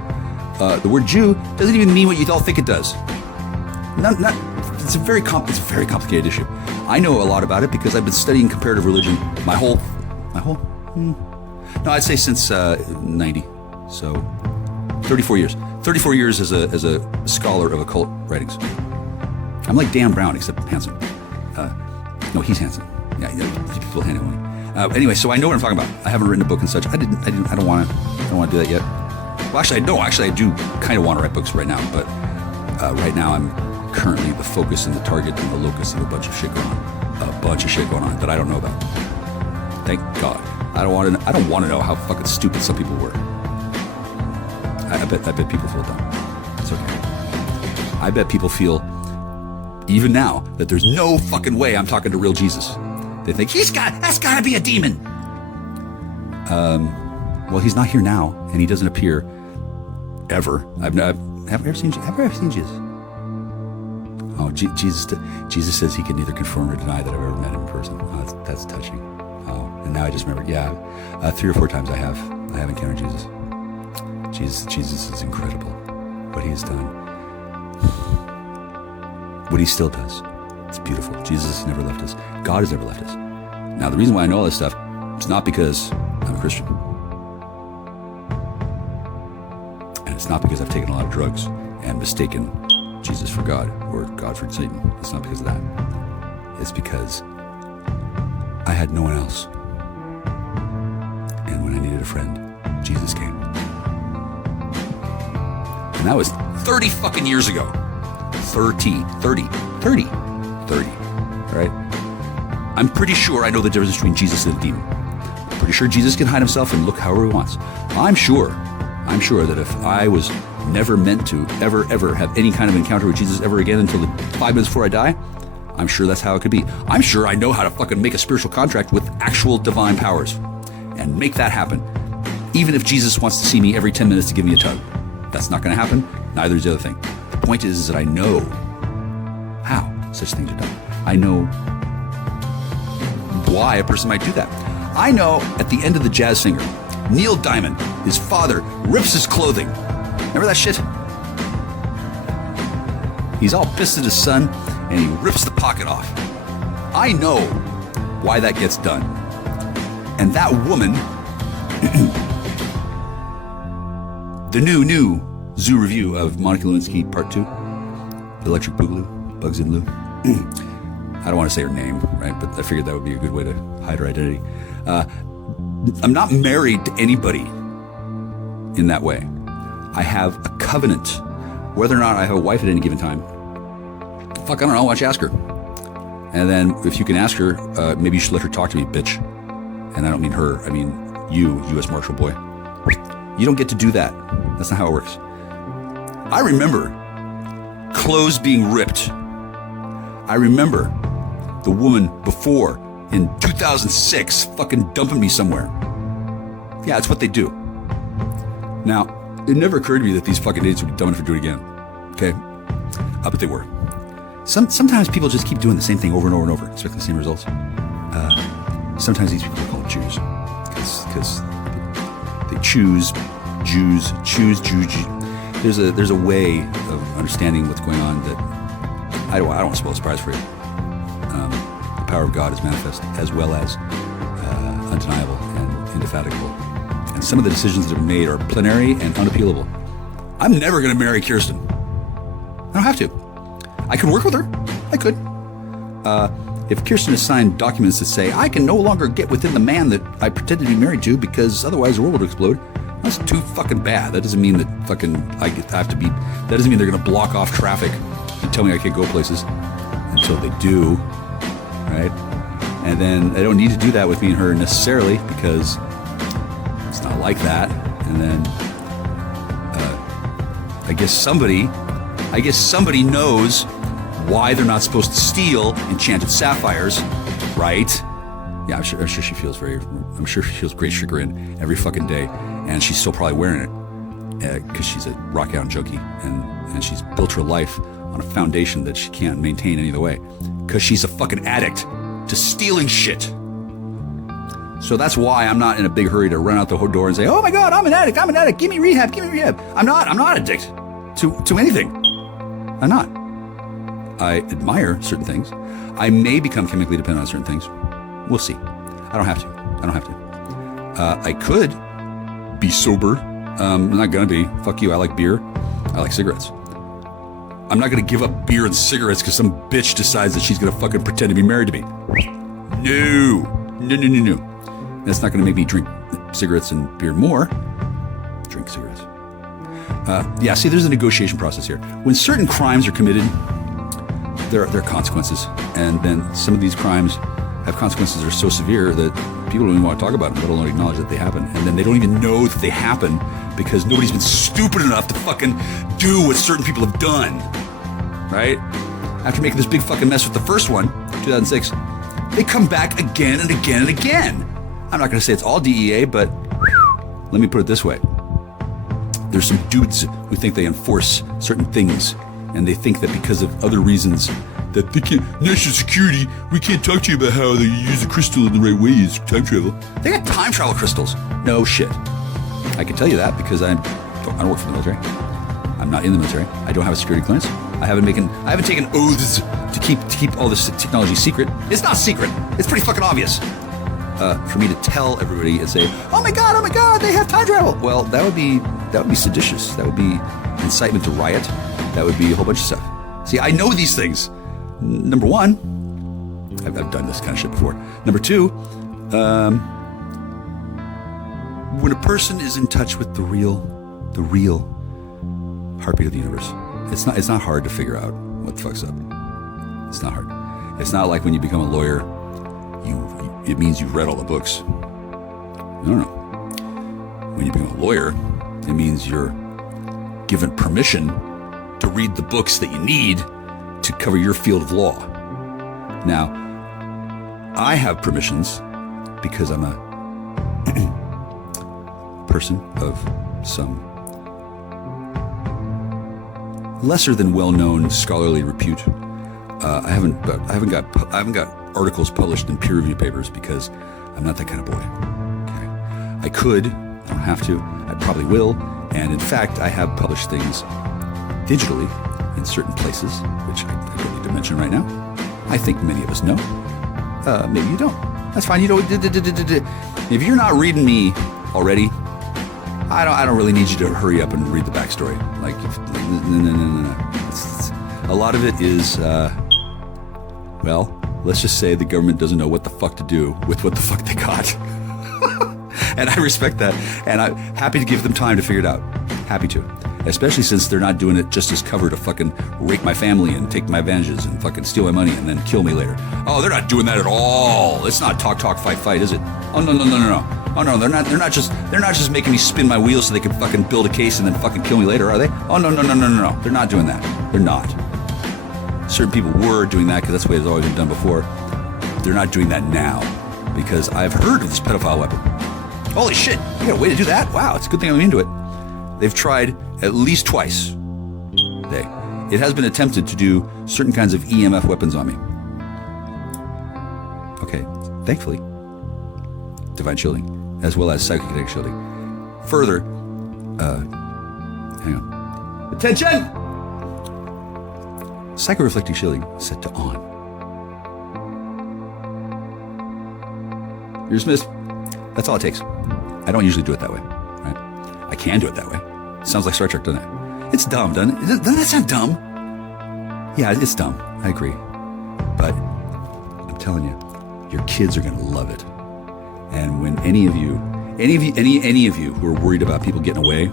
The word Jew doesn't even mean what you all think it does. It's a very complicated issue. I know a lot about it because I've been studying comparative religion my whole. No, I'd say since 90. So 34 years. 34 years as a scholar of occult writings. I'm like Dan Brown, except handsome. No, he's handsome. Yeah, people hand it me. Anyway, so I know what I'm talking about. I haven't written a book and such. I don't want to do that yet. Well, actually, I do kind of want to write books right now, but right now I'm currently the focus and the target and the locus of a bunch of shit going on that I don't know about. Thank God. I don't want to know how fucking stupid some people were. I bet people feel dumb. It's okay. I bet people feel, even now, that there's no fucking way I'm talking to real Jesus. They think that's got to be a demon. Well, he's not here now, and he doesn't appear ever. Have I ever seen Jesus? Oh, Jesus says he can neither confirm or deny that I've ever met him in person. Oh, that's touching. Oh, and now I just remembered. Yeah, 3 or 4 times I have encountered Jesus. Jesus is incredible. What he has done. What he still does. It's beautiful. Jesus has never left us. God has never left us. Now, the reason why I know all this stuff is not because I'm a Christian. And it's not because I've taken a lot of drugs and mistaken Jesus for God or God for Satan. It's not because of that. It's because I had no one else. And when I needed a friend, Jesus came. And that was 30 fucking years ago. 30. All right? I'm pretty sure I know the difference between Jesus and a demon. I'm pretty sure Jesus can hide himself and look however he wants. I'm sure I'm sure that if I was never meant to ever have any kind of encounter with Jesus ever again until the 5 minutes before I die, I'm sure that's how it could be. I'm sure I know how to fucking make a spiritual contract with actual divine powers and make that happen. Even if Jesus wants to see me every 10 minutes to give me a tug. That's not going to happen. Neither is the other thing. The point is that I know how such things are done. I know why a person might do that. I know at the end of the jazz singer, Neil Diamond, his father rips his clothing. Remember that shit? He's all pissed at his son and he rips the pocket off. I know why that gets done. And that woman, the new zoo review of Monica Lewinsky Part 2, Electric Boogaloo, Bugs in Lou. I don't want to say her name, right? But I figured that would be a good way to hide her identity. I'm not married to anybody in that way. I have a covenant. Whether or not I have a wife at any given time, fuck, I don't know. Why don't you ask her? And then if you can ask her, maybe you should let her talk to me, bitch. And I don't mean her. I mean you, U.S. Marshal boy. You don't get to do that. That's not how it works. I remember clothes being ripped. I remember the woman before in 2006 fucking dumping me somewhere. Yeah, it's what they do. Now, it never occurred to me that these fucking idiots would be dumb enough to do it again. Okay? But they were. Sometimes people just keep doing the same thing over and over and over, expecting the same results. Sometimes these people are called Jews. Because they choose Jews. There's a way of understanding what's going on that I don't want to spoil a surprise for you. The power of God is manifest as well as undeniable and indefatigable. And some of the decisions that have been made are plenary and unappealable. I'm never going to marry Kirsten. I don't have to. I could work with her. I could. If Kirsten has signed documents that say, I can no longer get within the man that I pretended to be married to because otherwise the world would explode, that's too fucking bad. That doesn't mean that fucking I have to be, that doesn't mean they're going to block off traffic and tell me I can't go places until they do, right? And then I don't need to do that with me and her necessarily because it's not like that. And then I guess somebody knows why they're not supposed to steal enchanted sapphires, right? Yeah, I'm sure she feels great chagrin every fucking day, and she's still probably wearing it because she's a rock out junkie, and she's built her life on a foundation that she can't maintain any other way because she's a fucking addict to stealing shit. So that's why I'm not in a big hurry to run out the door and say, oh my God, I'm an addict, give me rehab. I'm not addicted to anything. I'm not. I admire certain things. I may become chemically dependent on certain things. We'll see. I don't have to. I could be sober. I'm not gonna be. Fuck you. I like beer. I like cigarettes. I'm not gonna give up beer and cigarettes because some bitch decides that she's gonna fucking pretend to be married to me. No. That's not gonna make me drink cigarettes and beer more. Drink cigarettes. Yeah, see, there's a negotiation process here. When certain crimes are committed, there are consequences. And then some of these crimes have consequences that are so severe that people don't even want to talk about them, let alone acknowledge that they happen. And then they don't even know that they happen because nobody's been stupid enough to fucking do what certain people have done. Right? After making this big fucking mess with the first one, 2006, they come back again and again and again. I'm not going to say it's all DEA, but let me put it this way. There's some dudes who think they enforce certain things, and they think that because of other reasons that they can't, national security, we can't talk to you about how they use a crystal in the right way is time travel. They got time travel crystals. No shit. I can tell you that because I don't work for the military. I'm not in the military. I don't have a security clearance. I haven't taken oaths to keep all this technology secret. It's not secret. It's pretty fucking obvious. For me to tell everybody and say, oh my God, they have time travel. Well, that would be seditious. That would be incitement to riot. That would be a whole bunch of stuff. See, I know these things. Number one, I've done this kind of shit before. Number two, when a person is in touch with the real heartbeat of the universe, it's not hard to figure out what the fuck's up. It's not hard. It's not like when you become a lawyer, it means you've read all the books. No. When you become a lawyer, It means you're given permission to read the books that you need to cover your field of law. Now, I have permissions because I'm a person of some lesser than well-known scholarly repute. I haven't got articles published in peer-reviewed papers because I'm not that kind of boy. Okay, I could. I don't have to. I probably will. And in fact, I have published things digitally in certain places, which I don't need to mention right now. I think many of us know. Maybe you don't. That's fine. You don't. If you're not reading me already, I don't really need you to hurry up and read the backstory. Like, no. A lot of it is, well, let's just say the government doesn't know what the fuck to do with what the fuck they got. And I respect that. And I'm happy to give them time to figure it out. Happy to. Especially since they're not doing it just as cover to fucking rape my family and take my advantages and fucking steal my money and then kill me later. Oh, they're not doing that at all. It's not talk, fight, is it? Oh, no. Oh no, they're not just making me spin my wheels so they can fucking build a case and then fucking kill me later, are they? Oh no. They're not doing that. They're not. Certain people were doing that because that's the way it's always been done before. They're not doing that now because I've heard of this pedophile weapon. Holy shit, you got a way to do that? Wow, it's a good thing I'm into it. They've tried at least twice. It has been attempted to do certain kinds of EMF weapons on me. Okay, thankfully, divine shielding, as well as psychokinetic shielding. Further, hang on. Attention! Psycho-reflecting shielding set to on. You're dismissed. That's all it takes. I don't usually do it that way, right? I can do it that way. Sounds like Star Trek, doesn't it? It's dumb, doesn't it? Doesn't that sound dumb? Yeah, it's dumb. I agree. But I'm telling you, your kids are going to love it. And when any of you who are worried about people getting away,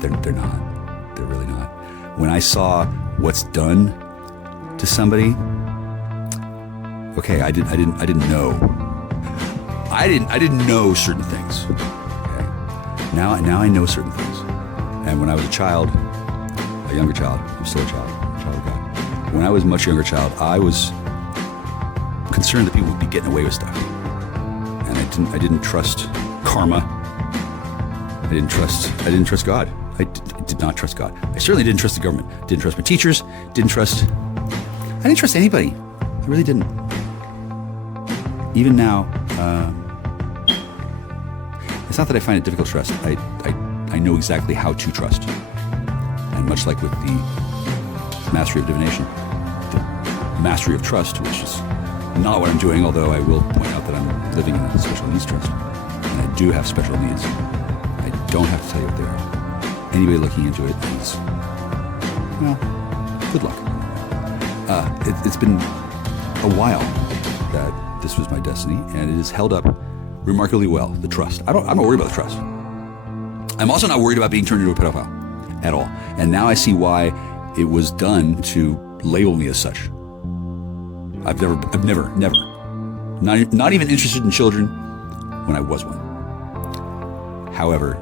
they're not. They're really not. When I saw what's done to somebody, okay, I didn't know. I didn't know certain things. Okay? Now I know certain things. And when I was a younger child, I'm still a child of God. When I was a much younger child, I was concerned that people would be getting away with stuff. And I didn't trust karma. I didn't trust God. I did not trust God. I certainly didn't trust the government. Didn't trust my teachers. I didn't trust anybody. I really didn't. Even now, it's not that I find it difficult to trust. I know exactly how to trust. And much like with the mastery of divination, the mastery of trust, which is not what I'm doing, although I will point out that I'm living in a special needs trust. And I do have special needs. I don't have to tell you what they are. Anybody looking into it is, well, good luck. It's been a while that this was my destiny, and it has held up remarkably well, the trust. I'm not worried about the trust. I'm also not worried about being turned into a pedophile at all. And now I see why it was done to label me as such. I've never, not even interested in children when I was one. However,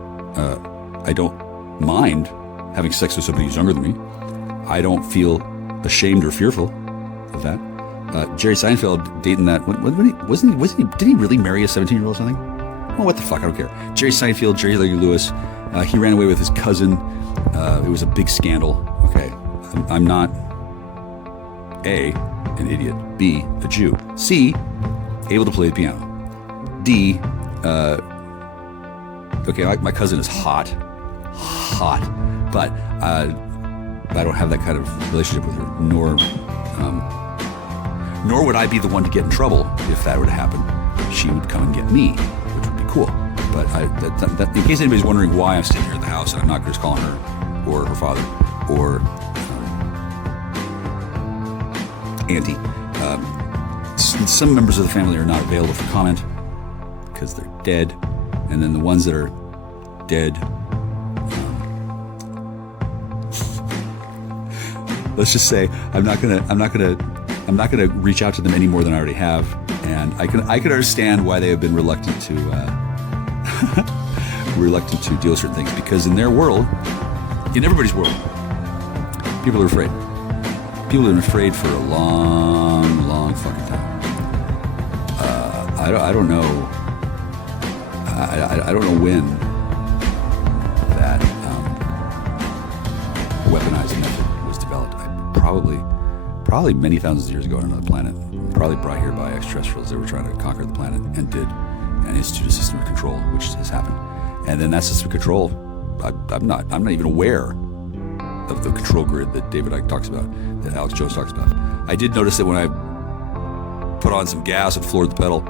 I don't mind having sex with somebody who's younger than me. I don't feel ashamed or fearful of that. Jerry Seinfeld dating that, did he really marry a 17-year-old or something? Oh, what the fuck, I don't care. Jerry Seinfeld, Jerry Lee Lewis, he ran away with his cousin. It was a big scandal. Okay, I'm not A, an idiot, B, a Jew, C, able to play the piano, D, okay, my cousin is hot, but I don't have that kind of relationship with her, nor would I be the one to get in trouble if that were to happen. She would come and get me, which would be cool. But that, in case anybody's wondering why I'm sitting here at the house and I'm not just calling her or her father or auntie, some members of the family are not available for comment because they're dead, and then the ones that are dead, let's just say I'm not gonna reach out to them any more than I already have, and I can understand why they have been reluctant to reluctant to deal with certain things because in their world, in everybody's world, people are afraid. People have been afraid for a long fucking time. I don't know. I don't know when that weaponized method was developed. Probably many thousands of years ago on another planet. Probably brought here by extraterrestrials. They were trying to conquer the planet and did, and institute a system of control, which has happened. And then that system of control, I'm not even aware of the control grid that David Icke talks about, that Alex Jones talks about. I did notice that when I put on some gas and floored the pedal,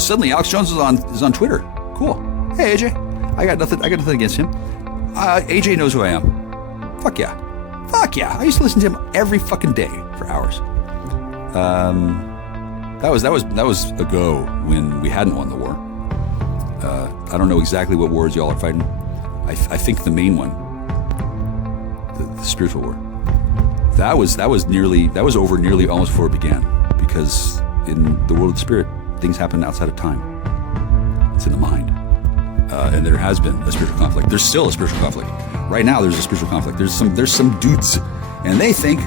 suddenly Alex Jones is on Twitter. Cool. Hey AJ, I got nothing against him. AJ knows who I am. Fuck yeah. I used to listen to him every fucking day for hours. That was ago when we hadn't won the war. I don't know exactly what wars y'all are fighting. I think the main one, the spiritual war, that was over nearly almost before it began, because in the world of the spirit, things happen outside of time. It's in the mind, and there has been a spiritual conflict. There's still a spiritual conflict right now. There's a spiritual conflict. There's some dudes, and they think,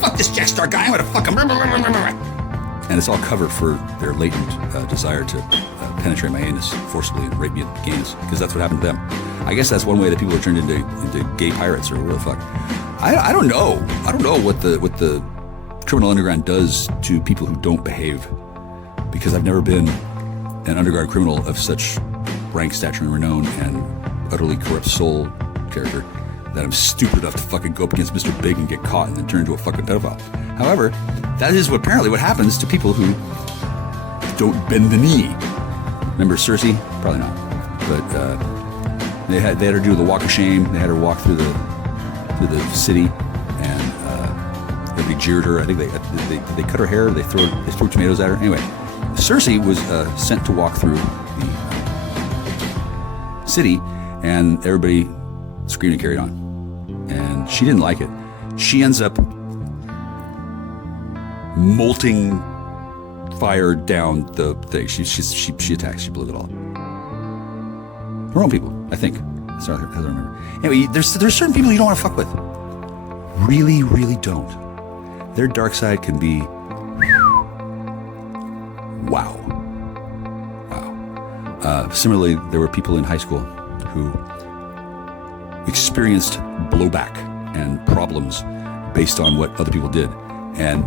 fuck this Jack Star guy, I'm gonna fuck him. And it's all cover for their latent desire to penetrate my anus forcibly and rape me at the gayness, because that's what happened to them. I guess that's one way that people are turned into gay pirates or whatever the fuck. I don't know. I don't know what the criminal underground does to people who don't behave, because I've never been an underground criminal of such rank, stature, and renown and utterly corrupt soul character that I'm stupid enough to fucking go up against Mr. Big and get caught and then turn into a fucking pedophile. However, that is apparently what happens to people who don't bend the knee. Remember Cersei? Probably not. But they had her do the walk of shame. They had her walk through the city, and everybody jeered her. I think they cut her hair. They threw tomatoes at her. Anyway, Cersei was sent to walk through the city, and everybody screamed and carried on. And she didn't like it. She ends up molting fire down the thing. She attacks. She blew it all. Her own people, I think. That's how I remember. Anyway, there's certain people you don't want to fuck with. Really, really don't. Their dark side can be wow. Similarly, there were people in high school who experienced blowback and problems based on what other people did, and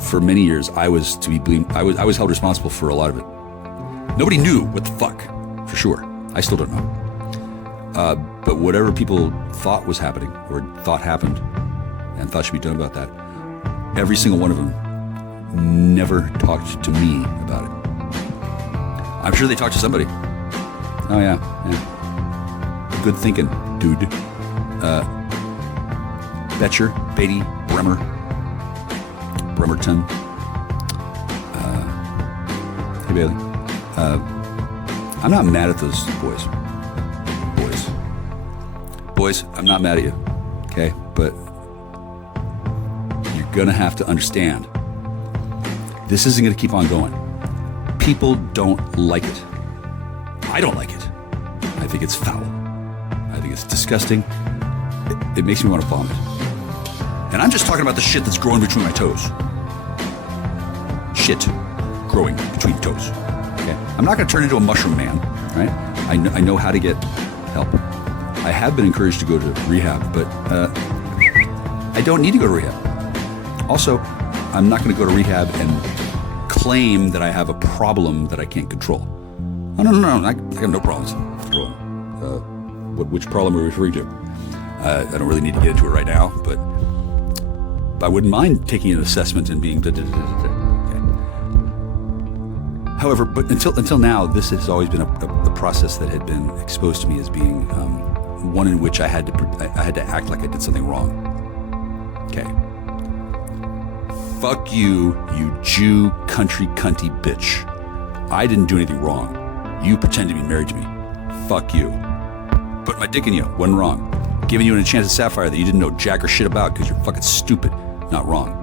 for many years I was held responsible for a lot of it. Nobody knew what the fuck, for sure. I still don't know. But whatever people thought was happening or thought happened and thought should be done about that, every single one of them never talked to me about it. I'm sure they talked to somebody. Oh yeah. Good thinking, dude. Betcher, Beatty, Bremerton. Hey Bailey. I'm not mad at those boys, I'm not mad at you, okay? But you're gonna have to understand, this isn't gonna keep on going. People don't like it. I don't like it. I think it's foul. I think it's disgusting. It makes me want to vomit. And I'm just talking about the shit that's growing between my toes. Shit growing between toes. Okay? I'm not going to turn into a mushroom man, right? I know how to get help. I have been encouraged to go to rehab, but I don't need to go to rehab. Also, I'm not going to go to rehab and claim that I have a problem that I can't control. Oh, no. I have no problems controlling. Which problem are we referring to? I don't really need to get into it right now, but I wouldn't mind taking an assessment and being okay. However, but until now, this has always been a process that had been exposed to me as being one in which I had to act like I did something wrong. Okay. Fuck you, you Jew country cunty bitch. I didn't do anything wrong. You pretend to be married to me. Fuck you. Put my dick in you. Wasn't wrong. Giving you an enchanted sapphire that you didn't know jack or shit about because you're fucking stupid. Not wrong.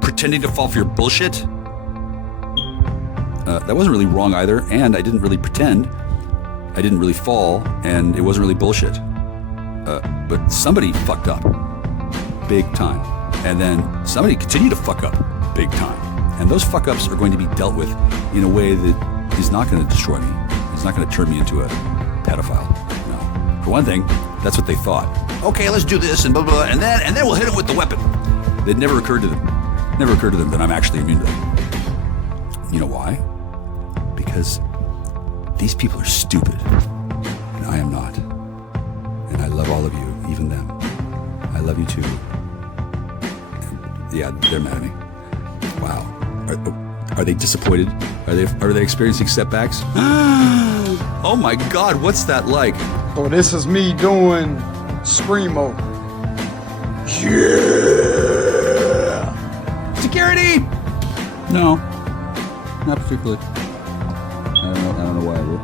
Pretending to fall for your bullshit. that wasn't really wrong either, and I didn't really pretend. I didn't really fall, and it wasn't really bullshit. But somebody fucked up big time. And then somebody continued to fuck up big time. And those fuck-ups are going to be dealt with in a way that is not going to destroy me. It's not going to turn me into a pedophile. No. For one thing, that's what they thought. Okay, let's do this and blah, blah, blah, and then we'll hit it with the weapon. It never occurred to them. Never occurred to them that I'm actually immune to that. You know why? Because these people are stupid, and I am not. And I love all of you, even them. I love you too. And yeah, they're mad at me. Wow. Are they disappointed? Are they experiencing setbacks? Oh my God, what's that like? Oh, this is me doing Screamo. Yeah. Security! No, not particularly. I don't know why I would.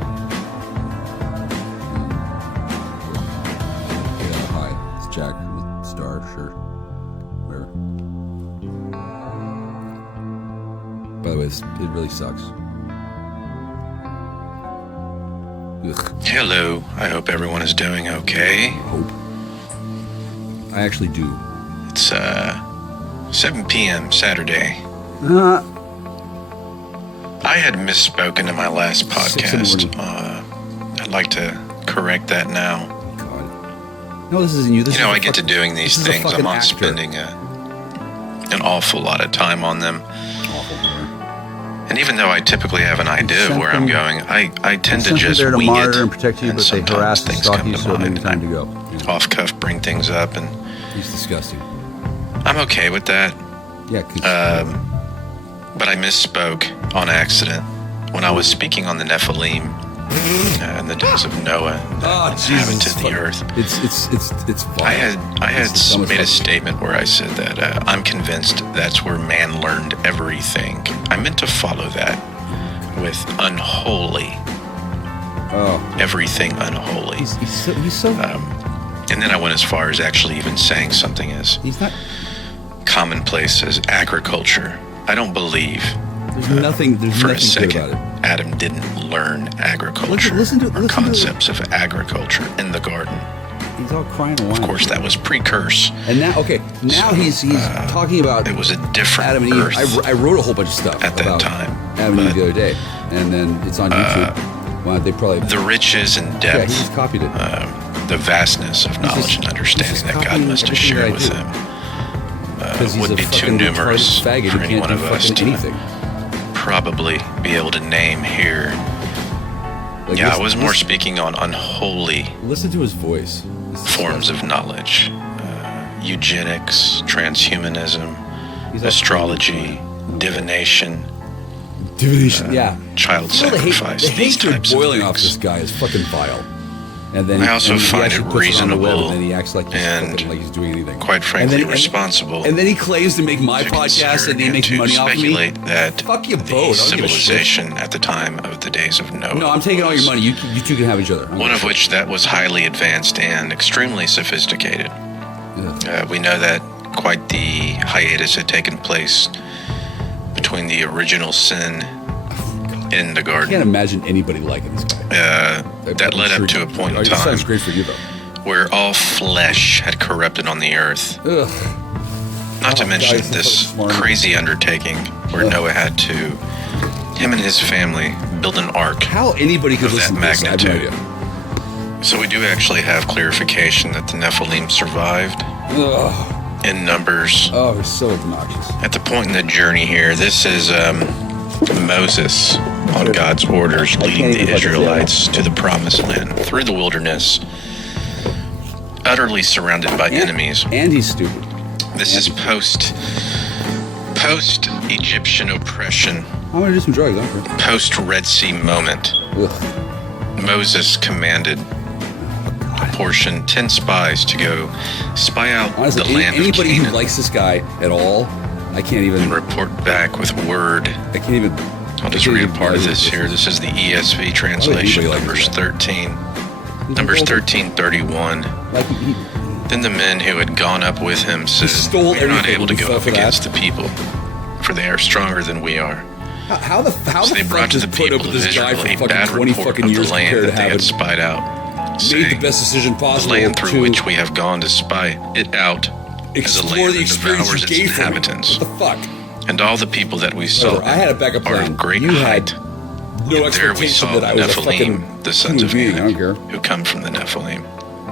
Yeah, hi, it's Jack with Star, sure. Whatever. By the way, it really sucks. Ugh. Hello, I hope everyone is doing okay. Hope. I actually do. It's 7 p.m. Saturday. I had misspoken in my last podcast. I'd like to correct that now. God. No, this isn't you. I get to doing these things. I'm not spending an awful lot of time on them. And even though I typically have an idea of where I'm going, I tend to just there to wing monitor it. and protect you, but they harass and stalk you, so it may be time to go. Off cuff, bring things up, and he's disgusting. I'm okay with that. Yeah. But I misspoke on accident when I was speaking on the Nephilim in the days of Noah and inhabited the earth. It's vile. I had made a statement where I said that I'm convinced that's where man learned everything. I meant to follow that with unholy. Oh. Everything unholy. He's so. And then I went as far as actually even saying something as commonplace as agriculture. I don't believe there's nothing good about it. Adam didn't learn agriculture or concepts of agriculture in the garden. He's all crying and whining. Of course, that was pre-curse. And now, he's talking about it was a different Adam and Eve. I wrote a whole bunch of stuff at that time. Adam and Eve the other day, and then it's on YouTube. Well, they probably the riches and depth. Yeah, he just copied it. The vastness of knowledge and understanding that God must have shared with him would be too numerous for any one of us to probably be able to name here. I was more speaking on unholy. Listen to his voice. Forms of knowledge, eugenics, transhumanism, astrology, divination. Yeah. Child sacrifice. The hatred boiling off this guy is fucking vile. And then I also find it reasonable and then he acts like he's doing anything. Quite frankly, responsible. And then he claims to make my podcast and he makes money off me. That fuck you the both. civilization at the time of the days of Noah. No, I'm taking all your money. You two can have each other. One of which that was highly advanced and extremely sophisticated. We know that quite the hiatus had taken place between the original sin in the garden. I can't imagine anybody liking this guy. That led up to a point in time sounds great for you, though. where all flesh had corrupted on the earth. Ugh. Not to mention this crazy undertaking where Noah had to, him and his family, build an ark. How anybody could listen to this, I have no idea. So we do actually have clarification that the Nephilim survived in numbers. Oh, it's so obnoxious. At the point in the journey here, this is Moses on God's orders leading the Israelites to the promised land through the wilderness, utterly surrounded by enemies. And he's stupid. This is post-Egyptian oppression. I'm gonna do some drugs, don't you? Post-Red Sea moment. Moses commanded a portion, 10 spies to go spy out the land of anybody Canaan. who likes this guy at all, I can't even... And report back with word. I can't even... I'll just read a part of this here. This is the ESV translation, Numbers 13. Numbers 13:31. Then the men who had gone up with him said, "We are not able to go up against the people, for they are stronger than we are. How the So they brought to the people of Israel a bad report of the land that they had spied out, saying, made the best decision possible. the land through which we have gone to spy it out is a land that devours its inhabitants. What the fuck? And all the people that we saw I had a backup are plan. of great You height. had no And there we expectation saw that the I was a fucking Nephilim, the sons of human being. I don't care. Anak, who come from the Nephilim.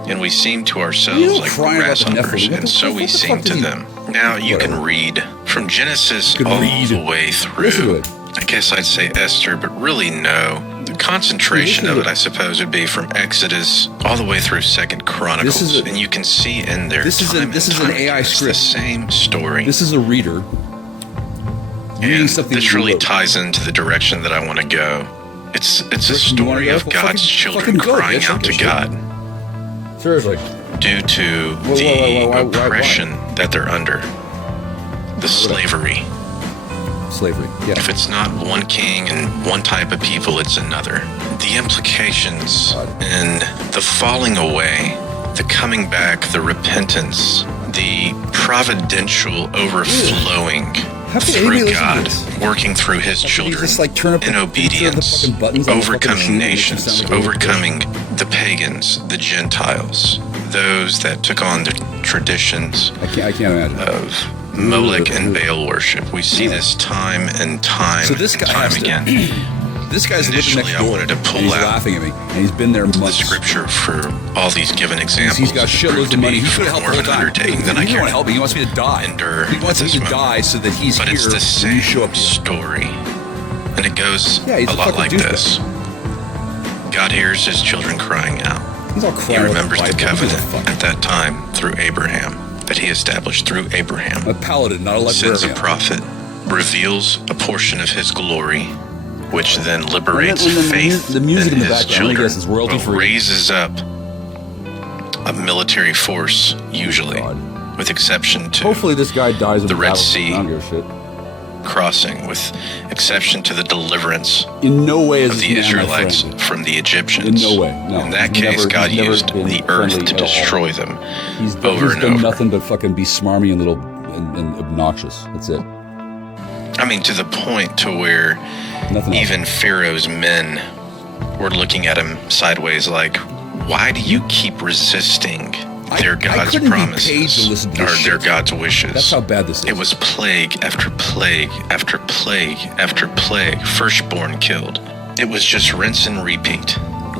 And we seemed to You ourselves don't like cry about the grasshoppers, Nephilim. and so we What the fuck seemed to did he- them. Now you can read from Genesis can all read. the way Listen to through. it. I guess I'd say Esther, but really no. The concentration of it, I suppose, would be from Exodus all the way through Second Chronicles, and you can see in there. This is an AI script. The same story. This is a reader reading And something. this that you really wrote. ties into the direction that I want to go. It's a story of God's children go, crying bitch. out to Shit. God Seriously. due to Why? the oppression that they're under, the slavery. Slavery. Yeah. If it's not one king and one type of people, it's another. The implications in the falling away, the coming back, the repentance, the providential overflowing through God, working through his children in obedience, overcoming nations, overcoming the pagans, the Gentiles, those that took on the traditions I can't imagine. of Molech and Baal worship. We see this time and time So this and guy time has to- again. This guy's living Initially, next I door. wanted to and pull he's out laughing at me, and he's been there the months. scripture for all these given examples. He's got shitloads of money. He should have helped more the of whole an time. undertaking than I He doesn't care want to help me. He wants me to die. endure He wants at me this to die so that he's But here it's the when same you show up. story, and it goes Yeah, he's a a lot fucking like douchebag. this. God hears his children crying out. He's all He crying. remembers the about Bible. Who gives a covenant fuck? at that time through Abraham that he established through Abraham. A paladin, not a Sends a librarian. prophet, reveals a portion of his glory, which then liberates And then faith the music in in the his background, I children, guess, is royalty but free. raises up a military force, usually, with exception to Hopefully this guy dies of the Red battle. Sea I don't give a shit. crossing, with exception to the deliverance In no way is of this the man my Israelites friend. from the Egyptians. In no way. No. In that He's case, never- God he's never used been the earth friendly to at all. destroy them He's over he's and done over. nothing but fucking be smarmy and little and obnoxious. That's it. I mean, to the point to where Nothing else. even Pharaoh's men were looking at him sideways like, why do you keep resisting their God's couldn't be promises paid to listen to or this their shit. God's wishes? That's how bad this is. It was plague after plague after plague after plague, firstborn killed. It was just rinse and repeat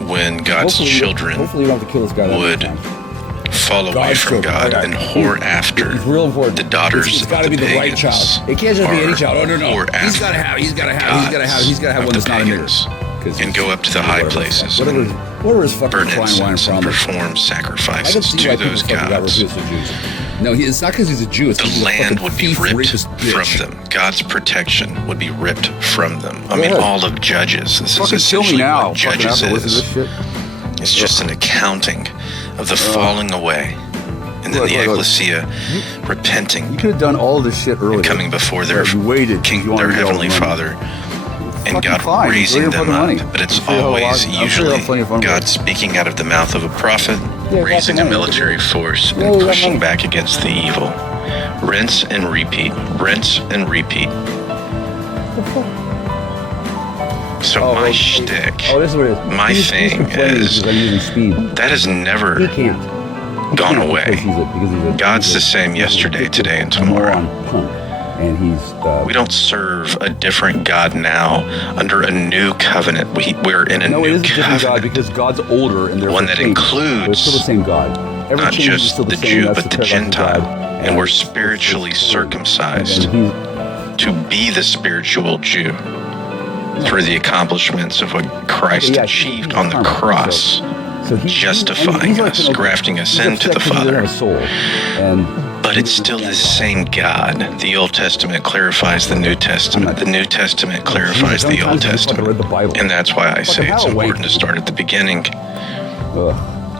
when God's children Hopefully you don't have to kill this guy that would many times. fall away God's from children, God okay. and whore after It's real important. the daughters It's of got to the be the right pagans. child. It can't just be any or child. Oh no, no. whore He's got to after have. He's got to have. gods He's got to have of one that's the not a pagans. nigger. And go up to the high places Whatever his fucking burn crying wine incense and from. perform I can sacrifices see to why people those fucking got gods. refused to Jews. No, it's not because he's a Jew. It's The because he's a land fucking would be thief, ripped rapist from bitch. them. God's protection would be ripped from them. I Go mean, ahead. all of Judges. This Fucking is kill me essentially now. what Fucking Judges have to listen to is. this shit. It's just an accounting of the falling away, and then the ecclesia repenting You could have done all of this shit earlier. and coming before their You waited. King, You wanted their to get all the heavenly money. Father, and Fucking God fine. raising Go ahead and them put the money. up. But it's I'm sure you'll always have- I'm sure you'll usually have plenty of fun with God it. speaking out of the mouth of a prophet, Yeah, raising a that's the money. military force, Yeah, and we got pushing money. back against the evil. Rinse and repeat. Rinse and repeat. So my shtick, this is what it is. my He's thing complaining is because I'm using speed. that has never He can't. gone Because away. he's a God's the same yesterday, today, and tomorrow. punk. And he's We don't serve a different God now under a new covenant. We're in a no, it new is a different God covenant. because God's older and therefore One that changed. includes But it's still the same God. Every not change is just still the same. Jew, That's but the paradox of Gentile. God. And we're spiritually circumcised to be the spiritual Jew through the accomplishments of what Christ achieved on the cross, justifying us, grafting us into the Father. But it's still the same God. The Old Testament clarifies the New Testament. The New Testament clarifies the Old Testament. And that's why I say it's important to start at the beginning.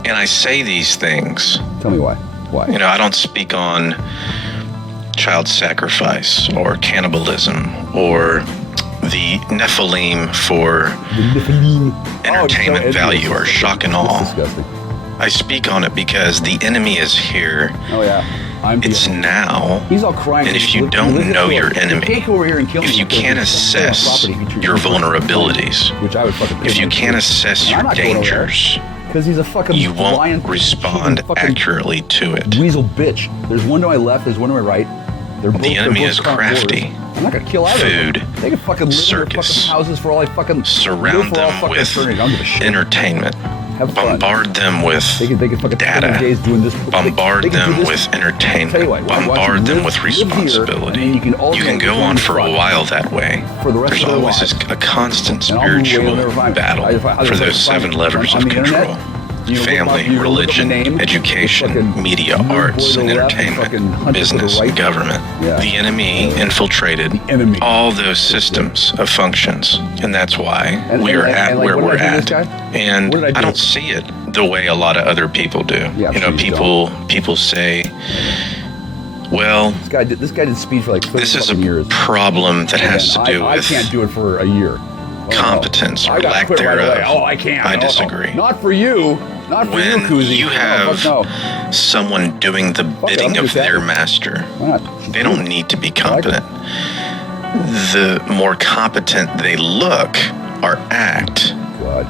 And I say these things. Tell me why. Why? You know, I don't speak on child sacrifice or cannibalism or the Nephilim for entertainment value or shock and awe. I speak on it because the enemy is here. Oh, yeah. It's now. He's all crying. And if you don't know your enemy, if you can't assess your vulnerabilities, if you can't assess your dangers, because he's a fucking you won't respond accurately to it. Weasel bitch. There's one to my left, there's one to my right. The enemy is crafty. I'm not gonna kill either food, of them. They can fucking live circus, in their fucking houses for all I fucking surround them with entertainment. Bombard them with data. Bombard them with entertainment. Bombard them with responsibility. You can go on for a while that way. There's always a constant spiritual battle for those 7 levers of control. Family, religion, education, media, arts, and entertainment, business, and government. The enemy infiltrated all those systems of functions, and that's why we are at where we're at. And I don't see it the way a lot of other people do. People say, well, this guy did speed for like 30 this is a years. Problem that has to do with I can't do it for a year. Competence or lack thereof. I can't. I disagree. Not for you. Not for you, Koozie. When you have someone doing the bidding of their master, they don't need to be competent. The more competent they look or act,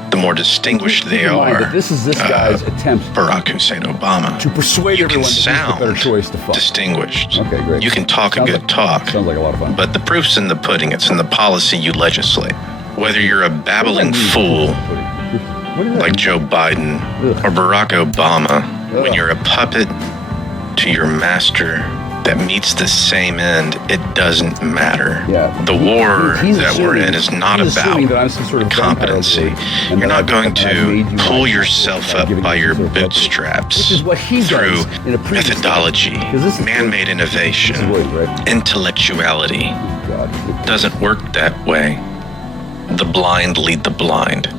the more distinguished they are. This is this guy's attempt. Barack Hussein Obama. To persuade everyone that sound better choice to fuck. Distinguished. Okay, great. You can talk a good talk. Sounds like a lot of fun. But the proof's in the pudding. It's in the policy you legislate. Whether you're a babbling fool like Joe Biden or Barack Obama, when you're a puppet to your master that meets the same end, it doesn't matter. The war that we're in is not about competency. You're not going to pull yourself up by your bootstraps through methodology, man-made innovation, intellectuality. It doesn't work that way. The blind lead the blind.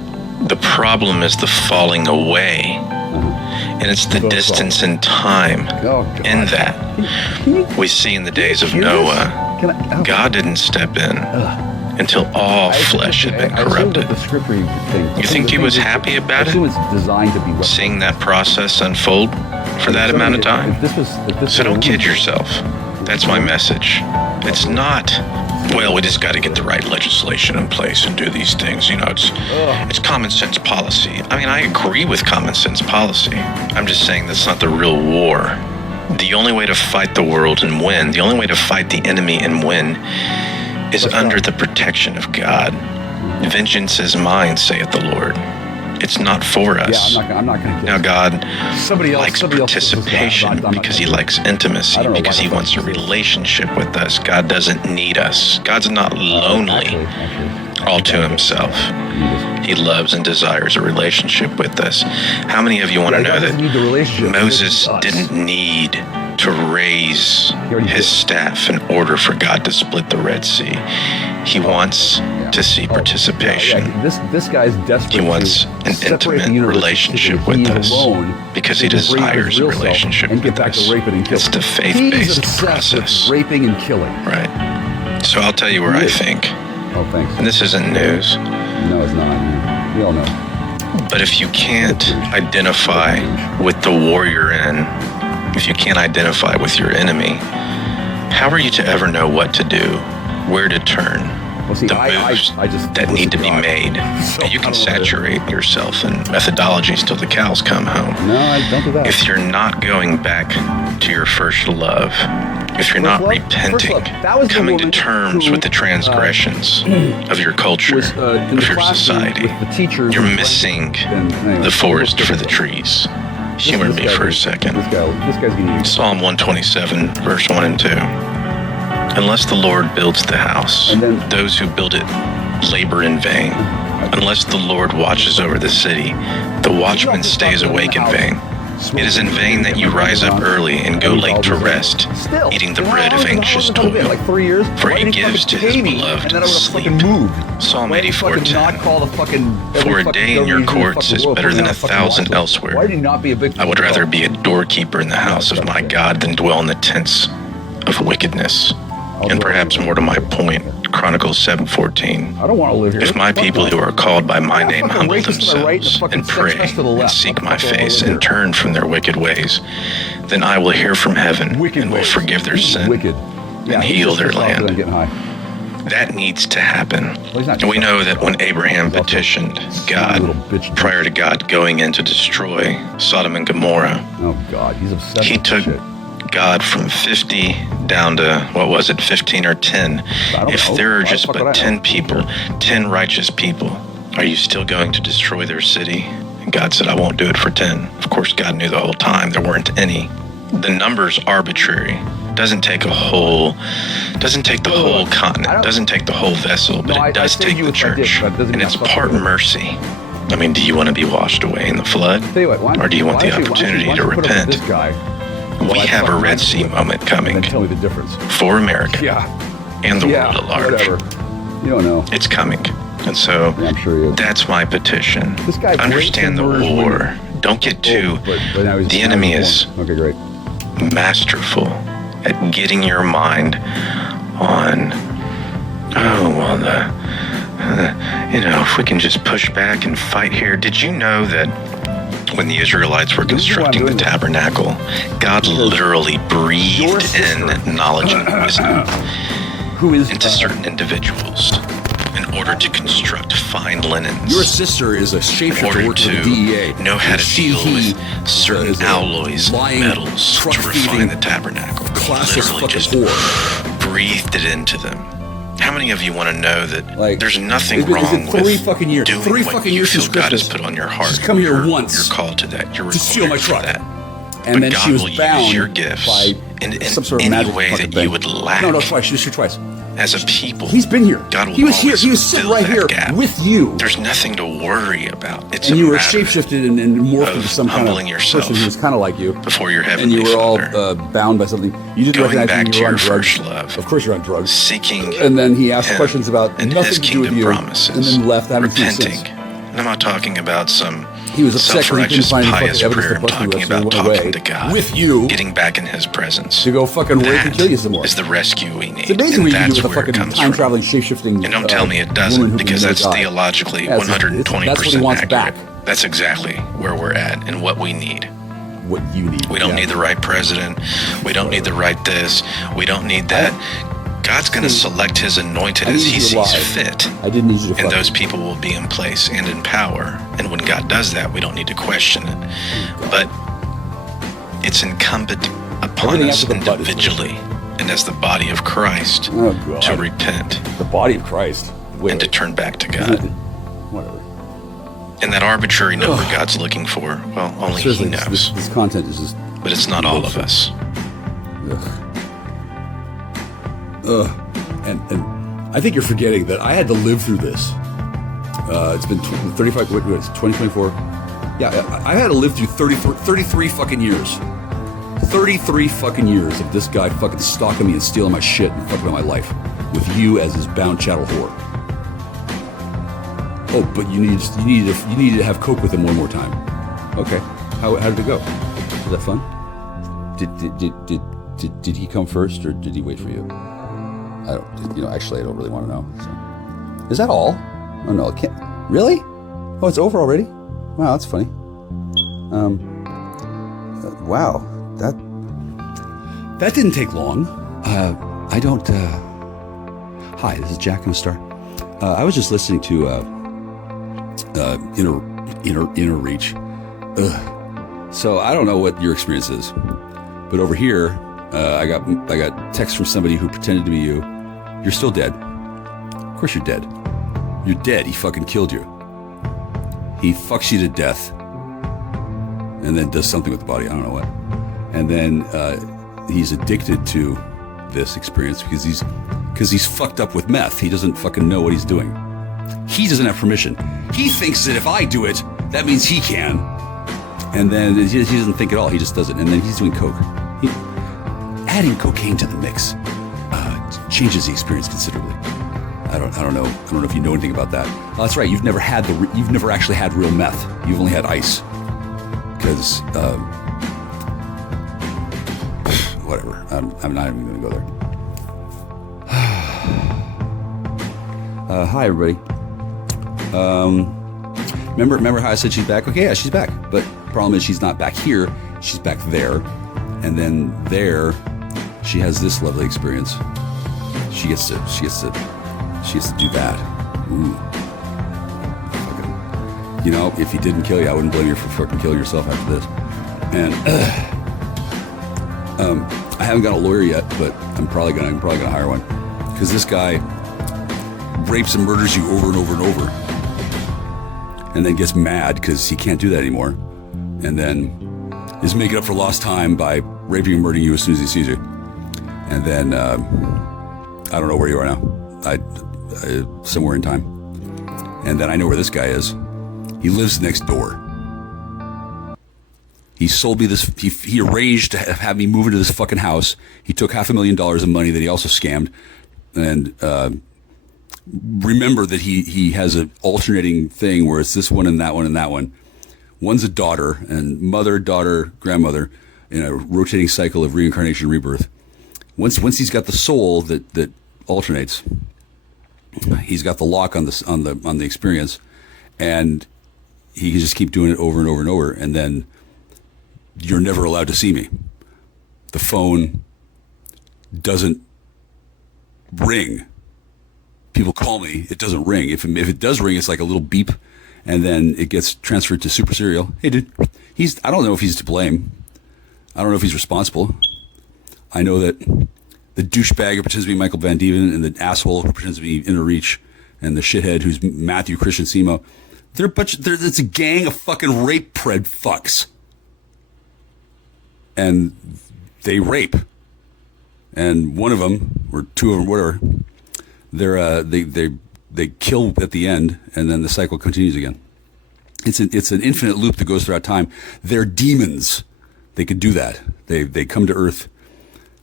The problem is the falling away. And it's the distance in time in that. We see in the days of Noah, God didn't step in until all flesh had been corrupted. You think he was happy about it? Seeing that process unfold for that amount of time? So don't kid yourself. That's my message. It's not, well, we just got to get the right legislation in place and do these things. It's common sense policy. I mean, I agree with common sense policy. I'm just saying that's not the real war. The only way to fight the world and win, the only way to fight the enemy and win is under the protection of God. Vengeance is mine, saith the Lord. It's not for us. I'm not going to. Now, God likes participation because he likes intimacy, because he wants a relationship with us. God doesn't need us. God's not lonely all to himself. He loves and desires a relationship with us. How many of you want to know that Moses didn't need to raise his staff in order for God to split the Red Sea? He wants to see participation. This guy's desperate. He wants an intimate relationship with us because he desires a relationship with us. It's the faith-based process. Raping and killing. Right. So I'll tell you where I think. Oh, thanks. And this isn't news. No, it's not. We all know. But if you can't identify with the war you're in, if you can't identify with your enemy, how are you to ever know what to do, where to turn, the moves that need to be made? You can saturate yourself in methodologies till the cows come home. No, I don't do that. If you're not going back to your first love, if you're not repenting, coming to terms with the transgressions of your culture, of your society, you're missing the forest for the trees. Humor me for a second. Psalm 127, verse 1 and 2. Unless the Lord builds the house, those who build it labor in vain. Unless the Lord watches over the city, the watchman stays awake in vain. It is in vain that you rise up early and go late to rest, eating the bread of anxious toil. For he gives to his beloved sleep. Psalm 84:10. For a day in your courts is better than 1,000 elsewhere. I would rather be a doorkeeper in the house of my God than dwell in the tents of wickedness. And perhaps more to my point, Chronicles 7:14. I don't want to live here. If my people who are called by my name humble themselves and pray and seek my face and turn from their wicked ways, then I will hear from heaven and will forgive their sin and heal their land. That needs to happen. And we know that when Abraham petitioned God prior to God going in to destroy Sodom and Gomorrah, he took God from 50 down to, what was it, 15 or 10. If there are just but 10 people, 10 righteous people, are you still going to destroy their city? And God said, I won't do it for 10. Of course, God knew the whole time there weren't any. The number's arbitrary. Doesn't take the whole continent, doesn't take the whole vessel, but it does take the church. And it's part mercy. I mean, do you want to be washed away in the flood? Or do you want the opportunity to repent? We have a Red Sea moment coming for America and the world at large. You don't know. It's coming. And so that's my petition. Understand the war. Don't get too... The enemy is masterful at getting your mind on, if we can just push back and fight here. Did you know that when the Israelites were constructing the tabernacle, God literally breathed in knowledge and wisdom into certain individuals in order to construct fine linens. Your sister is a shapeshifter working for the DEA. Know how to deal with certain alloys, metals to refine the tabernacle. Literally just breathed it into them. How many of you want to know that there's nothing wrong with doing what you feel God has put on your heart? She's come here once. You're called to that. You're to steal my truck. That. And but then God she was will bound use your gifts by in some sort of any magic way fucking that thing. you would lack. No, twice. She was here twice. As a people, he's been here. God will he was here. always He was sitting fill right that here gap. with you. There's nothing to worry about. It's and a you were matter shapeshifted and morphed into some kind of person who was kind of like you. Before your heavenly and you were all Father. Bound by something. You didn't Going recognize back you were on to your drugs. first love. Of course, you're on drugs. Seeking. And then he asked Him questions about and nothing His to do with kingdom you. promises. And then left. I haven't seen Repenting. since. And I'm not talking about some He was upset because he couldn't self-righteous, find any pious fucking prayer. evidence I'm to bust you talking with, so he about went away talking to God. with you. Getting back in His presence. To go fucking rape and kill you some more. Is the rescue we need. It's amazing and what you can that's do with a where it fucking comes time-traveling, shape-shifting And don't tell me it doesn't, because that's theologically 120% That's what he wants accurate. back. That's exactly where we're at and what we need. What you need. We don't need the right president. We don't need the right this. We don't need that. God's going to select His anointed as He sees fit. I didn't need you to and those people will be in place and in power. And when God does that, we don't need to question it. But it's incumbent upon us individually and as the body of Christ to repent. The body of Christ. And to turn back to God. Whatever. And that arbitrary number God's looking for, well, only He knows. This content is just... But it's not all of us. And I think you're forgetting that I had to live through this. It's been 35, what is it, 2024? Yeah, I had to live through 33 fucking years. 33 fucking years of this guy fucking stalking me and stealing my shit and fucking up my life with you as his bound chattel whore. Oh, but you needed to have coke with him one more time. Okay, how did it go? Was that fun? Did he come first or did he wait for you? I don't. Actually, I don't really want to know. So. Is that all? Oh no, it can't. Really? Oh, it's over already? Wow, that's funny. Wow, that didn't take long. I don't. Hi, this is Jack and Star. I was just listening to Inner Reach. So I don't know what your experience is, but over here, I got text from somebody who pretended to be you. You're still dead. Of course you're dead. You're dead. He fucking killed you. He fucks you to death, and then does something with the body. I don't know what. And then he's addicted to this experience because he's fucked up with meth. He doesn't fucking know what he's doing. He doesn't have permission. He thinks that if I do it, that means he can. And then he doesn't think at all. He just does it. And then he's doing coke. Adding cocaine to the mix changes the experience considerably. I don't know if you know anything about that. Oh, that's right. You've never actually had real meth. You've only had ice. Because whatever. I'm not even going to go there. Hi everybody. Remember how I said she's back? Okay, yeah, she's back. But problem is she's not back here. She's back there. And then there, she has this lovely experience. She gets to do that. Ooh. You know, if he didn't kill you, I wouldn't blame you for fucking killing yourself after this. And I haven't got a lawyer yet, but I'm probably gonna hire one, because this guy rapes and murders you over and over and over, and then gets mad because he can't do that anymore, and then is making up for lost time by raping and murdering you as soon as he sees you. And then I don't know where you are now. I somewhere in time. And then I know where this guy is. He lives next door. He sold me this. He arranged to have me move into this fucking house. He took $500,000 of money that he also scammed. And remember that he has an alternating thing where it's this one and that one and that one. One's a daughter, and mother, daughter, grandmother, in a rotating cycle of reincarnation, rebirth. Once he's got the soul that alternates, he's got the lock on the experience, and he can just keep doing it over and over and over, and then you're never allowed to see me. The phone doesn't ring. People call me, it doesn't ring. If it does ring, it's like a little beep, and then it gets transferred to Super Serial. Hey, dude, I don't know if he's to blame. I don't know if he's responsible. I know that the douchebag who pretends to be Michael Van Dieven, and the asshole who pretends to be Inner Reach, and the shithead who's Matthew Christian Simo, it's a gang of fucking rape pred fucks. And they rape. And one of them, or two of them, whatever, they kill at the end, and then the cycle continues again. It's an infinite loop that goes throughout time. They're demons. They could do that. They come to Earth,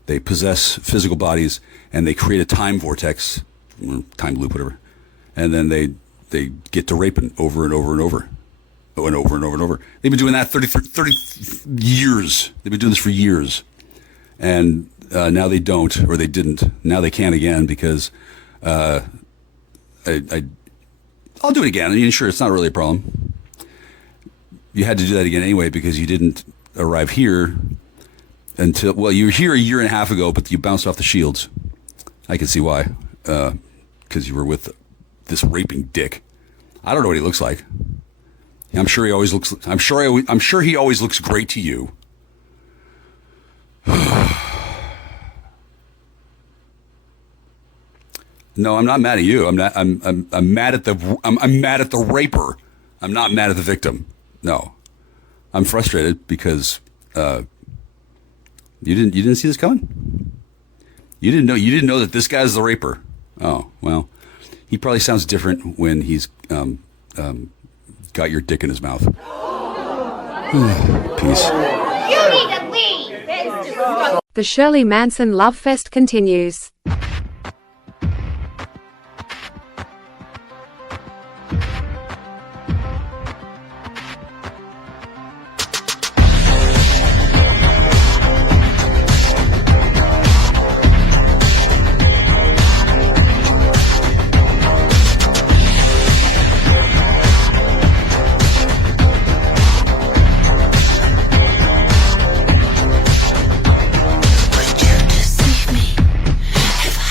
they possess physical bodies, and they create a time vortex, or time loop, whatever. And then they get to raping over and over and over. And over and over and over. They've been doing that 30 years. They've been doing this for years. And now they don't, or they didn't. Now they can again, because I'll do it again. I mean, sure, it's not really a problem. You had to do that again anyway, because you didn't arrive here until, well, you were here a year and a half ago, but you bounced off the shields. I can see why. Because you were with this raping dick. I don't know what he looks like. I'm sure he always looks great to you. No, I'm not mad at you. I'm mad at I'm mad at the raper. I'm not mad at the victim. No. I'm frustrated because you didn't see this coming? You didn't know that this guy's the raper. Oh, well, he probably sounds different when he's got your dick in his mouth. Peace. You need to leave. The Shirley Manson Love Fest continues. Would you deceive me if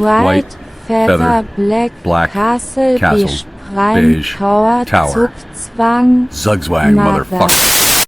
White, Feather, Black, Castle, Beige, Tower, Zugzwang, Mother. motherfucker.